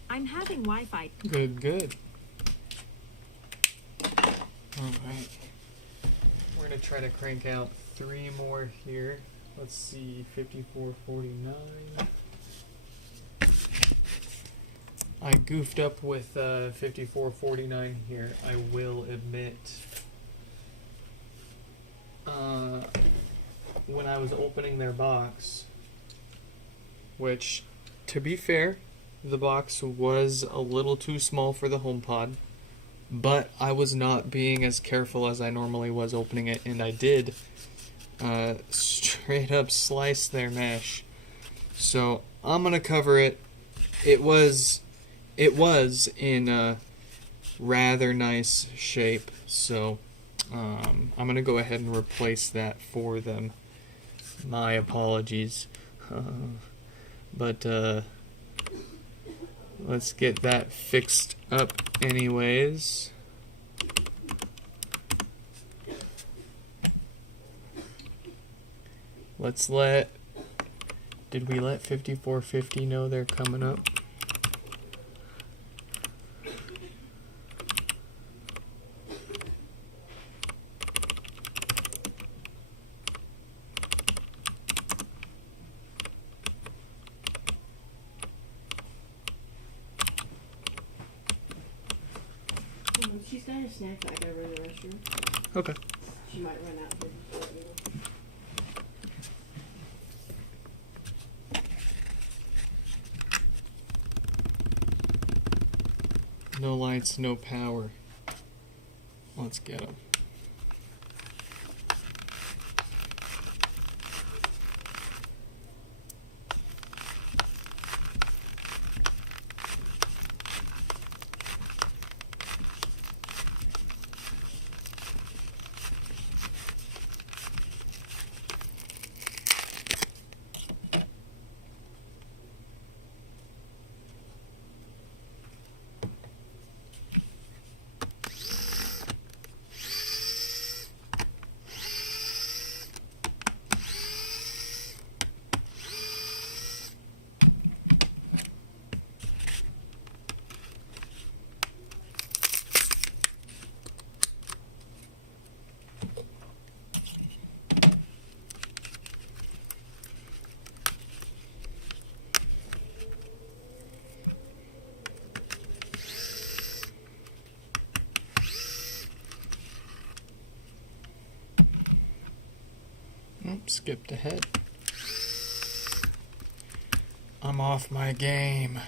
I'm having Wi-Fi. Good, good. Alright. We're going to try to crank out 3 more here. Let's see, 54.49. I goofed up with 54.49 here, I will admit. When I was opening their box, which, to be fair, the box was a little too small for the HomePod, but I was not being as careful as I normally was opening it, and I did straight up slice their mesh. So I'm gonna cover it. It was in a rather nice shape, so I'm gonna go ahead and replace that for them. My apologies, but let's get that fixed up anyways. Did we let 5450 know they're coming up? She's got a snack bag over in the restroom. Okay. She might run out for No lights, no power. Let's get them. Skipped ahead. I'm off my game.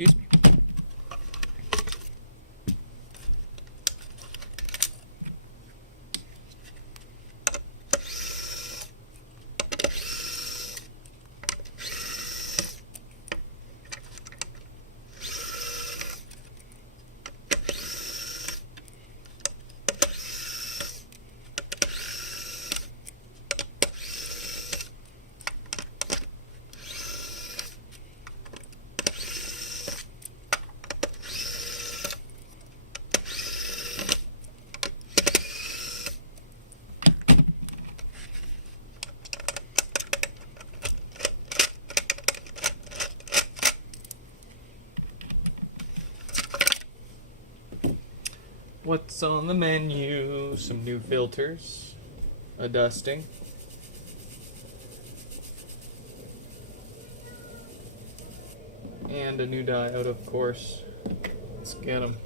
Excuse me. What's on the menu? Some new filters, a dusting, and a new diode, of course. Let's get them.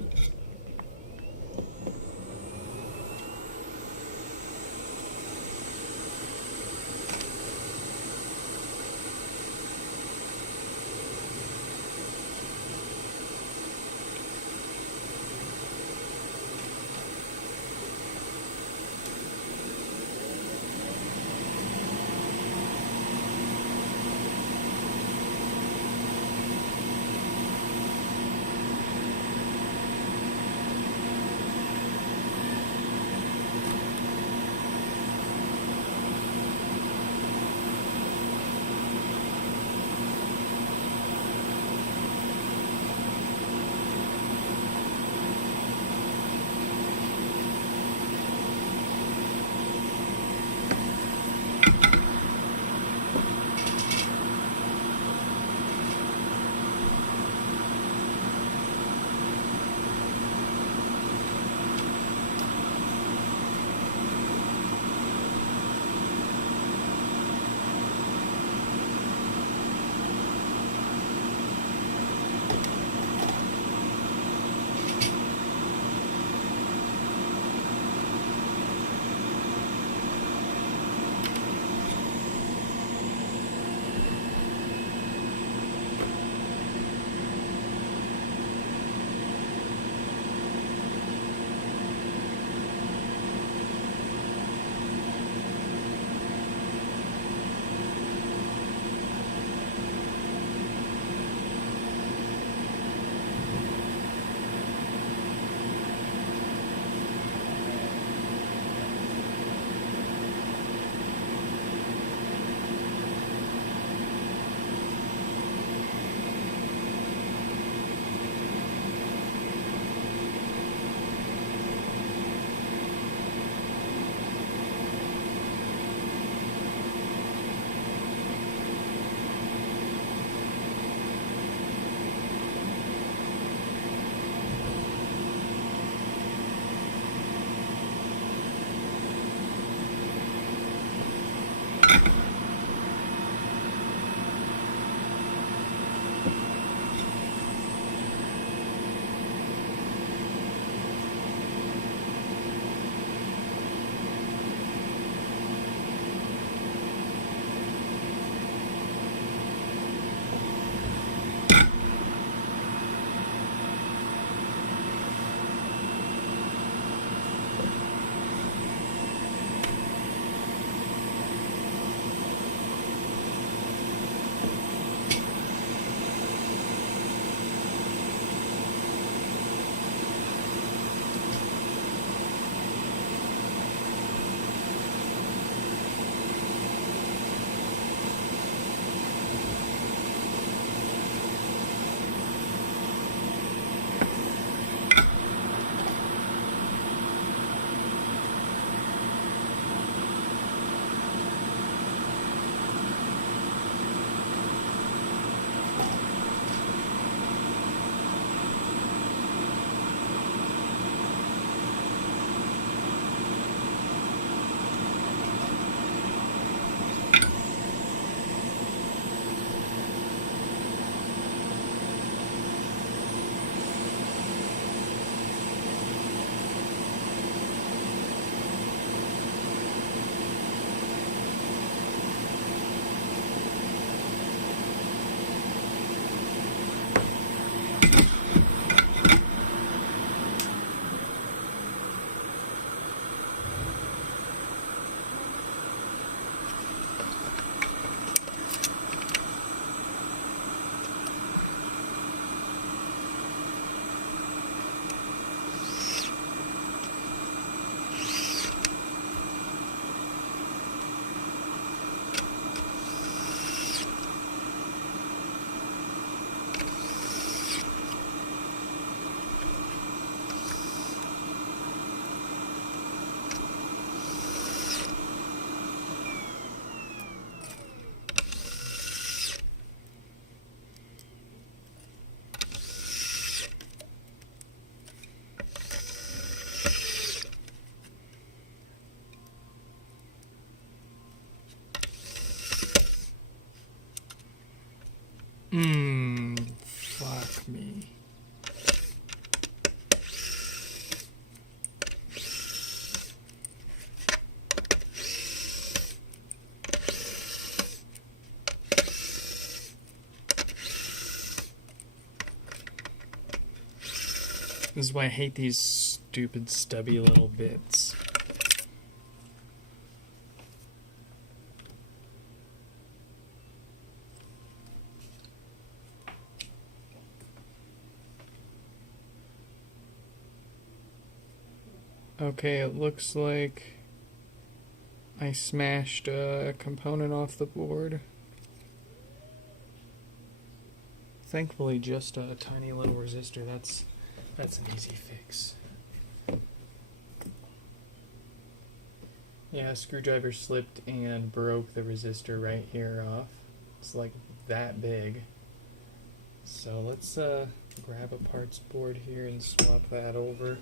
Fuck me. This is why I hate these stupid stubby little bits. Okay, it looks like I smashed a component off the board. Thankfully, just a tiny little resistor. That's an easy fix. Yeah, a screwdriver slipped and broke the resistor right here off. It's like that big. So let's grab a parts board here and swap that over.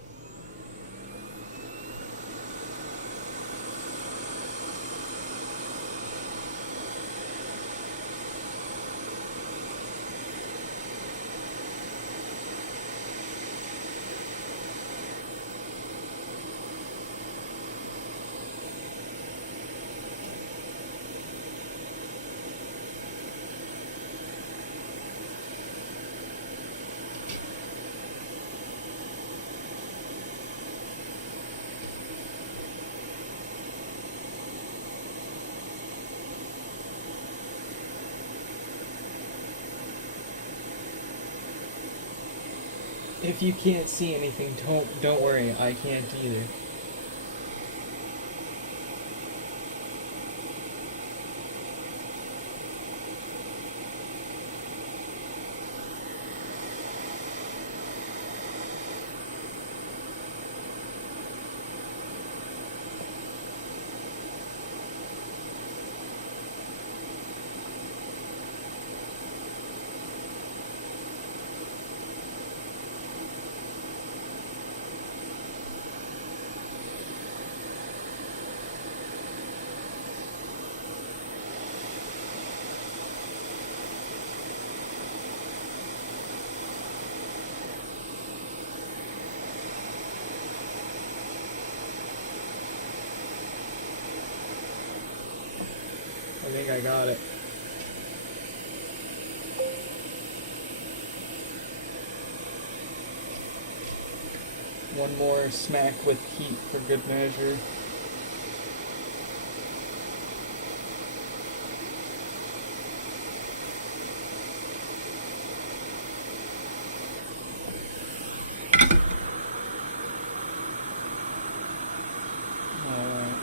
If you can't see anything, don't worry. I can't either. I think I got it. One more smack with heat for good measure. Alright.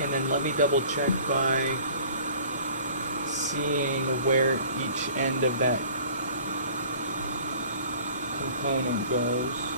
And then let me double check by seeing where each end of that component goes.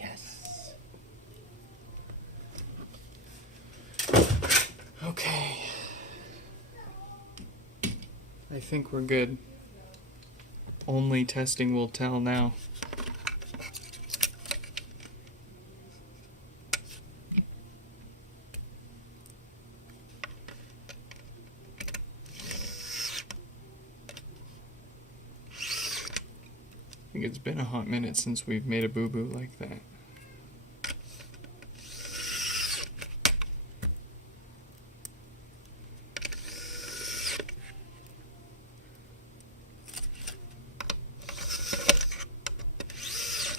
Yes. Okay. I think we're good. Only testing will tell now. I think it's been a hot minute since we've made a boo-boo like that.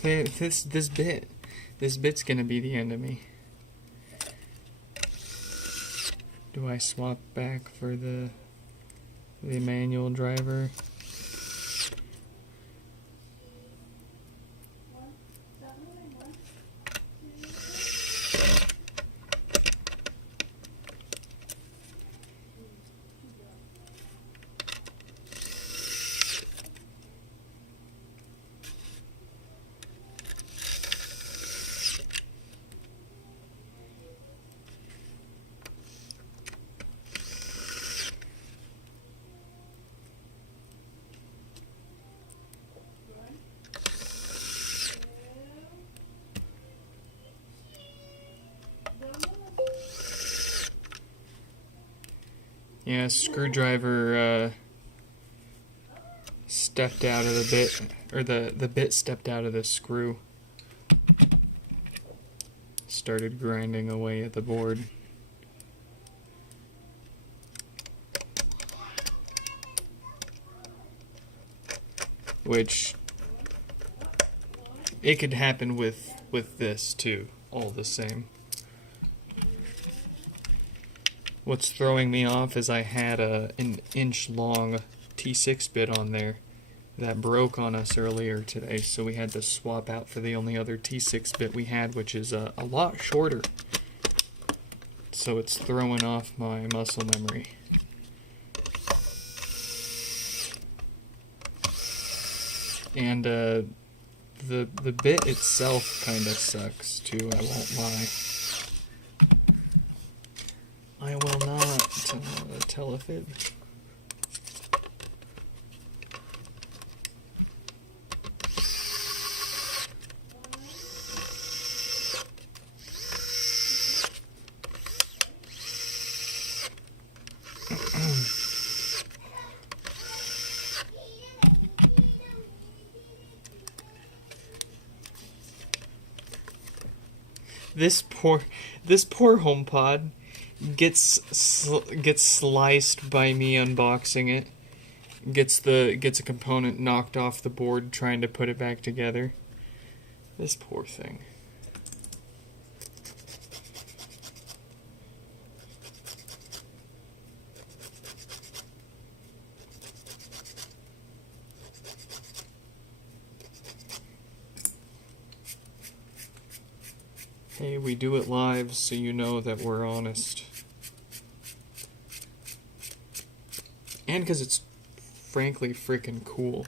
This bit's gonna be the end of me. Do I swap back for the manual driver? Yeah, screwdriver stepped out of the bit, or the bit stepped out of the screw. Started grinding away at the board. Which, it could happen with this too, all the same. What's throwing me off is I had an inch-long T6 bit on there that broke on us earlier today, so we had to swap out for the only other T6 bit we had, which is a lot shorter. So it's throwing off my muscle memory. And the bit itself kind of sucks too, I won't lie. I will not tell a fib. This poor HomePod gets sliced by me unboxing it. Gets a component knocked off the board trying to put it back together. This poor thing. Hey, we do it live, so you know that we're honest. And because it's frankly freaking cool.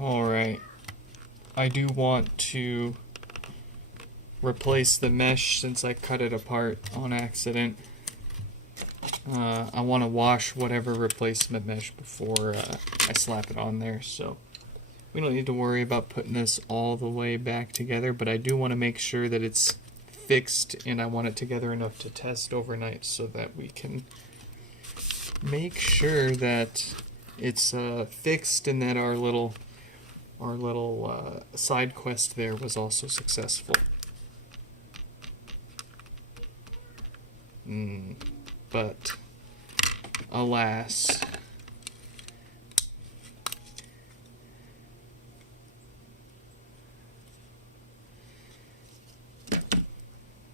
Alright, I do want to replace the mesh since I cut it apart on accident. I want to wash whatever replacement mesh before I slap it on there, so we don't need to worry about putting this all the way back together, but I do want to make sure that it's fixed, and I want it together enough to test overnight so that we can make sure that it's fixed and that our little side quest there was also successful. But alas,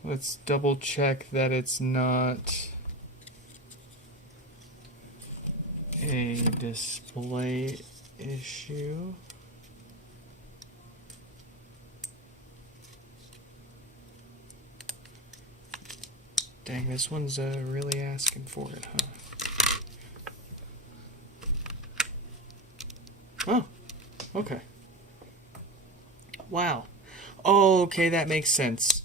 let's double check that it's not a display issue. Dang, this one's really asking for it, huh? Oh, okay. Wow. Oh, okay, that makes sense.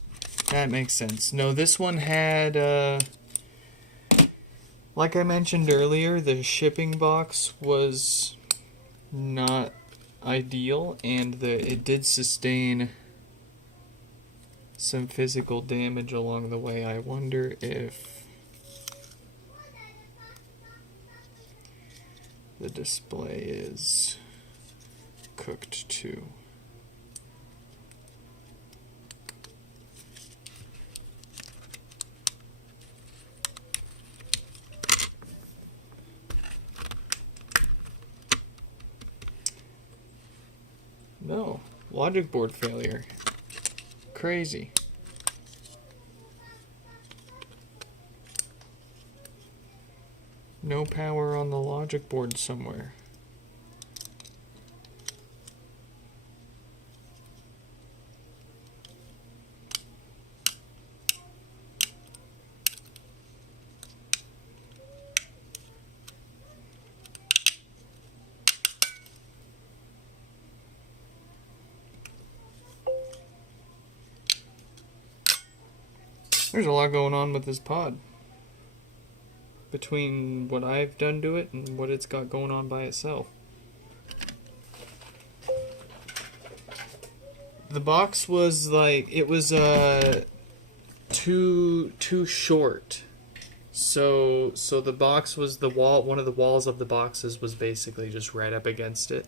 That makes sense. No, this one had, like I mentioned earlier, the shipping box was not ideal, and it did sustain some physical damage along the way. I wonder if the display is cooked too. No, logic board failure. Crazy. No power on the logic board somewhere. There's a lot going on with this pod. Between what I've done to it and what it's got going on by itself. The box was like, it was too short. So the box was the wall, one of the walls of the boxes was basically just right up against it.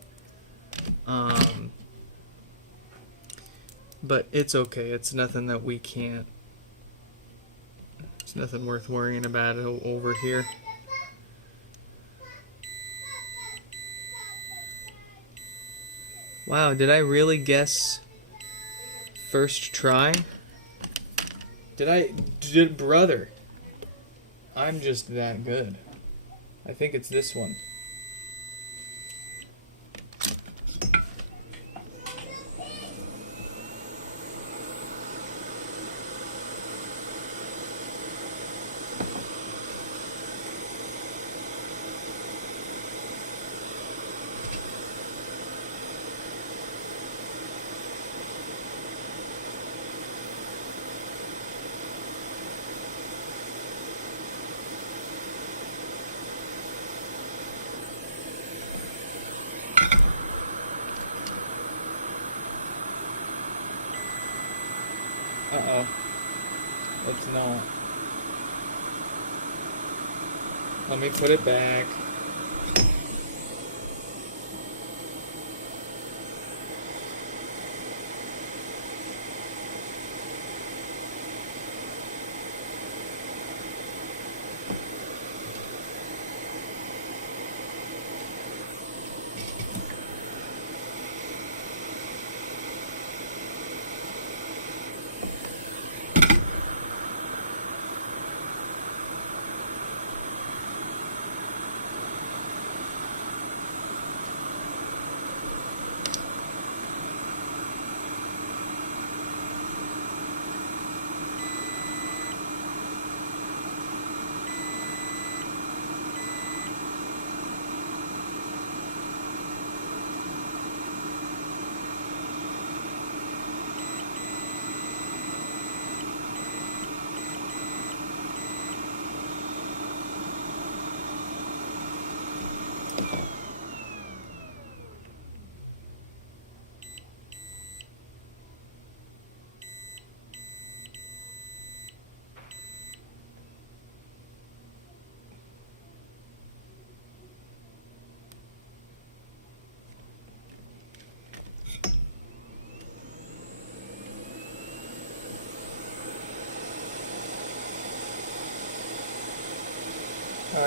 But it's okay. It's nothing that we can't. It's nothing worth worrying about over here. Wow, did I really guess first try? Brother? I'm just that good. I think it's this one. Uh-oh. It's not. Let me put it back.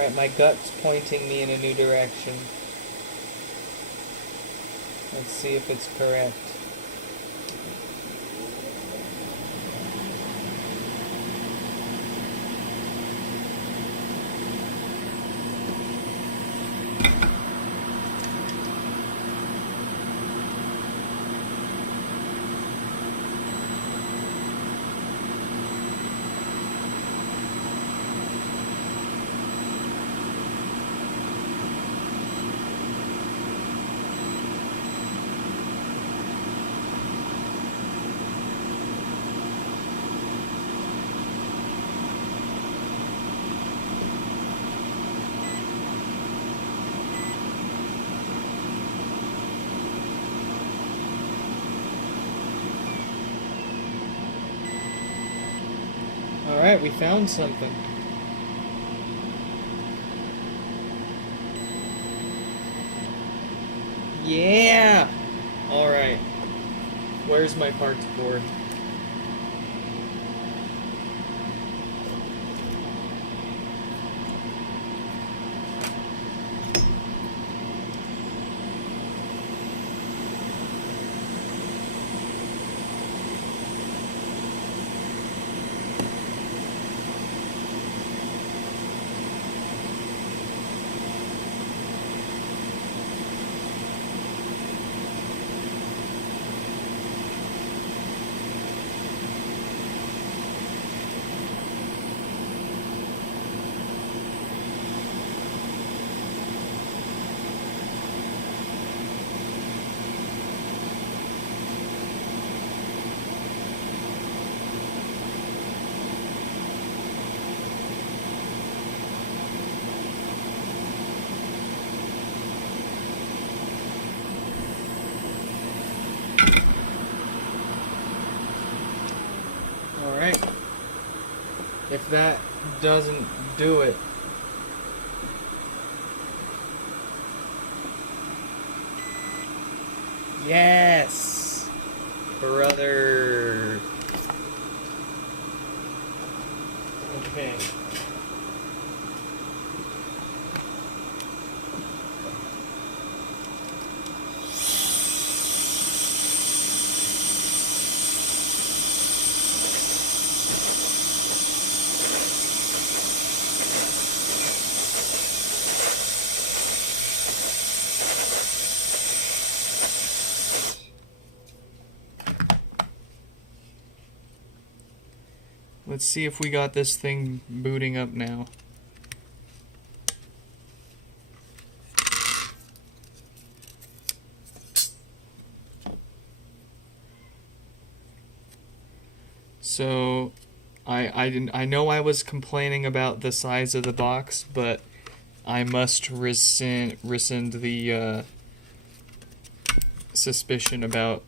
Alright, my gut's pointing me in a new direction. Let's see if it's correct. Alright, we found something. Yeah! Alright. Where's my parts board? Alright. If that doesn't do it, yes, brother. Okay. Let's see if we got this thing booting up now. So, I know I was complaining about the size of the box, but I must rescind the suspicion about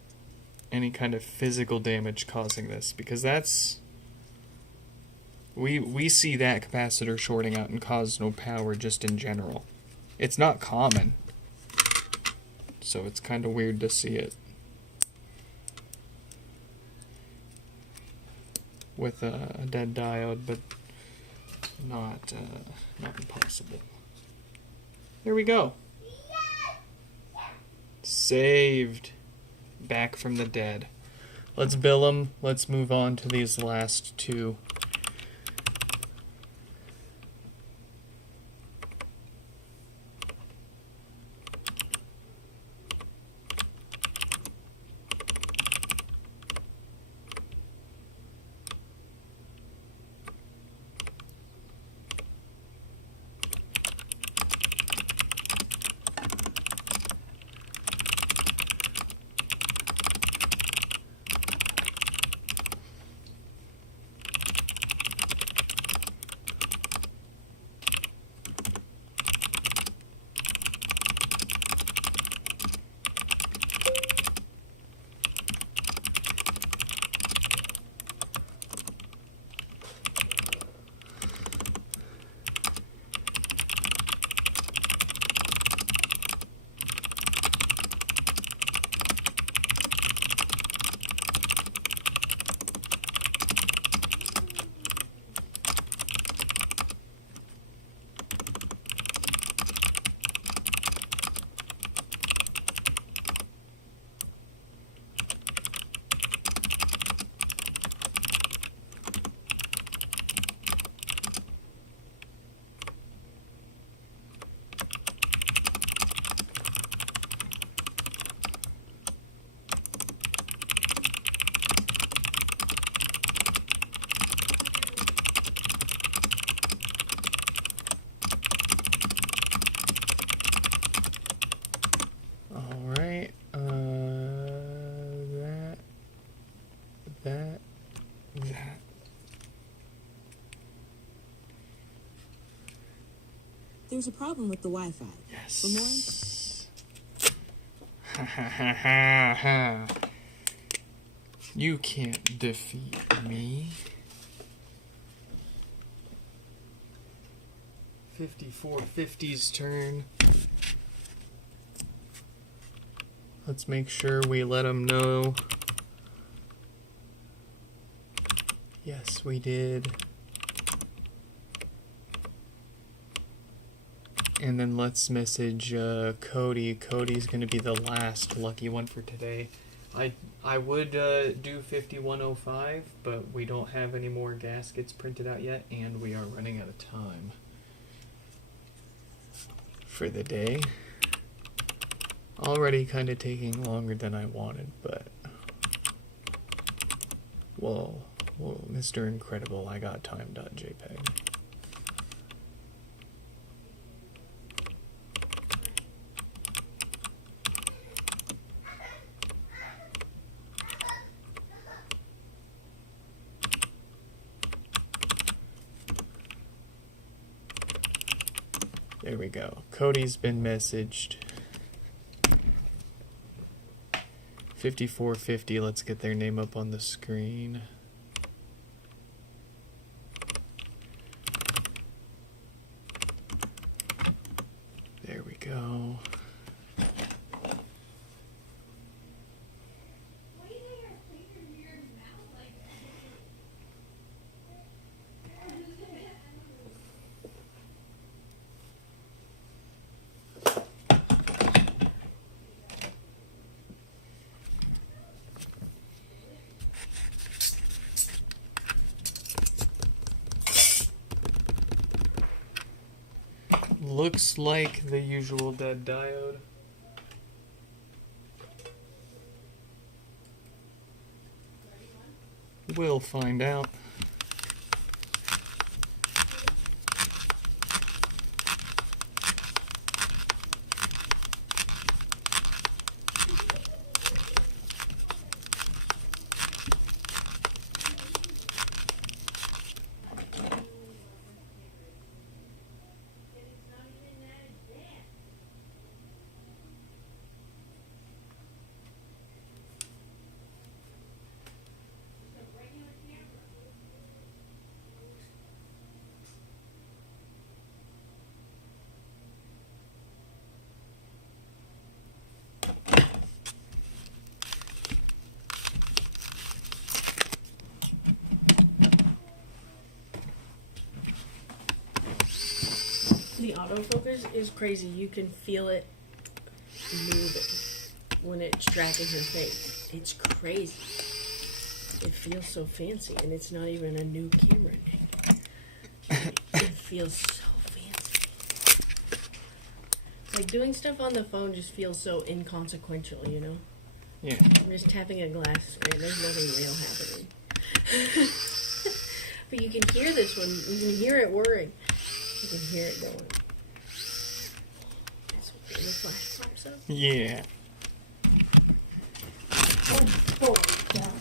any kind of physical damage causing this, because that's we see that capacitor shorting out and cause no power just in general. It's not common, so it's kind of weird to see it with a dead diode, but not impossible. There we go. Saved. Back from the dead. Let's bill them. Let's move on to these last two. All right. That. There's a problem with the Wi-Fi. Yes. For more Ha ha ha ha ha. You can't defeat me. 5450's turn. Let's make sure we let him know. Yes, we did. And then let's message Cody. Cody's going to be the last lucky one for today. I would do 5105, but we don't have any more gaskets printed out yet, and we are running out of time for the day. Already kind of taking longer than I wanted, but well, Mr. Incredible, I got time.jpg. There we go. Cody's been messaged. 5450, let's get their name up on the screen. There we go. Looks like the usual dead diode. We'll find out. The autofocus is crazy. You can feel it moving when it's tracking her face. It's crazy. It feels so fancy, and it's not even a new camera. It feels so fancy. Like doing stuff on the phone just feels so inconsequential, you know? Yeah. I'm just tapping a glass screen. There's nothing real happening. But you can hear this one. You can hear it whirring. You can hear it going. That's when the flash pops up. Yeah. Oh, God.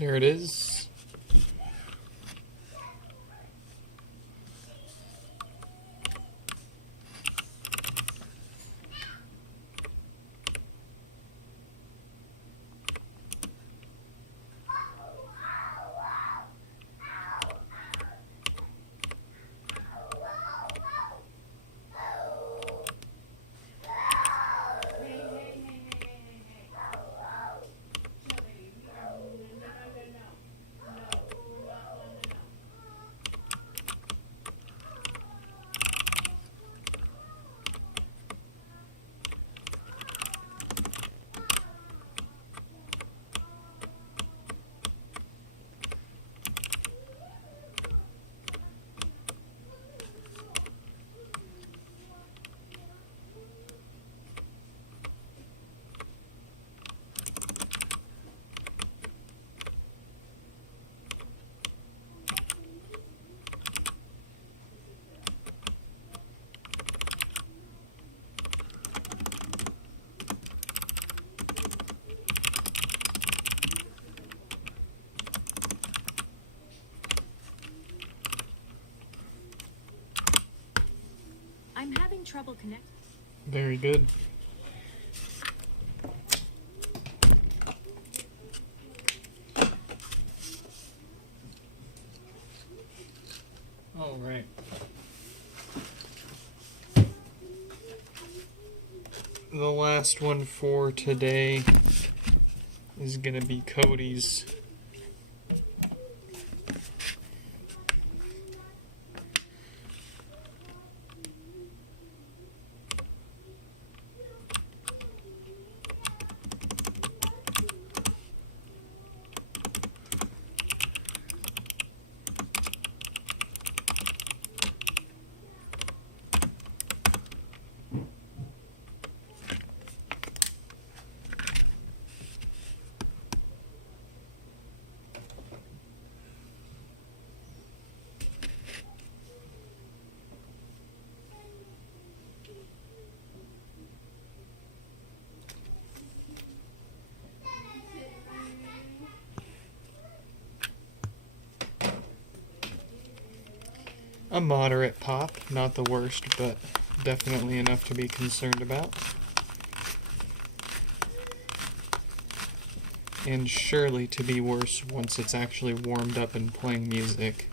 There it is. I'm having trouble connecting. Very good. All right. The last one for today is going to be Cody's. A moderate pop, not the worst, but definitely enough to be concerned about. And surely to be worse once it's actually warmed up and playing music.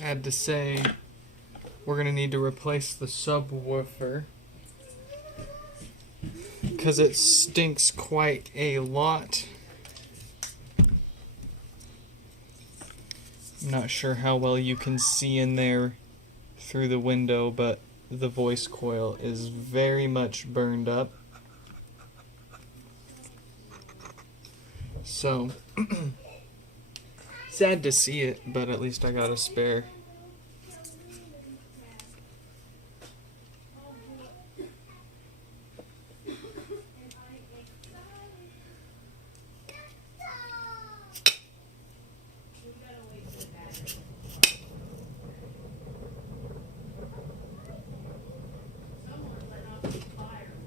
I had to say we're going to need to replace the subwoofer because it stinks quite a lot. I'm not sure how well you can see in there through the window, but the voice coil is very much burned up. So, sad to see it, but at least I got a spare.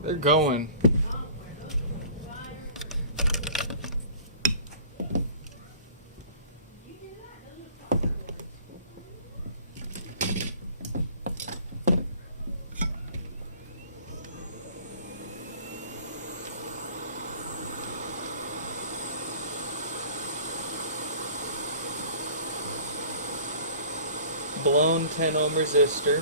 They're going. Blown 10 ohm resistor.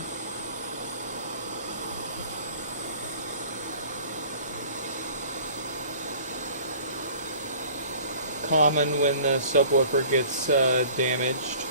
Common when the subwoofer gets damaged.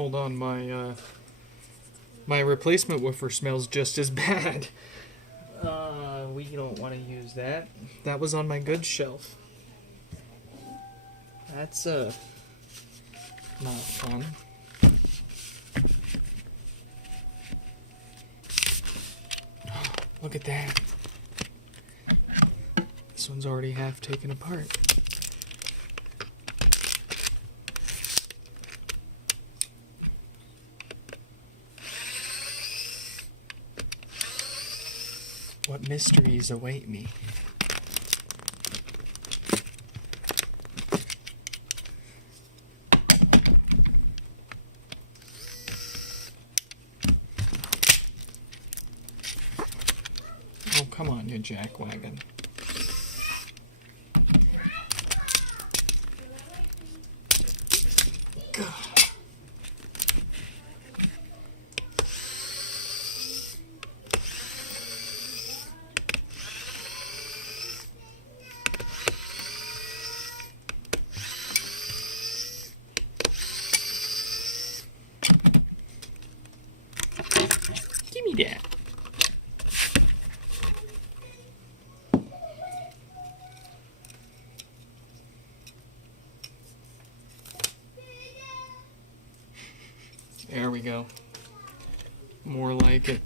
Hold on, my replacement woofer smells just as bad. We don't want to use that. That was on my good shelf. That's not fun. Look at that. This one's already half taken apart. What mysteries await me? Oh, come on, you jackwagon. Give me that. There we go. More like it.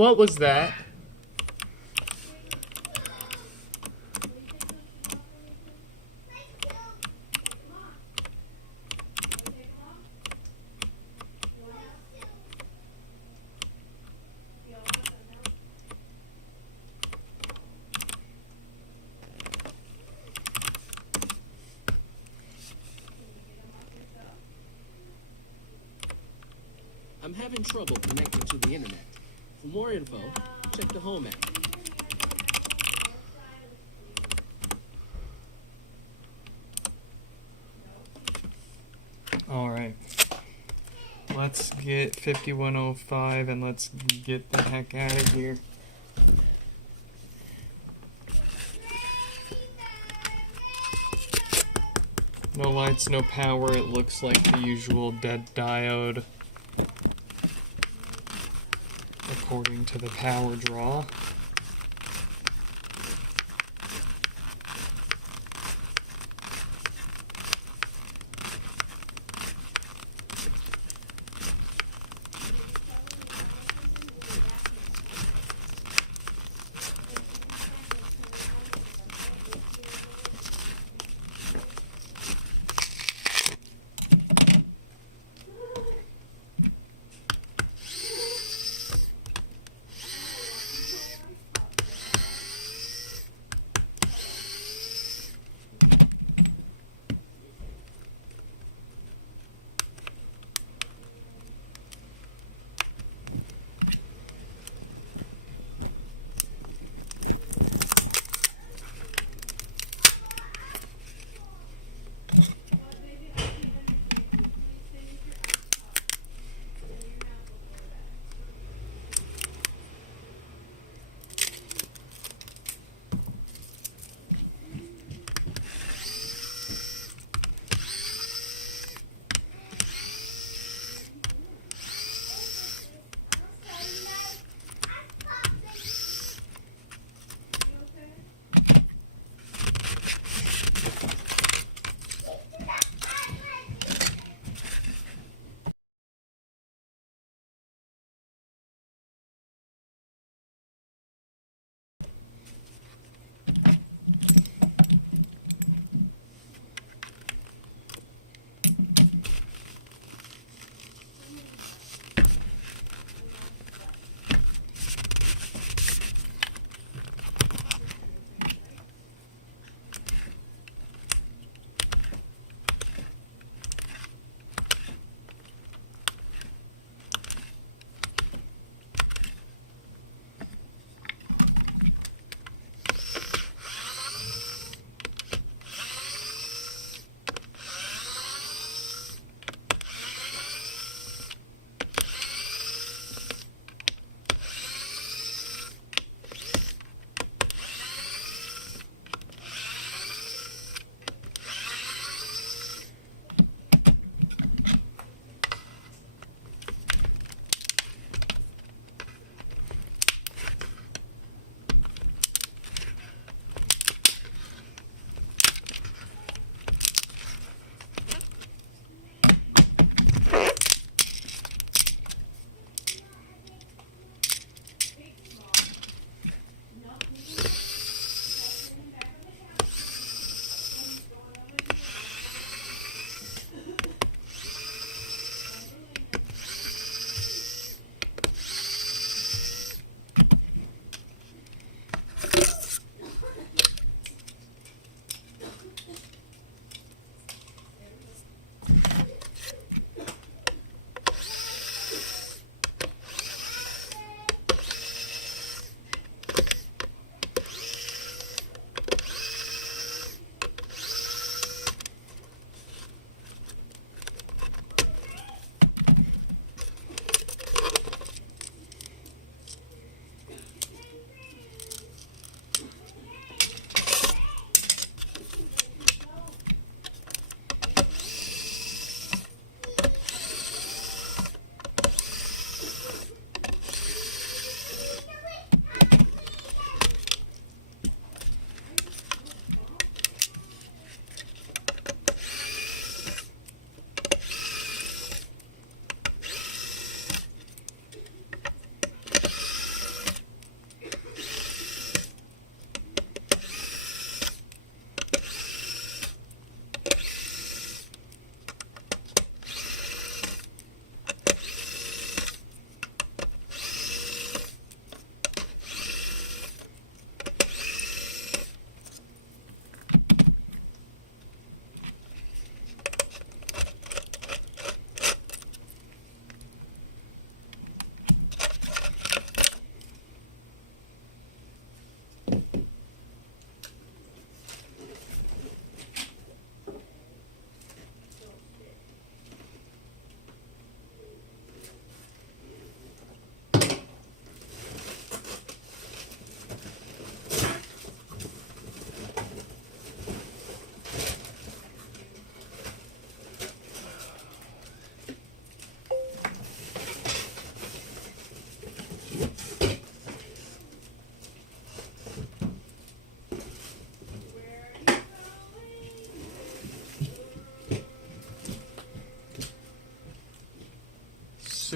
What was that? I'm having trouble connecting to the internet. For more info, check the Home app. Alright. Let's get 5105 and let's get the heck out of here. No lights, no power. It looks like the usual dead diode, according to the power draw.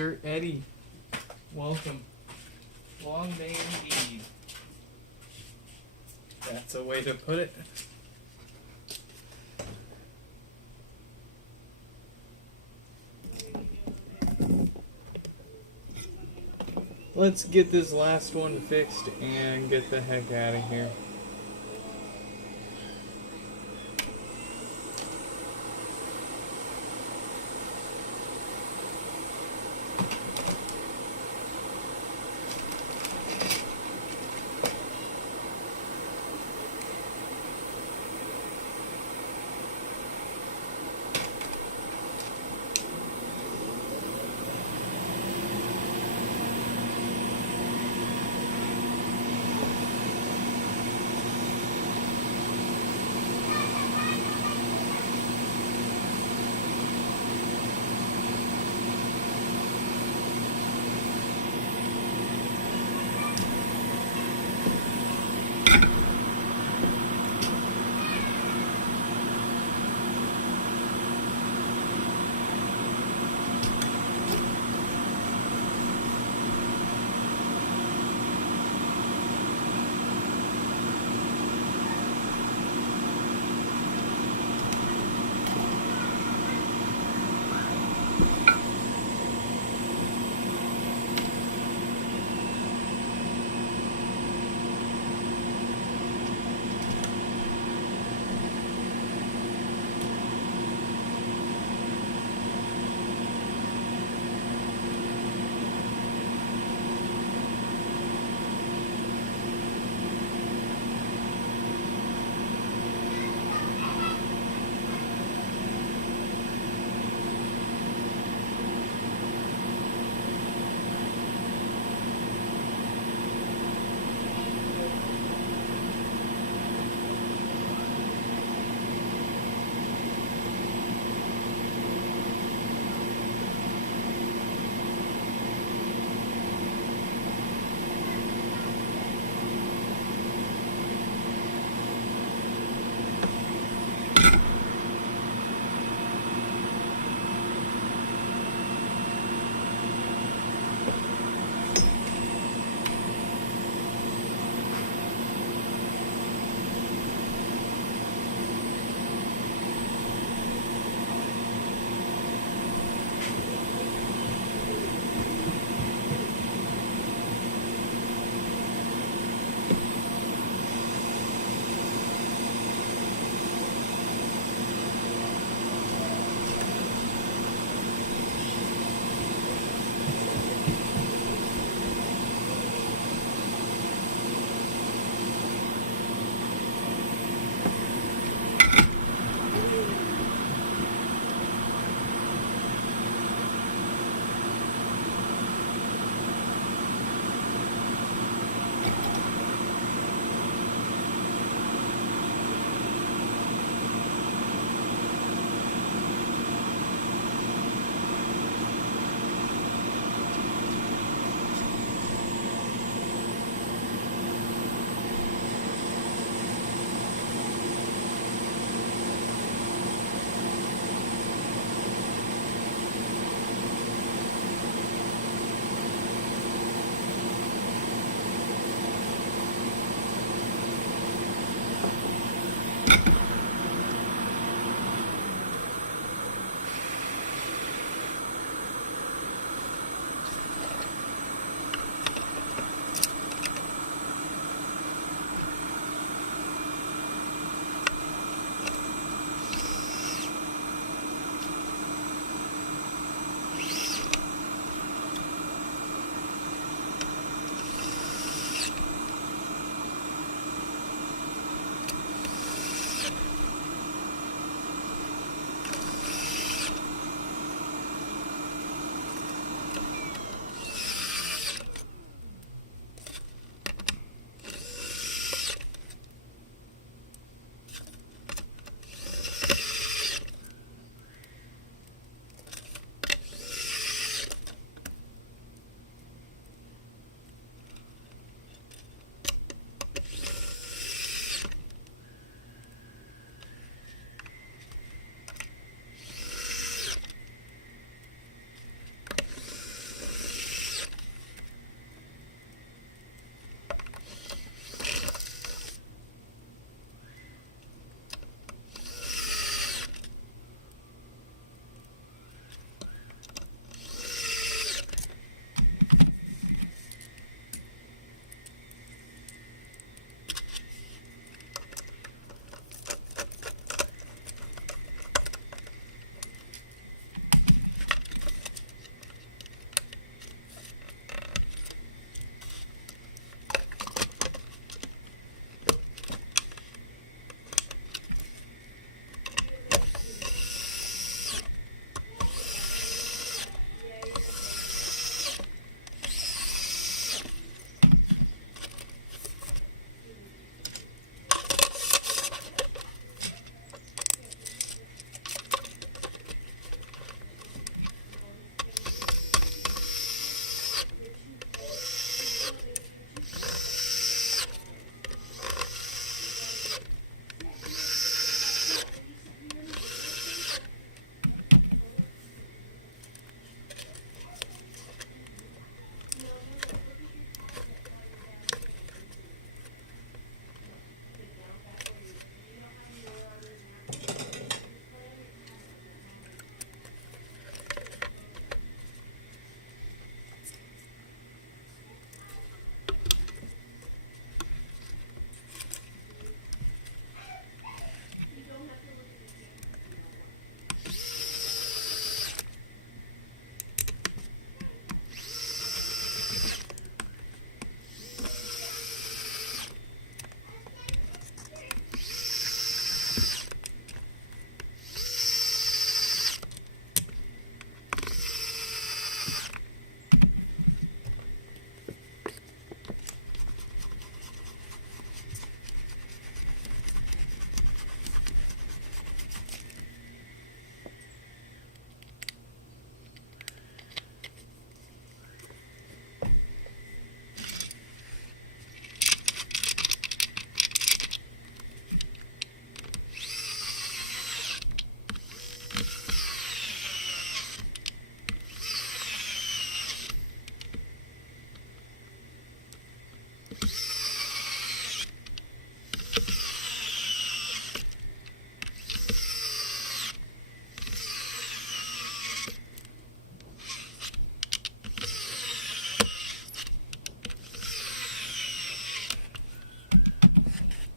Sir Eddie. Welcome. Long day indeed. That's a way to put it. Let's get this last one fixed and get the heck out of here.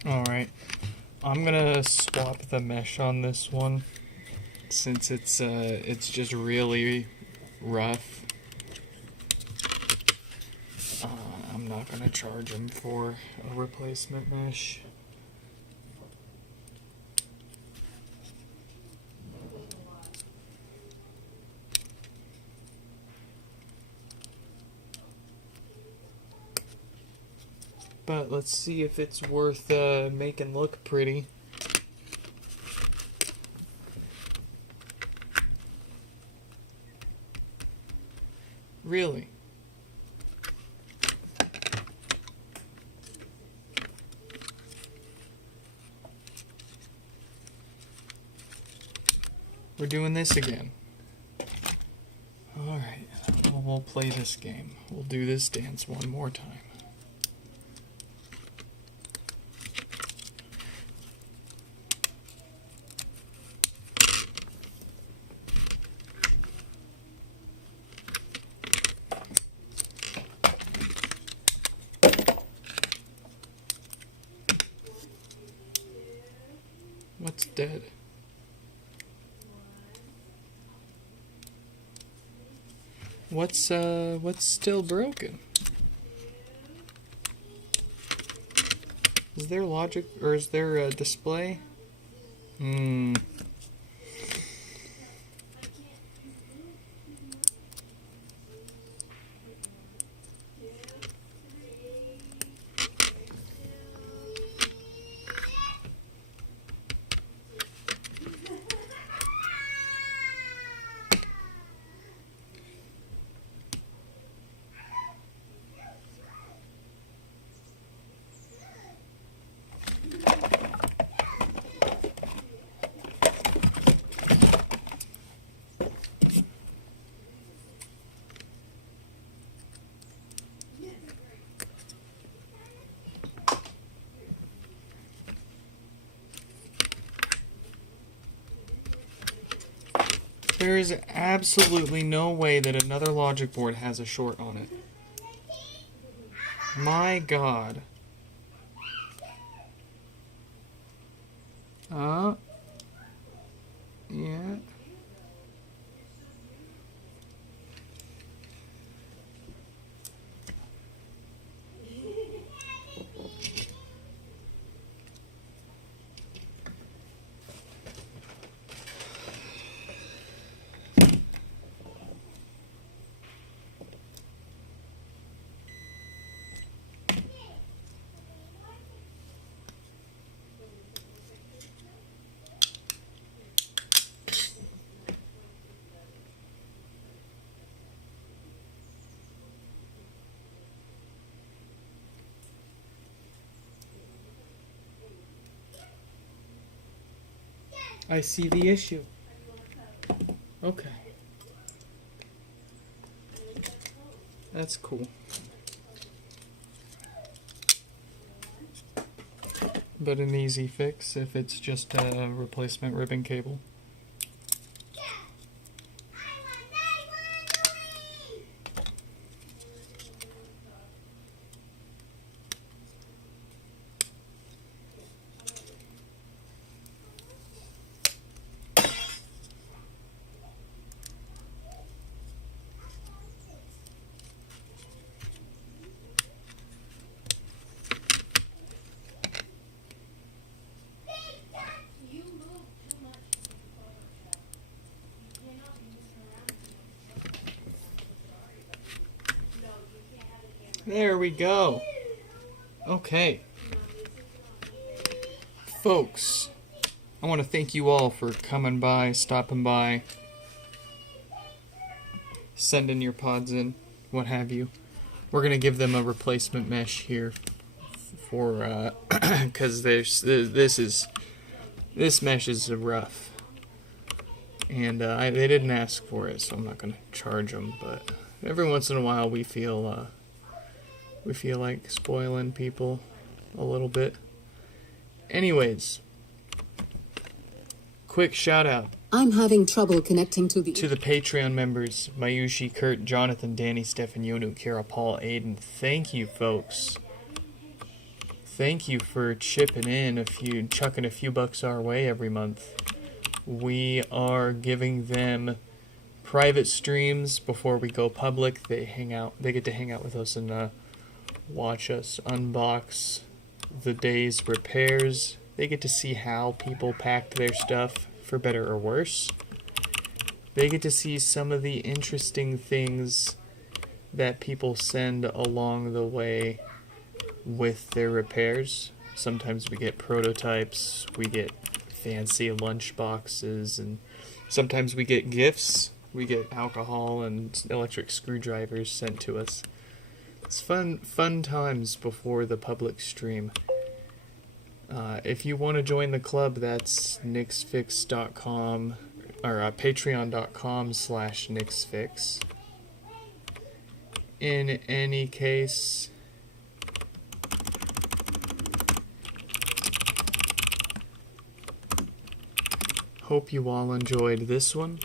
Alright. I'm gonna swap the mesh on this one since it's just really rough. I'm not gonna charge him for a replacement mesh. But let's see if it's worth making look pretty. Really? We're doing this again. Alright, well, we'll play this game. We'll do this dance one more time. What's dead? What's still broken? Is there logic or is there a display? There is absolutely no way that another logic board has a short on it. My God. Yeah. I see the issue. Okay. That's cool. But an easy fix if it's just a replacement ribbon cable. There we go. Okay. Folks, I want to thank you all for coming by, stopping by, sending your pods in, what have you. We're going to give them a replacement mesh here for, because this mesh is rough. And they didn't ask for it, so I'm not going to charge them, but every once in a while we feel like spoiling people a little bit. Anyways, quick shout out. I'm having trouble connecting to the Patreon members, Mayushi, Kurt, Jonathan, Danny, Stefan, Yonu, Kira, Paul, Aiden. Thank you, folks. thank you for chucking a few bucks our way every month. We are giving them private streams before we go public. They get to hang out with us and watch us unbox the day's repairs. They get to see how people packed their stuff, for better or worse. They get to see some of the interesting things that people send along the way with their repairs. Sometimes we get prototypes, we get fancy lunch boxes, and sometimes we get gifts. We get alcohol and electric screwdrivers sent to us. It's fun times before the public stream. If you want to join the club, that's nixfix.com or patreon.com/nixfix. In any case, hope you all enjoyed this one.